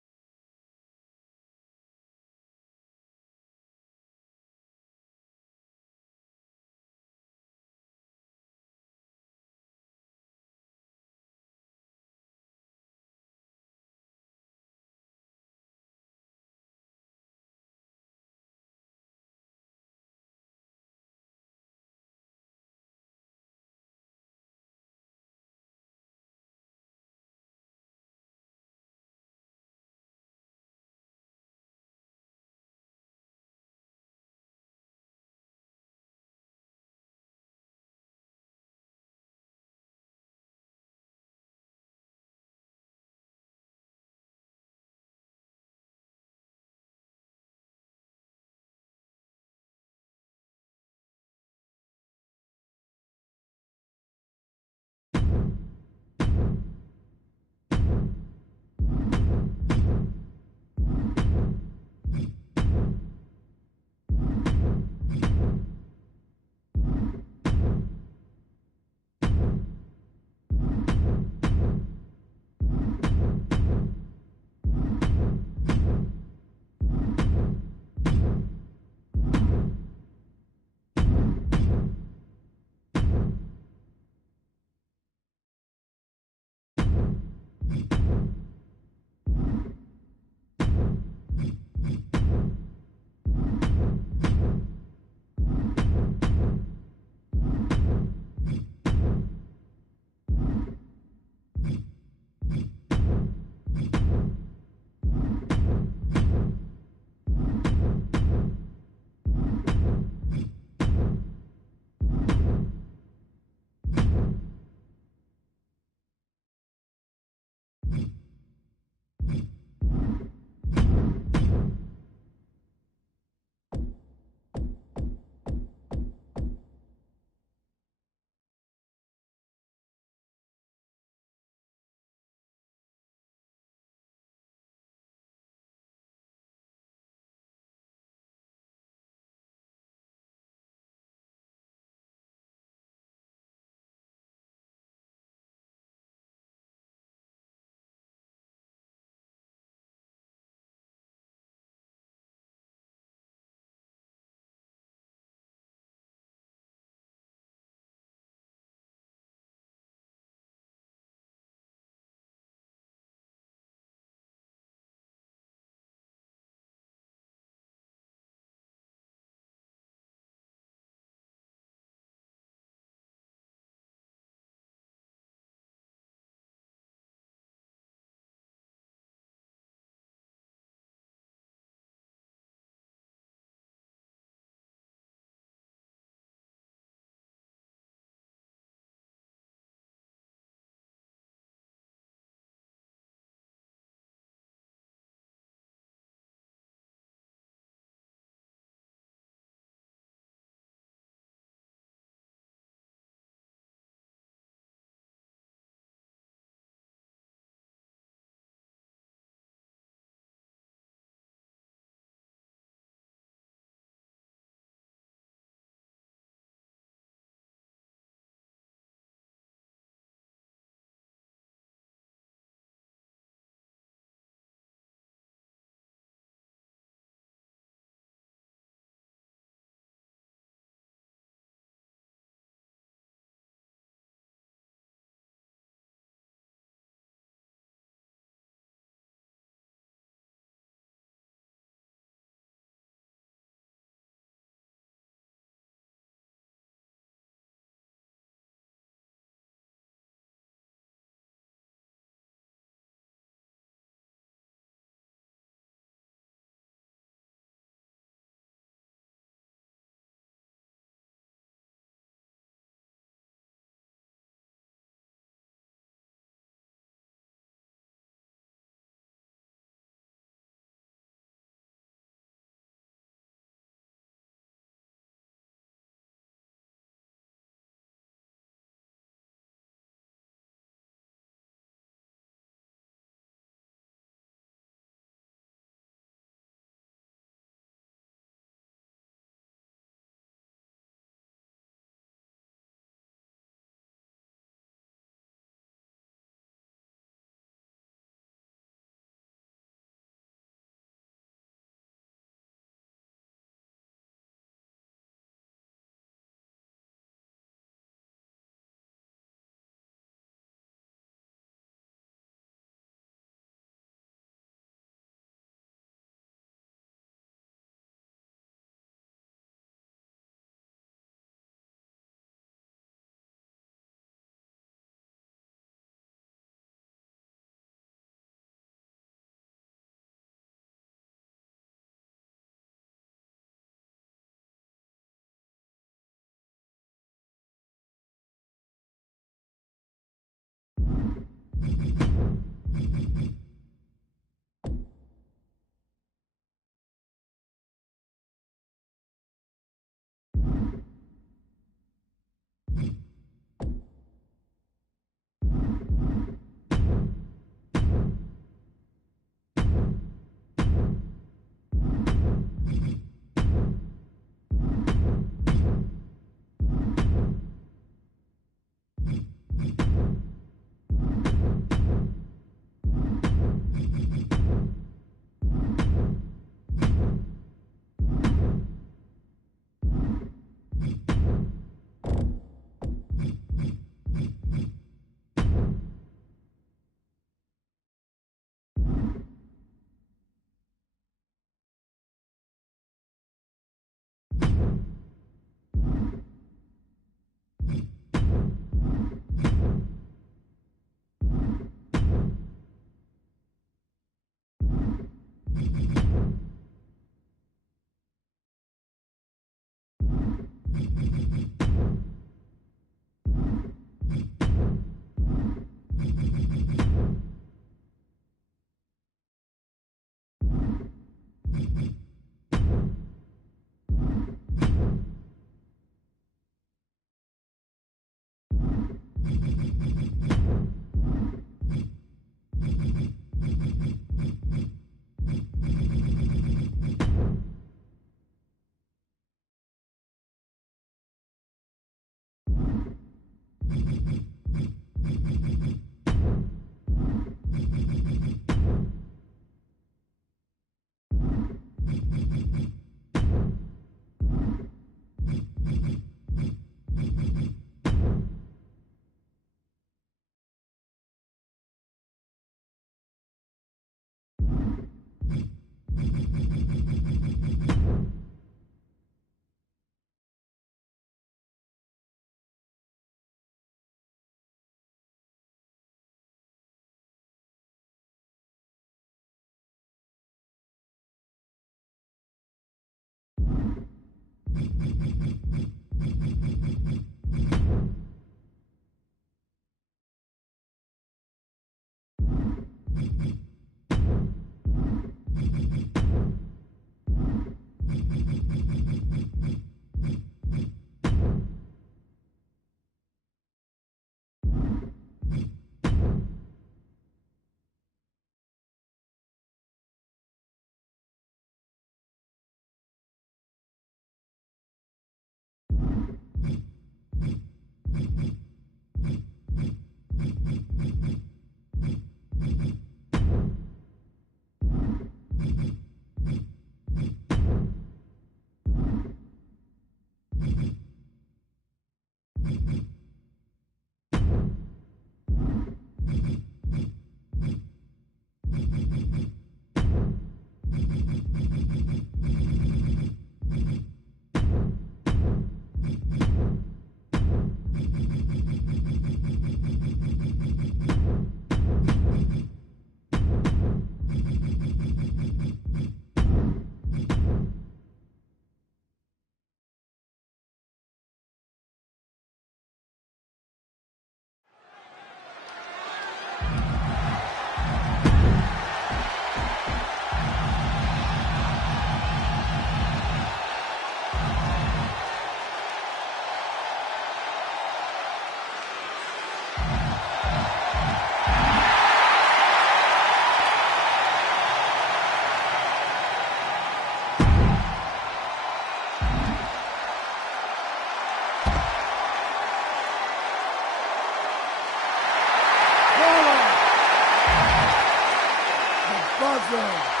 Awesome.